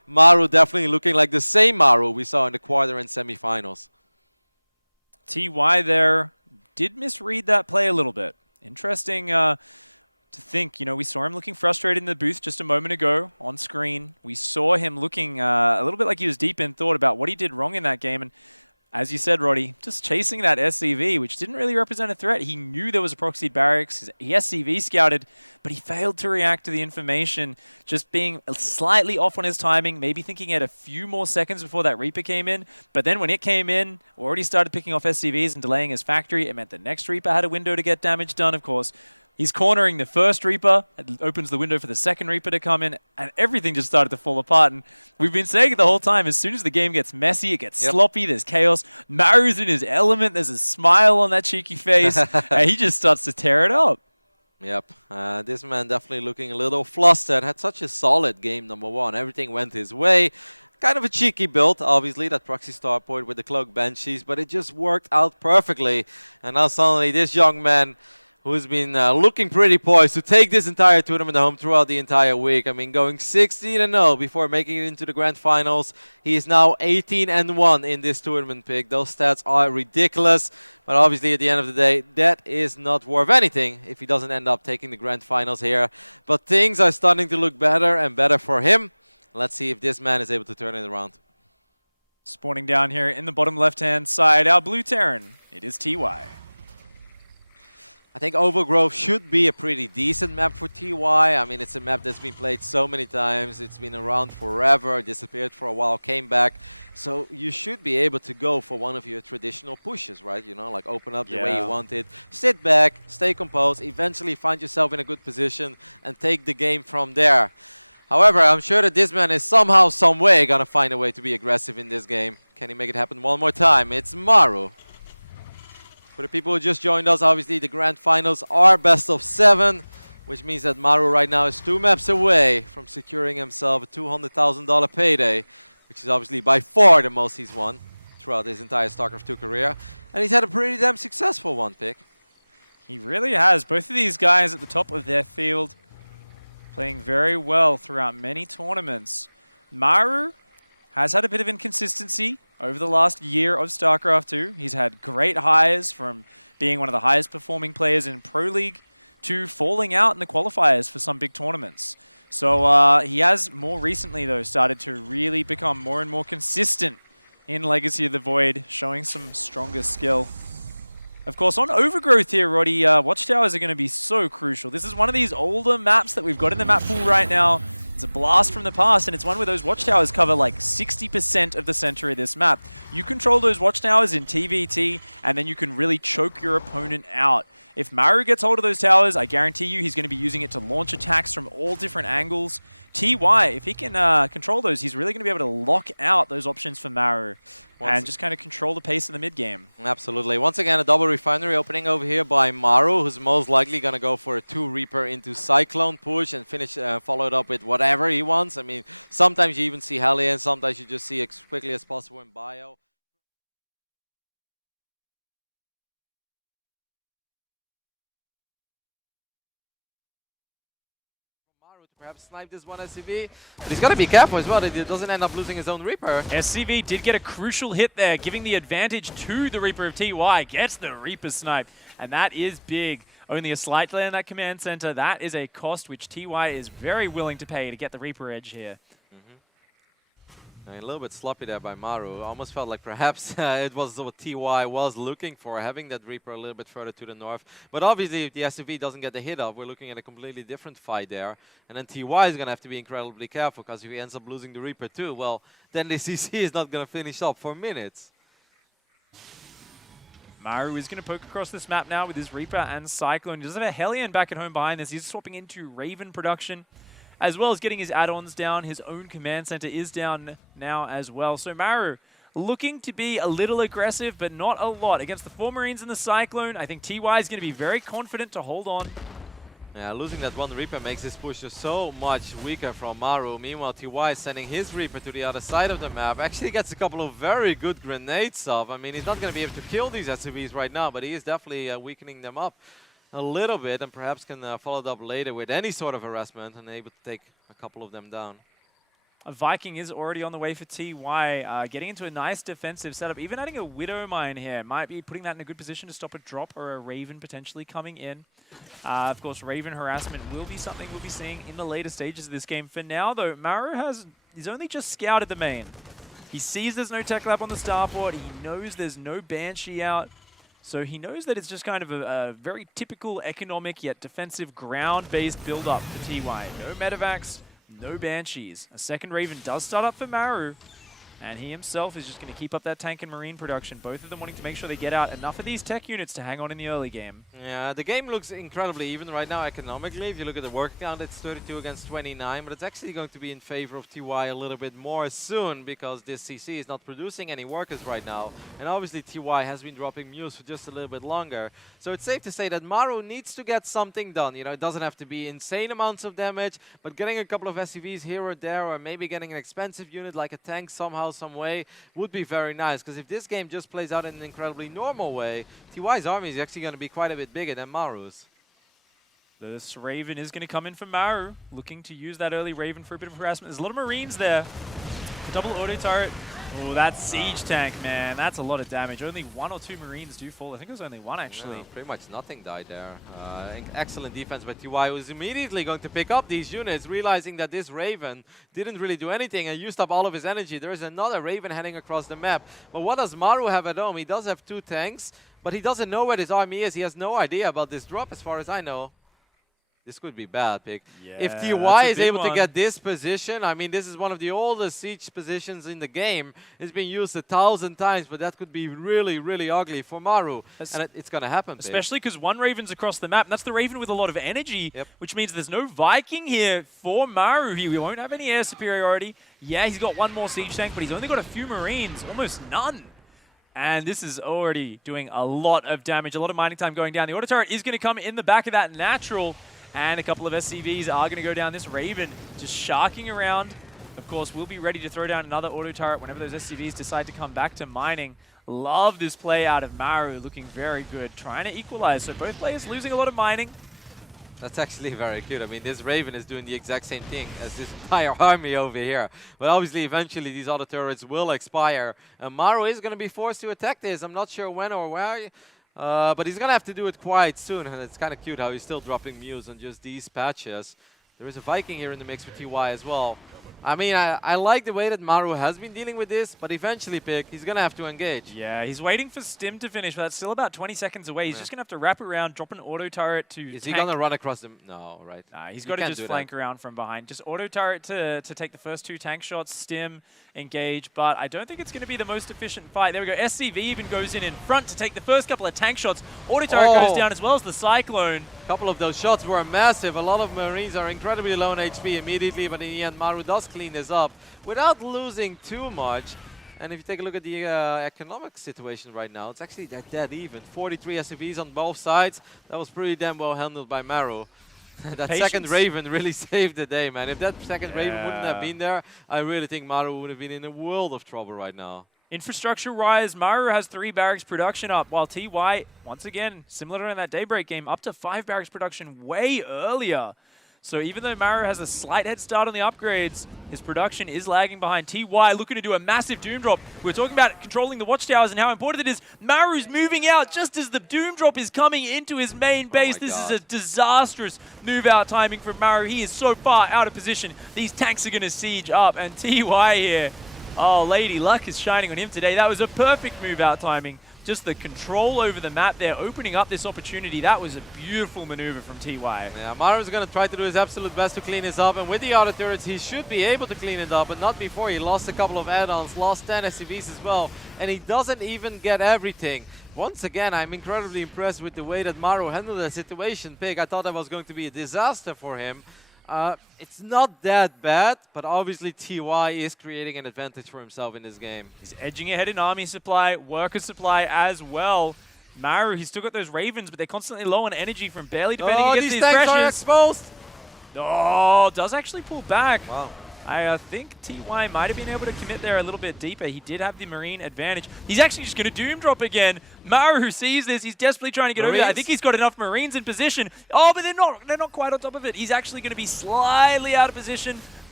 Maru definitely looking like the same Maru we saw in the quarter and semifinals. TY there did misread that play a little bit. Interesting to think, we saw him looking frustrated in the booth just a moment ago on screen. We saw him looking a little bit like he was deep in thought about what he did wrong in that game. And as you said, Roddy, just chasing that SCV, which didn't really represent a threat. He knew there was a proxied barracks. He SCV scouted, but he failed to react to the information, just being slightly off on his timing, maybe thinking he had a few more seconds before that Reaper came in. But then when it came in, already started picking off SCVs and delaying his factory. It meant the next Reaper had a window to get damage done, of course. He's cornering the first Reaper, it opens the window for the second Reaper to come in, and everything just started to fall apart. And we've been saying it the whole time, as soon as the game gets messy, it gets sloppy, there's chaos. Maru's in his element, there's a smile on that cheeky face, and he just starts to tear it up. Yep, this man definitely looking a little flustered. Had such a solid game, number one. Everything went his way. Kind of a cheeky build, obviously, that proxy starport with the cloak banshees, but it just worked out perfectly. And now suddenly this young man, who's been looking pretty poised to take this entire tournament home throughout the entire week. I mean, going 16-0 before making it into the grand finals. He is now 18-1 in this tournament pick. Those stats are ridiculous, but obviously at the end of the day, that is not worth anything if he doesn't end up taking the grand finals here. But things are starting to look better and better for him. Let's see if this man is able to turn it around. Spawning down here in the bottom left-hand side, our blue Terran, it is TY. I think Overgrowth should be a pretty decent map for TY. I mean, it's a map that's been played so many times. It's been around forever, disappeared for a while, came back. So you should be able to go for one of your traditional pushes, right? Like open up the way you want it. Sit back, stay composed, eventually find yourself in a good position and take the game from there. However, I'm sure that this man is somehow, some way going to find a way to be aggressive in this game. Can he make it happen one more time? It's Maru. For the people who just joined us, obviously the grand finals are best of 7, which means that Maru right now is 2 maps away from securing himself a $200,000 payday, which is obviously by far the most he's won throughout his entire StarCraft 2 career. And he's had a pretty damn successful one, Pick. He really has. Both of these guys at the top of their field playing very well throughout many tournaments. Maru has had a bit of inconsistency over the last year of StarCraft 2. He's had great highs from being one of the highest performing players in Pro League to falling out in the qualifiers for some big tournaments. So he has more recently, though, started to really become more and more consistent in Legacy of the Void, showing some stronger skill. Of course, on Overgrowth here, Roddy, Watchtowers are going to be so crucial. This is one of these older maps that we've got in the map pool right now. It's a blast from the past, and it's one where those watchtowers cover like 60% of the center of this map. You control those watchtowers in TVT, and then you can really choke your opponent out. If Maru gets hold of those towers, I guarantee you he's going to be using it to launch attacks from all different angles. TY, if he can control those, he's really going to be able to lock out those options for Maru and just kind of control the pace of the mid-game. Absolutely. Once again, a double refinery opening over here by Maru, who's most likely going to go for a 2 Reaper into Cyclone push and finish, follow it up with whatever he wants. I mean, sometimes you even see Hellion, sometimes you just see as quickly as possible in Bio. To perhaps snipe this one SCV, but he's got to be careful as well that he doesn't end up losing his own Reaper. SCV did get a crucial hit there, giving the advantage to the Reaper of TY. Gets the Reaper snipe, and that is big. Only a slight delay in that command center. That is a cost which TY is very willing to pay to get the Reaper edge here. A little bit sloppy there by Maru. Almost felt like perhaps it was what TY was looking for, having that Reaper a little bit further to the north. But obviously, if the SCV doesn't get the hit off, we're looking at a completely different fight there. And then TY is going to have to be incredibly careful, because if he ends up losing the Reaper too, well, then the CC is not going to finish up for minutes. Maru is going to poke across this map now with his Reaper and Cyclone. He does have a Hellion back at home behind this. He's swapping into Raven production, as well as getting his add-ons down. His own command center is down now as well. So Maru looking to be a little aggressive, but not a lot. Against the 4 Marines and the Cyclone, I think TY is going to be very confident to hold on. Yeah, losing that one Reaper makes this push just so much weaker from Maru. Meanwhile, TY is sending his Reaper to the other side of the map. Actually gets a couple of very good grenades off. I mean, he's not going to be able to kill these SCVs right now, but he is definitely weakening them up a little bit, and perhaps can follow it up later with any sort of harassment and able to take a couple of them down. A Viking is already on the way for TY, getting into a nice defensive setup. Even adding a Widow Mine here might be putting that in a good position to stop a drop or a Raven potentially coming in. Of course, Raven harassment will be something we'll be seeing in the later stages of this game. For now, though, Maru he's only just scouted the main. He sees there's no tech lab on the starport. He knows there's no Banshee out. So he knows that it's just kind of a very typical economic yet defensive ground-based build-up for TY. No Medivacs. No Banshees. A second Raven does start up for Maru, and he himself is just going to keep up that tank and marine production, both of them wanting to make sure they get out enough of these tech units to hang on in the early game. Yeah, the game looks incredibly even right now economically. If you look at the work count, it's 32 against 29, but it's actually going to be in favor of TY a little bit more soon because this CC is not producing any workers right now. And obviously TY has been dropping Muse for just a little bit longer. So it's safe to say that Maru needs to get something done. You know, it doesn't have to be insane amounts of damage, but getting a couple of SCVs here or there, or maybe getting an expensive unit like a tank somehow, some way, would be very nice. Because if this game just plays out in an incredibly normal way, TY's army is actually going to be quite a bit bigger than Maru's. This Raven is going to come in for Maru, looking to use that early Raven for a bit of harassment. There's a lot of Marines there. Double auto turret. Oh, that siege tank, man. That's a lot of damage. Only 1 or 2 Marines do fall. I think it was only 1, actually. No, pretty much nothing died there. Excellent defense by TY, who's immediately going to pick up these units, realizing that this Raven didn't really do anything and used up all of his energy. There is another Raven heading across the map. But what does Maru have at home? He does have 2 tanks, but he doesn't know where his army is. He has no idea about this drop, as far as I know. This could be bad, Pick. Yeah, if TY is able to get this position, I mean, this is one of the oldest siege positions in the game. It's been used 1,000 times, but that could be really, really ugly for Maru. And it's going to happen, especially because one Raven's across the map, and that's the Raven with a lot of energy, yep. Which means there's no Viking here for Maru. He won't have any air superiority. Yeah, he's got 1 more siege tank, but he's only got a few Marines, almost none. And this is already doing a lot of damage, a lot of mining time going down. The auto turret is going to come in the back of that natural. And a couple of SCVs are going to go down. This Raven just sharking around. Of course, we'll be ready to throw down another auto turret whenever those SCVs decide to come back to mining. Love this play out of Maru, looking very good, trying to equalize. So both players losing a lot of mining. That's actually very cute. I mean, this Raven is doing the exact same thing as this entire army over here. But obviously, eventually, these auto turrets will expire. And Maru is going to be forced to attack this. I'm not sure when or where. But he's going to have to do it quite soon, and it's kind of cute how he's still dropping Muse on just these patches. There is a Viking here in the mix with TY as well. I mean, I like the way that Maru has been dealing with this, but eventually, Pick, he's going to have to engage. Yeah, he's waiting for Stim to finish, but that's still about 20 seconds away. He's just going to have to wrap around, drop an auto turret to Is he going to run across them? No, right. Nah, he's got to just flank around from behind. Just auto turret to take the first 2 tank shots, Stim, engage, but I don't think it's going to be the most efficient fight. There we go. SCV even goes in front to take the first couple of tank shots. Auto turret goes down as well as the Cyclone. A couple of those shots were massive. A lot of Marines are incredibly low on HP immediately, but in the end, Maru does clean this up without losing too much. And if you take a look at the economic situation right now, it's actually dead even. 43 SCVs on both sides. That was pretty damn well handled by Maru. That second Raven really saved the day, man. If that second Raven wouldn't have been there, I really think Maru would have been in a world of trouble right now. Infrastructure-wise, Maru has 3 barracks production up, while TY, once again, similar to in that Daybreak game, up to 5 barracks production way earlier. So even though Maru has a slight head start on the upgrades, his production is lagging behind. TY looking to do a massive Doom Drop. We're talking about controlling the watchtowers and how important it is. Maru's moving out just as the Doom Drop is coming into his main base. This is a disastrous move-out timing from Maru. He is so far out of position. These tanks are going to siege up, and TY here, oh, Lady Luck is shining on him today. That was a perfect move-out timing. Just the control over the map there, opening up this opportunity. That was a beautiful maneuver from TY. Yeah, Maru's going to try to do his absolute best to clean this up. And with the auto turrets, he should be able to clean it up, but not before. He lost a couple of add-ons, lost 10 SCVs as well. And he doesn't even get everything. Once again, I'm incredibly impressed with the way that Maru handled the situation. Pig, I thought that was going to be a disaster for him. It's not that bad, but obviously TY is creating an advantage for himself in this game. He's edging ahead in army supply, worker supply as well. Maru, he's still got those Ravens, but they're constantly low on energy from barely defending against these tanks pressures. are exposed! Oh, does actually pull back. Wow. I think TY might have been able to commit there a little bit deeper. He did have the Marine advantage. He's actually just going to Doom Drop again. Maru sees this. He's desperately trying to get over there. I think he's got enough Marines in position. Oh, but they're not quite on top of it. He's actually going to be slightly out of position.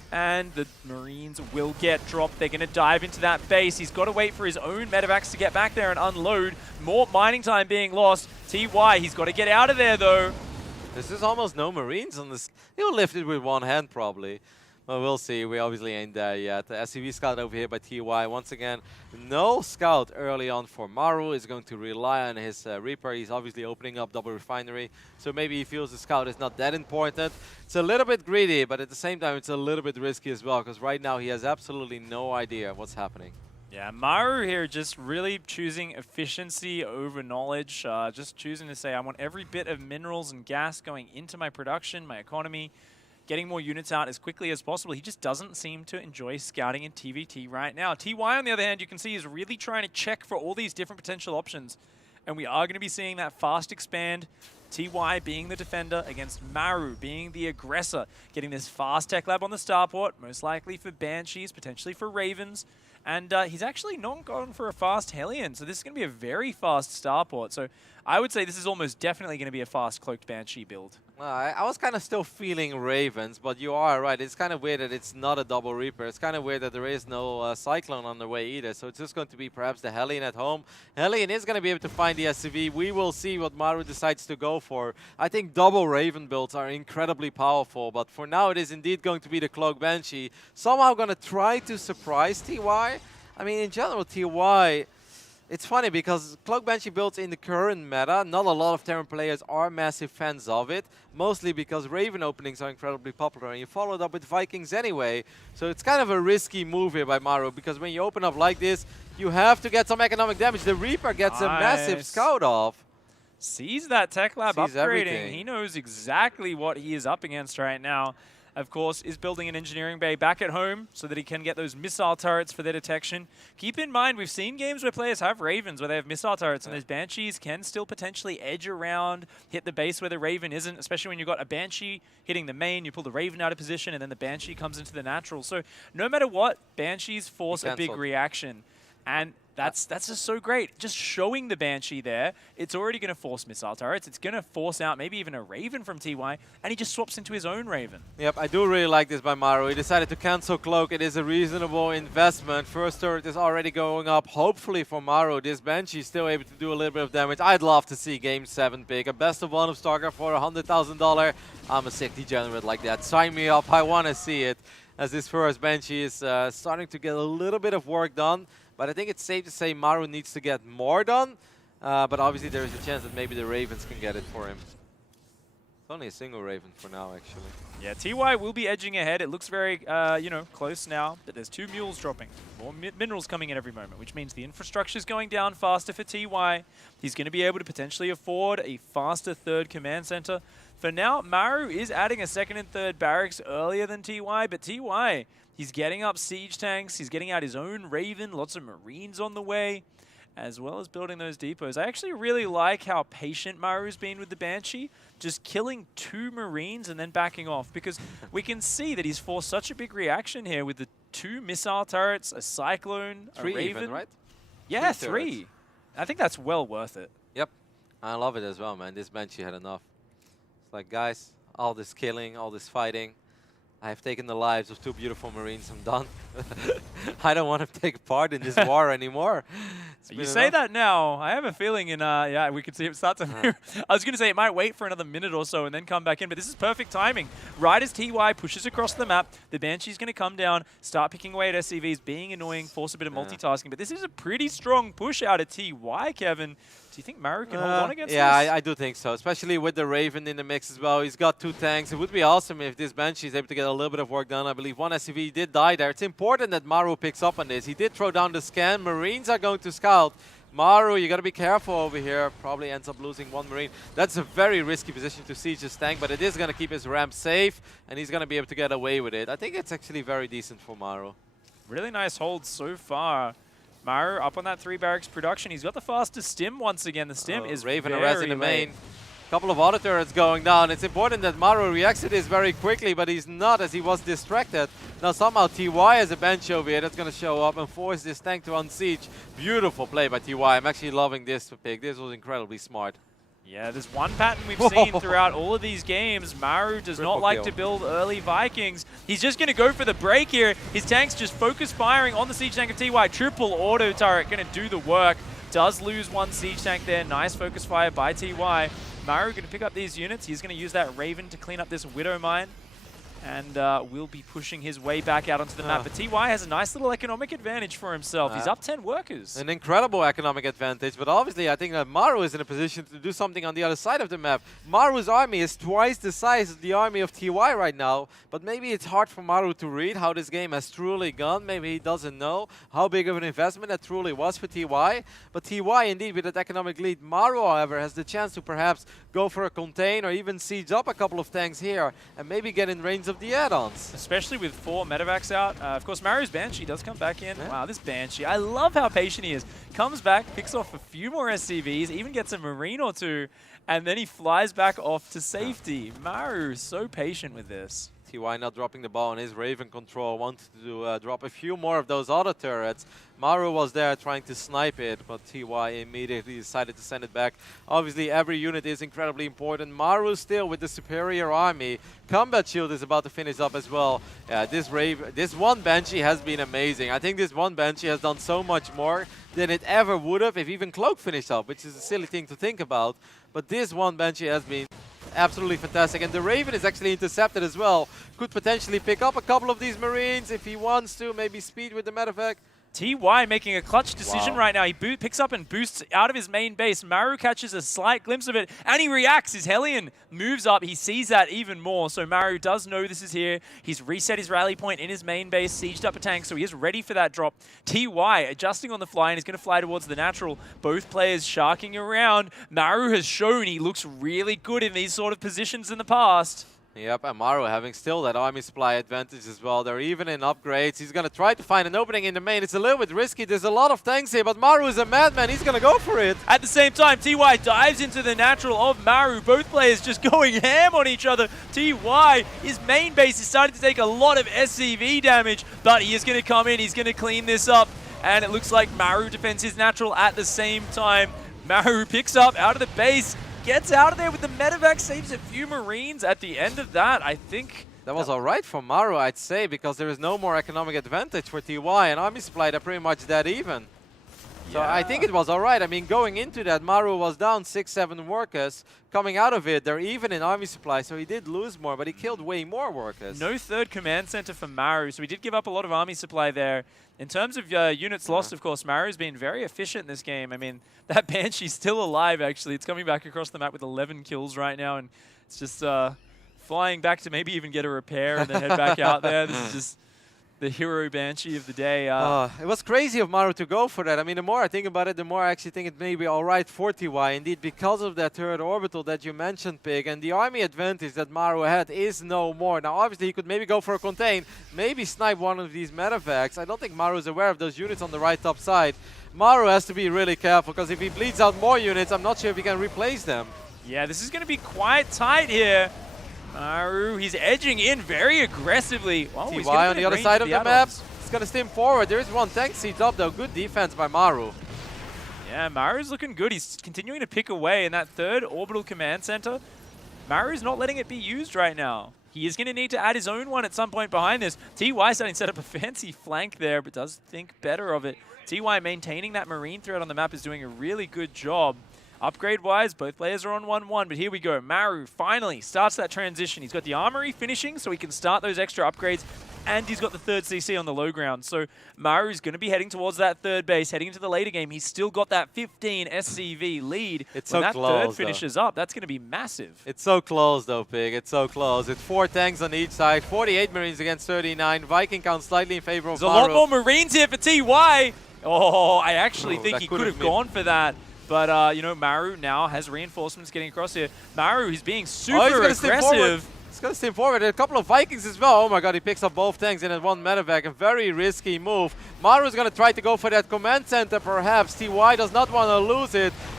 And the Marines will get dropped. They're going to dive into that base. He's got to wait for his own medevacs to get back there and unload. More mining time being lost. TY, he's got to get out of there, though. This is almost no Marines on this. He'll lift it with one hand, probably. Well, we'll see. We obviously ain't there yet. The SCV scout over here by TY. Once again, no scout early on for Maru. Is going to rely on his Reaper. He's obviously opening up double refinery. So maybe he feels the scout is not that important. It's a little bit greedy, but at the same time, it's a little bit risky as well. Because right now, he has absolutely no idea what's happening. Yeah, Maru here just really choosing efficiency over knowledge. Just choosing to say, I want every bit of minerals and gas going into my production, my economy. Getting more units out as quickly as possible. He just doesn't seem to enjoy scouting in TVT right now. TY, on the other hand, you can see is really trying to check for all these different potential options. And we are going to be seeing that fast expand. TY being the defender against Maru being the aggressor. Getting this fast tech lab on the starport, most likely for Banshees, potentially for Ravens. And he's actually not gone for a fast Hellion, so this is going to be a very fast starport. So I would say this is almost definitely going to be a fast Cloaked Banshee build. I was kind of still feeling Ravens, but you are right. It's kind of weird that it's not a double Reaper. It's kind of weird that there is no Cyclone on the way either. So it's just going to be perhaps the Hellion at home. Hellion is going to be able to find the SCV. We will see what Maru decides to go for. I think double Raven builds are incredibly powerful, but for now it is indeed going to be the Cloak Banshee. Somehow going to try to surprise TY. I mean, in general, TY... It's funny because Cloak Banshee builds in the current meta, not a lot of Terran players are massive fans of it, mostly because Raven openings are incredibly popular and you followed up with Vikings anyway. So it's kind of a risky move here by Maru because when you open up like this, you have to get some economic damage. The Reaper gets a massive scout off. Sees that tech lab Sees upgrading. everything. He knows exactly what he is up against right now. Of course, is building an engineering bay back at home so that he can get those missile turrets for their detection. Keep in mind, we've seen games where players have Ravens, where they have missile turrets, and those Banshees can still potentially edge around, hit the base where the Raven isn't, especially when you've got a Banshee hitting the main, you pull the Raven out of position, and then the Banshee comes into the natural. So no matter what, Banshees force a big reaction. And that's just so great. Just showing the Banshee there, it's already going to force missile turrets. It's going to force out maybe even a Raven from TY, and he just swaps into his own Raven. Yep, I do really like this by Maru. He decided to cancel Cloak. It is a reasonable investment. First turret is already going up. Hopefully for Maru, this Banshee is still able to do a little bit of damage. I'd love to see Game 7 pick. A best of one of StarCraft for $100,000. I'm a sick degenerate like that. Sign me up. I want to see it. As this first Banshee is starting to get a little bit of work done. But I think it's safe to say Maru needs to get more done. But obviously there is a chance that maybe the Ravens can get it for him. It's only a single Raven for now, actually. Yeah, TY will be edging ahead. It looks very, close now. But there's 2 mules dropping. More minerals coming in every moment, which means the infrastructure is going down faster for TY. He's going to be able to potentially afford a faster 3rd command center. For now, Maru is adding a 2nd and 3rd barracks earlier than TY, but TY... he's getting up siege tanks, he's getting out his own Raven, lots of Marines on the way, as well as building those depots. I actually really like how patient Maru's been with the Banshee, just killing 2 Marines and then backing off, because we can see that he's forced such a big reaction here with the 2 missile turrets, a Cyclone, 3 a Raven. even, right? Yeah, 3 3. turrets. I think that's well worth it. Yep. I love it as well, man. This Banshee had enough. It's like, guys, all this killing, all this fighting. I have taken the lives of 2 beautiful Marines. I'm done. I don't want to take part in this war anymore. You say that now. I have a feeling yeah, we could see it start to move. I was going to say it might wait for another minute or so and then come back in, but this is perfect timing. Right as TY pushes across the map, the Banshee's going to come down, start picking away at SCVs, being annoying, force a bit of multitasking, but this is a pretty strong push out of TY, Kevin. Do you think Maru can hold on against this? Yeah, I do think so, especially with the Raven in the mix as well. He's got 2 tanks. It would be awesome if this Banshee is able to get a little bit of work done. I believe 1 SCV did die there. It's important that Maru picks up on this. He did throw down the scan. Marines are going to scout. Maru, you got to be careful over here. Probably ends up losing 1 Marine. That's a very risky position to siege his tank, but it is going to keep his ramp safe, and he's going to be able to get away with it. I think it's actually very decent for Maru. Really nice hold so far. Maru up on that 3 barracks production. He's got the fastest stim once again. The stim is Raven very arrest in the late. main. Couple of auto turrets going down. It's important that Maru reacts to this very quickly, but he's not, as he was distracted. Now somehow TY has a bench over here that's going to show up and force this tank to unsiege. Beautiful play by TY. I'm actually loving this pick. This was incredibly smart. Yeah, there's one pattern we've seen throughout all of these games. Maru does not like to build early Vikings. He's just going to go for the break here. His tank's just focus firing on the siege tank of TY. Triple auto turret going to do the work. Does lose one siege tank there. Nice focus fire by TY. Maru going to pick up these units. He's going to use that Raven to clean up this Widow mine. And will be pushing his way back out onto the map. But TY has a nice little economic advantage for himself. He's up 10 workers. An incredible economic advantage, but obviously I think that Maru is in a position to do something on the other side of the map. Maru's army is twice the size of the army of TY right now, but maybe it's hard for Maru to read how this game has truly gone. Maybe he doesn't know how big of an investment that truly was for TY. But TY, indeed, with that economic lead. Maru, however, has the chance to perhaps go for a contain or even siege up a couple of tanks here and maybe get in range of the add-ons. Especially with 4 medevacs out. Of course, Maru's Banshee does come back in. Yeah. Wow, this Banshee. I love how patient he is. Comes back, picks off a few more SCVs, even gets a Marine or two, and then he flies back off to safety. Maru, so patient with this. TY not dropping the ball on his Raven control, wanted to drop a few more of those auto turrets. Maru was there trying to snipe it, but TY immediately decided to send it back. Obviously, every unit is incredibly important. Maru still with the superior army. Combat Shield is about to finish up as well. This one Banshee has been amazing. I think this one Banshee has done so much more than it ever would have if even Cloak finished up, which is a silly thing to think about. But this one Banshee has been absolutely fantastic, and the Raven is actually intercepted as well. Could potentially pick up a couple of these Marines if he wants to, maybe speed with the medevac. TY making a clutch decision right now. He picks up and boosts out of his main base. Maru catches a slight glimpse of it, and he reacts. His Hellion moves up. He sees that even more, so Maru does know this is here. He's reset his rally point in his main base, sieged up a tank, so he is ready for that drop. TY adjusting on the fly, and he's going to fly towards the natural. Both players sharking around. Maru has shown he looks really good in these sort of positions in the past. Yep, and Maru having still that army supply advantage as well. They're even in upgrades. He's going to try to find an opening in the main. It's a little bit risky. There's a lot of tanks here, but Maru is a madman. He's going to go for it. At the same time, TY dives into the natural of Maru. Both players just going ham on each other. TY, his main base is starting to take a lot of SCV damage, but he is going to come in. He's going to clean this up, and it looks like Maru defends his natural at the same time. Maru picks up out of the base, gets out of there with the medevac, saves a few Marines. At the end of that, I think that was all right for Maru, I'd say, because there is no more economic advantage for TY, and army supply, they're pretty much dead even. So I think it was all right. I mean, going into that, Maru was down 6-7 workers. Coming out of it, they're even in army supply, so he did lose more, but he killed way more workers. No third command center for Maru, so he did give up a lot of army supply there. In terms of units lost, of course, Maru's been very efficient in this game. I mean, that Banshee's still alive, actually. It's coming back across the map with 11 kills right now, and it's just flying back to maybe even get a repair and then head back out there. This is just the hero Banshee of the day. It was crazy of Maru to go for that. I mean, the more I think about it, the more I actually think it may be all right for TY. Indeed, because of that third orbital that you mentioned, Pig, and the army advantage that Maru had is no more. Now, obviously, he could maybe go for a contain, maybe snipe one of these medevacs. I don't think Maru is aware of those units on the right top side. Maru has to be really careful, because if he bleeds out more units, I'm not sure if he can replace them. Yeah, this is going to be quite tight here. Maru, he's edging in very aggressively. Well, TY on the other side of the map. He's going to stim forward. There is one tank seat up, though. Good defense by Maru. Yeah, Maru's looking good. He's continuing to pick away in that third orbital command center. Maru's not letting it be used right now. He is going to need to add his own one at some point behind this. TY starting to set up a fancy flank there, but does think better of it. TY maintaining that Marine threat on the map is doing a really good job. Upgrade-wise, both players are on 1-1, but here we go. Maru finally starts that transition. He's got the armory finishing, so he can start those extra upgrades, and he's got the third CC on the low ground. So Maru's going to be heading towards that third base, heading into the later game. He's still got that 15 SCV lead. It's when so that close, third finishes up, that's going to be massive. It's so close, though, Pig. It's so close. It's 4 tanks on each side, 48 Marines against 39. Viking count slightly in favor of There's Maru. a lot more Marines here for TY. Oh, I actually think he could have gone for that. But, you know, Maru now has reinforcements getting across here. Maru, he's being super aggressive. He's going to stay forward. A couple of Vikings as well. Oh my god, he picks up both tanks in at one medevac. A very risky move. Maru's going to try to go for that command center, perhaps. TY does not want to lose it.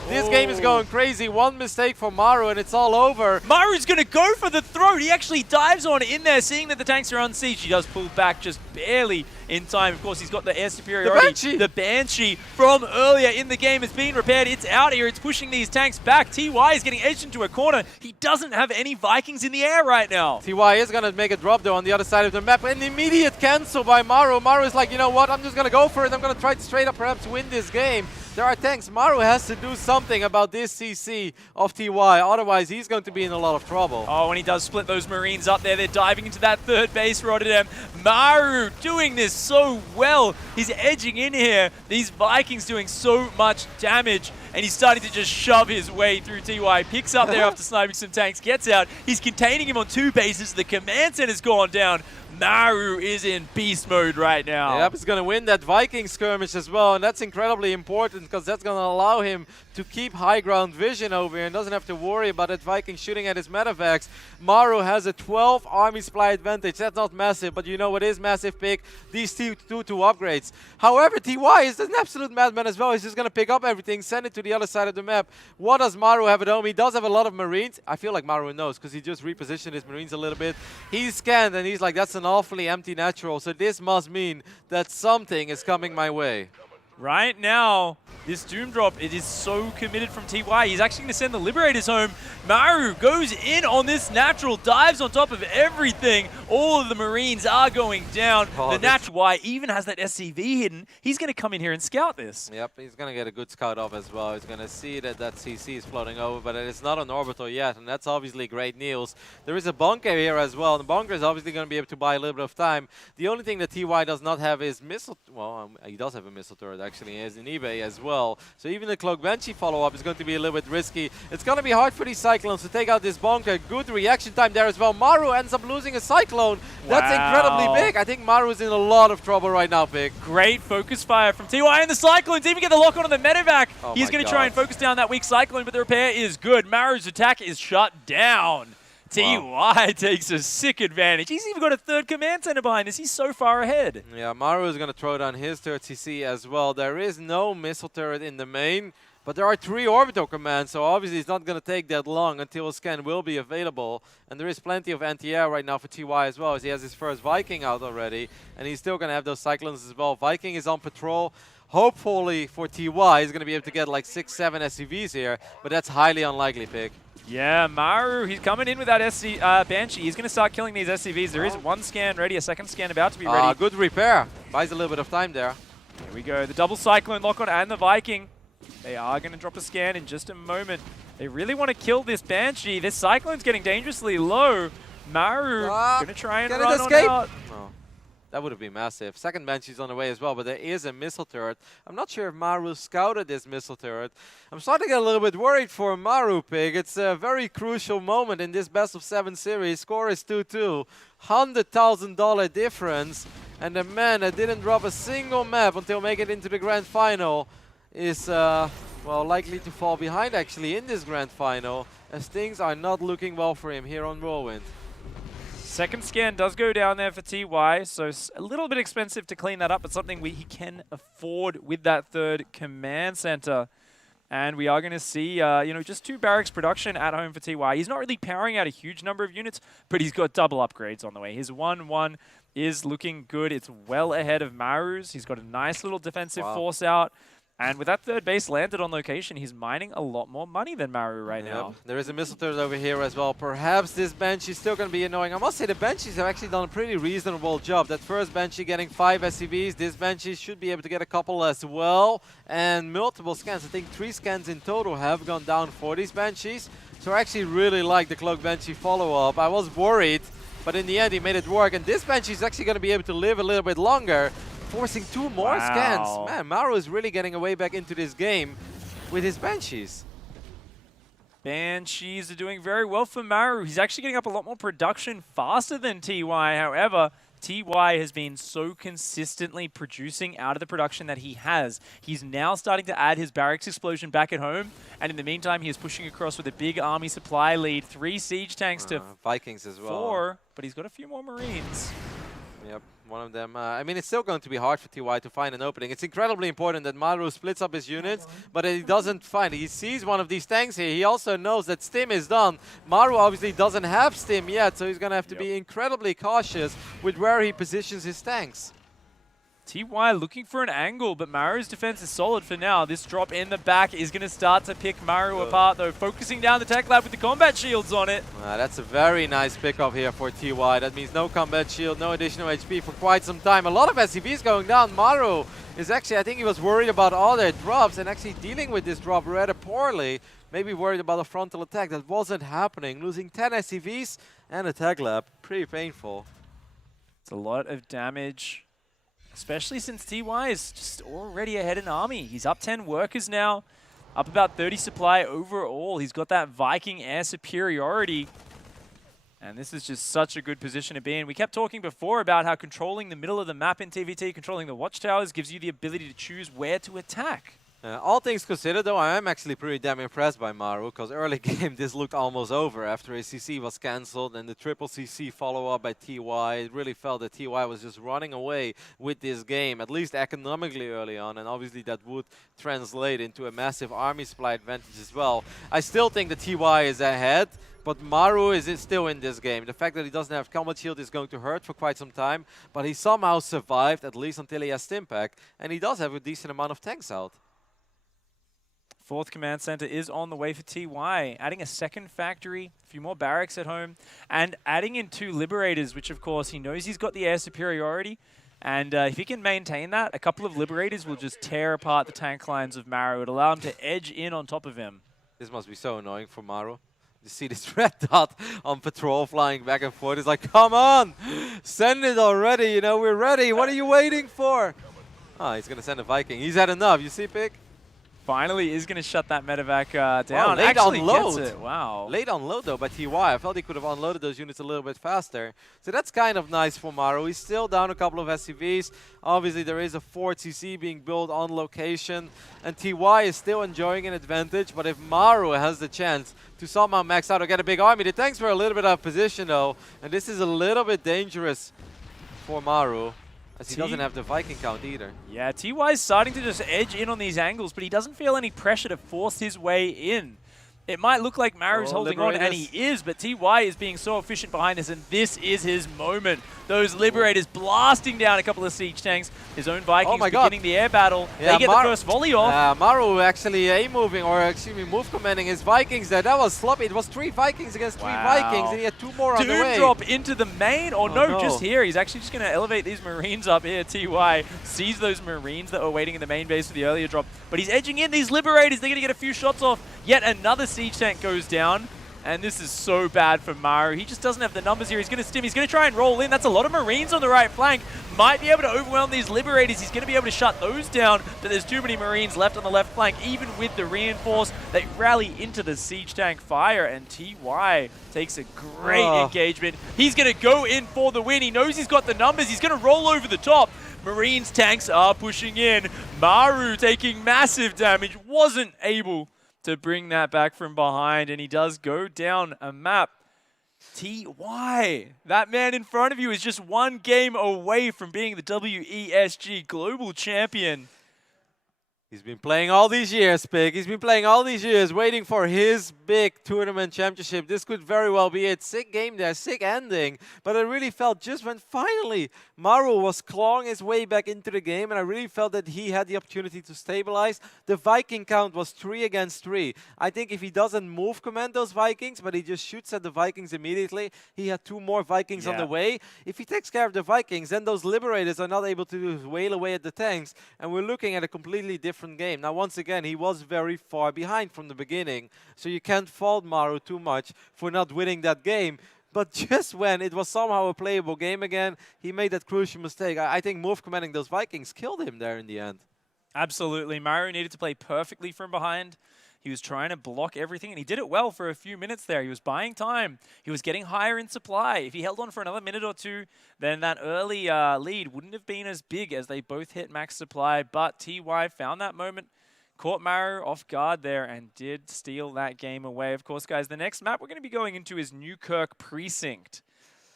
This game is going crazy. One mistake for Maru and it's all over. Maru's going to go for the throat. He actually dives on in there, seeing that the tanks are on siege. He does pull back just barely in time. Of course, he's got the air superiority. The Banshee from earlier in the game has been repaired. It's out here. It's pushing these tanks back. TY is getting edged into a corner. He doesn't have any Vikings in the air right now. TY is going to make a drop, though, on the other side of the map. An immediate cancel by Maru. Maru is like, you know what? I'm just going to go for it. I'm going to try to straight up perhaps win this game. There are tanks. Maru has to do something about this CC of TY. Otherwise, he's going to be in a lot of trouble. Oh, and he does split those Marines up there. They're diving into that third base, Rotterdam. Maru doing this so well. He's edging in here. These Vikings doing so much damage. And he's starting to just shove his way through TY. Picks up there after sniping some tanks. Gets out. He's containing him on 2 bases. The command center's gone down. Maru is in beast mode right now. Yep, he's going to win that Viking skirmish as well, and that's incredibly important because that's going to allow him to keep high ground vision over here and doesn't have to worry about that Viking shooting at his medevacs. Maru has a 12 army supply advantage. That's not massive, but you know what is massive, Pick? These two upgrades. However, TY is an absolute madman as well. He's just going to pick up everything, send it to the other side of the map. What does Maru have at home? He does have a lot of Marines. I feel like Maru knows because he just repositioned his Marines a little bit. He's scanned and he's like, that's an awfully empty natural, so this must mean that something is coming my way. Right now, this Doom Drop, it is so committed from TY. He's actually going to send the Liberators home. Maru goes in on this natural, dives on top of everything. All of the Marines are going down. The natural Y even has that SCV hidden. He's going to come in here and scout this. Yep, he's going to get a good scout off as well. He's going to see that that CC is floating over, but it's not an orbital yet, and that's obviously great news. There is a bunker here as well, and the bunker is obviously going to be able to buy a little bit of time. The only thing that TY does not have is missile. Well, he does have a missile turret, actually. He has an eBay as well. So even the Cloak Banshee follow-up is going to be a little bit risky. It's going to be hard for these Cyclones to take out this bunker. Good reaction time there as well. Maru ends up losing a Cyclone. That's incredibly big. I think Maru is in a lot of trouble right now, Vic. Great focus fire from TY, and the Cyclones even get the lock on the medevac. Oh He's going to try and focus down that weak Cyclone, but the repair is good. Maru's attack is shut down. TY takes a sick advantage. He's even got a 3rd command center behind this. He's so far ahead. Yeah, Maru is going to throw down his 3rd CC as well. There is no missile turret in the main, but there are 3 orbital commands, so obviously it's not going to take that long until a scan will be available. And there is plenty of anti-air right now for TY as well, as he has his first Viking out already, and he's still going to have those Cyclones as well. Viking is on patrol. Hopefully for TY, he's going to be able to get like 6-7 SCVs here, but that's highly unlikely, Pick. Yeah, Maru, he's coming in with that Banshee. He's going to start killing these SCVs. There is 1 scan ready, a 2nd scan about to be ready. Good repair. Buys a little bit of time there. Here we go. The double Cyclone lock-on and the Viking. They are going to drop a scan in just a moment. They really want to kill this Banshee. This Cyclone's getting dangerously low. Maru going to try and run on out. No. That would have been massive. 2nd Banshee's on the way as well, but there is a missile turret. I'm not sure if Maru scouted this missile turret. I'm starting to get a little bit worried for Maru, Pig. It's a very crucial moment in this best of 7 series. Score is 2-2. $100,000 difference. And the man that didn't drop a single map until making it into the grand final is, well, likely to fall behind actually in this grand final, as things are not looking well for him here on Whirlwind. 2nd scan does go down there for TY, so a little bit expensive to clean that up, but something he can afford with that 3rd command center. And we are going to see, you know, just 2 barracks production at home for TY. He's not really powering out a huge number of units, but he's got double upgrades on the way. His 1-1 is looking good. It's well ahead of Maru's. He's got a nice little defensive force out. And with that 3rd base landed on location, he's mining a lot more money than Maru right now. There is a missile turret over here as well. Perhaps this Banshee's still going to be annoying. I must say the Banshees have actually done a pretty reasonable job. That first Banshee getting 5 SCVs. This Banshee should be able to get a couple as well. And multiple scans. I think 3 scans in total have gone down for these Banshees. So I actually really like the Cloak Banshee follow-up. I was worried, but in the end he made it work. And this Banshee is actually going to be able to live a little bit longer, forcing 2 more scans. Man, Maru is really getting a way back into this game with his Banshees. Banshees are doing very well for Maru. He's actually getting up a lot more production faster than TY. However, TY has been so consistently producing out of the production that he has. He's now starting to add his barracks explosion back at home. And in the meantime, he is pushing across with a big army supply lead. 3 siege tanks to Vikings as well. 4, but he's got a few more Marines. Yep. One of them. I mean, it's still going to be hard for TY to find an opening. It's incredibly important that Maru splits up his units, but he doesn't find it. He sees one of these tanks here. He also knows that Stim is done. Maru obviously doesn't have Stim yet, so he's going to have to be incredibly cautious with where he positions his tanks. TY looking for an angle, but Maru's defense is solid for now. This drop in the back is going to start to pick Maru apart, though. Focusing down the tech lab with the combat shields on it. That's a very nice pickup here for TY. That means no combat shield, no additional HP for quite some time. A lot of SCVs going down. Maru is actually, I think he was worried about all their drops and actually dealing with this drop rather poorly. Maybe worried about a frontal attack. That wasn't happening. Losing 10 SCVs and a tech lab. Pretty painful. It's a lot of damage. Especially since TY is just already ahead in army. He's up 10 workers now, up about 30 supply overall. He's got that Viking air superiority. And this is just such a good position to be in. We kept talking before about how controlling the middle of the map in TVT, controlling the watchtowers, gives you the ability to choose where to attack. All things considered, though, I am actually pretty damn impressed by Maru, because early game this looked almost over after a CC was cancelled and the triple CC follow-up by TY. It really felt that TY was just running away with this game, at least economically early on, and obviously that would translate into a massive army supply advantage as well. I still think that TY is ahead, but Maru is still in this game. The fact that he doesn't have combat shield is going to hurt for quite some time, but he somehow survived, at least until he has Stimpack, and he does have a decent amount of tanks out. Fourth command center is on the way for TY, adding a second factory, a few more barracks at home, and adding in 2 liberators, which of course he knows he's got the air superiority. And if he can maintain that, a couple of liberators will just tear apart the tank lines of Maru. It'll allow him to edge in on top of him. This must be so annoying for Maru. You see this red dot on patrol flying back and forth. It's like, come on, send it already, you know, we're ready. What are you waiting for? Oh, he's going to send a Viking. He's had enough. You see, Pig? Finally is going to shut that medevac down. Wow, late Actually unload. gets it. Wow. Late unload, though, by TY. I felt he could have unloaded those units a little bit faster. So that's kind of nice for Maru. He's still down a couple of SCVs. Obviously, there is a 4th CC being built on location. And TY is still enjoying an advantage. But if Maru has the chance to somehow max out or get a big army, the tanks were a little bit out of position, though. And this is a little bit dangerous for Maru, as he doesn't have the Viking count either. Yeah, TY is starting to just edge in on these angles, but he doesn't feel any pressure to force his way in. It might look like Maru's holding on, and he is, but TY is being so efficient behind this, and this is his moment. Those Liberators blasting down a couple of siege tanks. His own Vikings beginning the air battle. Yeah, they get the first volley off. Maru actually A-moving, or excuse me, move commanding his Vikings there. That was sloppy. It was 3 Vikings against 3 Vikings, and he had 2 more on the way. Doom drop into the main, or no, just here. He's actually just going to elevate these Marines up here. TY sees those Marines that were waiting in the main base for the earlier drop, but he's edging in these Liberators. They're going to get a few shots off. Yet another siege tank goes down, and this is so bad for Maru. He just doesn't have the numbers here. He's going to stim. He's going to try and roll in. That's a lot of Marines on the right flank. Might be able to overwhelm these Liberators. He's going to be able to shut those down, but there's too many Marines left on the left flank. Even with the reinforce, they rally into the siege tank fire, and TY takes a great engagement. He's going to go in for the win. He knows he's got the numbers. He's going to roll over the top. Marines tanks are pushing in. Maru taking massive damage. Wasn't able to bring that back from behind, and he does go down a map. TY, that man in front of you is just 1 game away from being the WESG Global Champion. He's been playing all these years, Pig. He's been playing all these years, waiting for his big tournament championship. This could very well be it. Sick game there, sick ending. But I really felt just when finally Maru was clawing his way back into the game, and I really felt that he had the opportunity to stabilize. The Viking count was 3 against 3. I think if he doesn't move command those Vikings, but he just shoots at the Vikings immediately, he had 2 more Vikings on the way. If he takes care of the Vikings, then those Liberators are not able to wail away at the tanks, and we're looking at a completely different game. Now, once again, he was very far behind from the beginning, so you can't fault Maru too much for not winning that game. But just when it was somehow a playable game again, he made that crucial mistake. I think move commanding those Vikings killed him there in the end. Absolutely. Maru needed to play perfectly from behind. He was trying to block everything, and he did it well for a few minutes there. He was buying time. He was getting higher in supply. If he held on for another minute or 2, then that early lead wouldn't have been as big as they both hit max supply. But TY found that moment, caught Maru off guard there, and did steal that game away. Of course, guys, the next map we're going to be going into is Newkirk Precinct.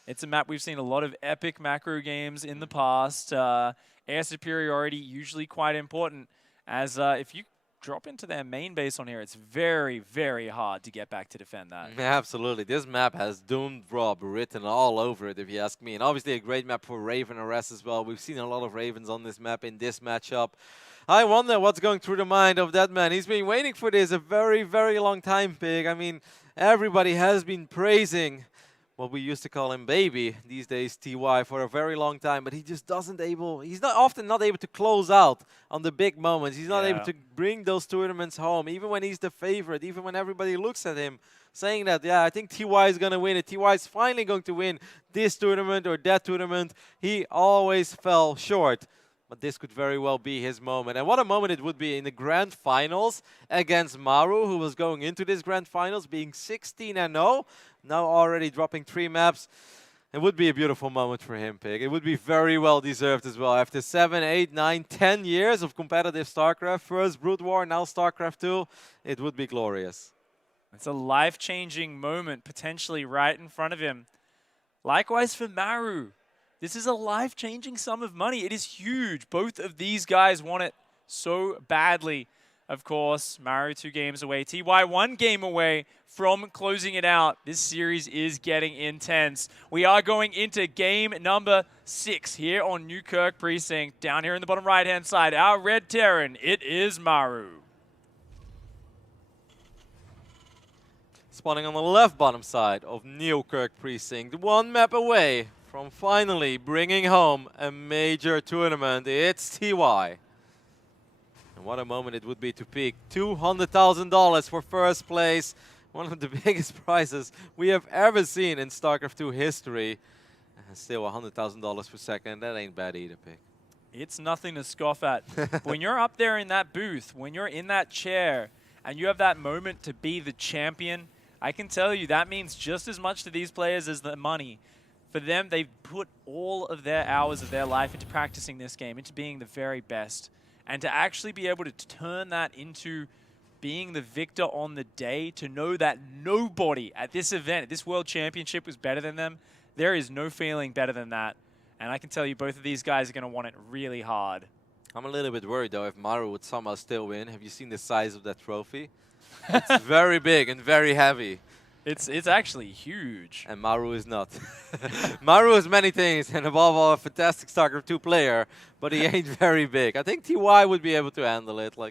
It's a map we've seen a lot of epic macro games in the past. Air superiority usually quite important, as if you drop into their main base on here, it's very, very hard to get back to defend that. Absolutely. This map has Doomed Rob written all over it, if you ask me. And obviously a great map for Raven RS as well. We've seen a lot of Ravens on this map in this matchup. I wonder what's going through the mind of that man. He's been waiting for this a very, very long time, Pig. I mean, everybody has been praising what we used to call him baby, these days TY, for a very long time, but he just he's often not able to close out on the big moments. He's not able to bring those tournaments home, even when he's the favorite, even when everybody looks at him saying that, yeah, I think TY is going to win it. TY is finally going to win this tournament or that tournament. He always fell short. But this could very well be his moment. And what a moment it would be in the grand finals against Maru, who was going into this grand finals being 16-0, now already dropping 3 maps. It would be a beautiful moment for him, Pig. It would be very well deserved as well. After 7, 8, 9, 10 years of competitive StarCraft, first Brood War, now StarCraft 2, it would be glorious. It's a life-changing moment potentially right in front of him. Likewise for Maru. This is a life-changing sum of money. It is huge. Both of these guys want it so badly. Of course, Maru 2 games away. TY 1 game away from closing it out. This series is getting intense. We are going into game number 6 here on Newkirk Precinct. Down here in the bottom right-hand side, our red Terran, it is Maru. Spawning on the left bottom side of Newkirk Precinct, 1 map away from finally bringing home a major tournament. It's TY. And what a moment it would be to peak. $200,000 for first place. One of the biggest prizes we have ever seen in StarCraft 2 history. And still $100,000 per second. That ain't bad either, Pig. It's nothing to scoff at. When you're up there in that booth, when you're in that chair, and you have that moment to be the champion, I can tell you that means just as much to these players as the money. For them, they've put all of their hours of their life into practicing this game, into being the very best. And to actually be able to turn that into being the victor on the day, to know that nobody at this event, at this World Championship, was better than them, there is no feeling better than that. And I can tell you both of these guys are going to want it really hard. I'm a little bit worried, though, if Maru would somehow still win. Have you seen the size of that trophy? It's very big and very heavy. It's actually huge. And Maru is not. Maru is many things, and above all, a fantastic StarCraft 2 player, but he ain't very big. I think TY would be able to handle it. Like,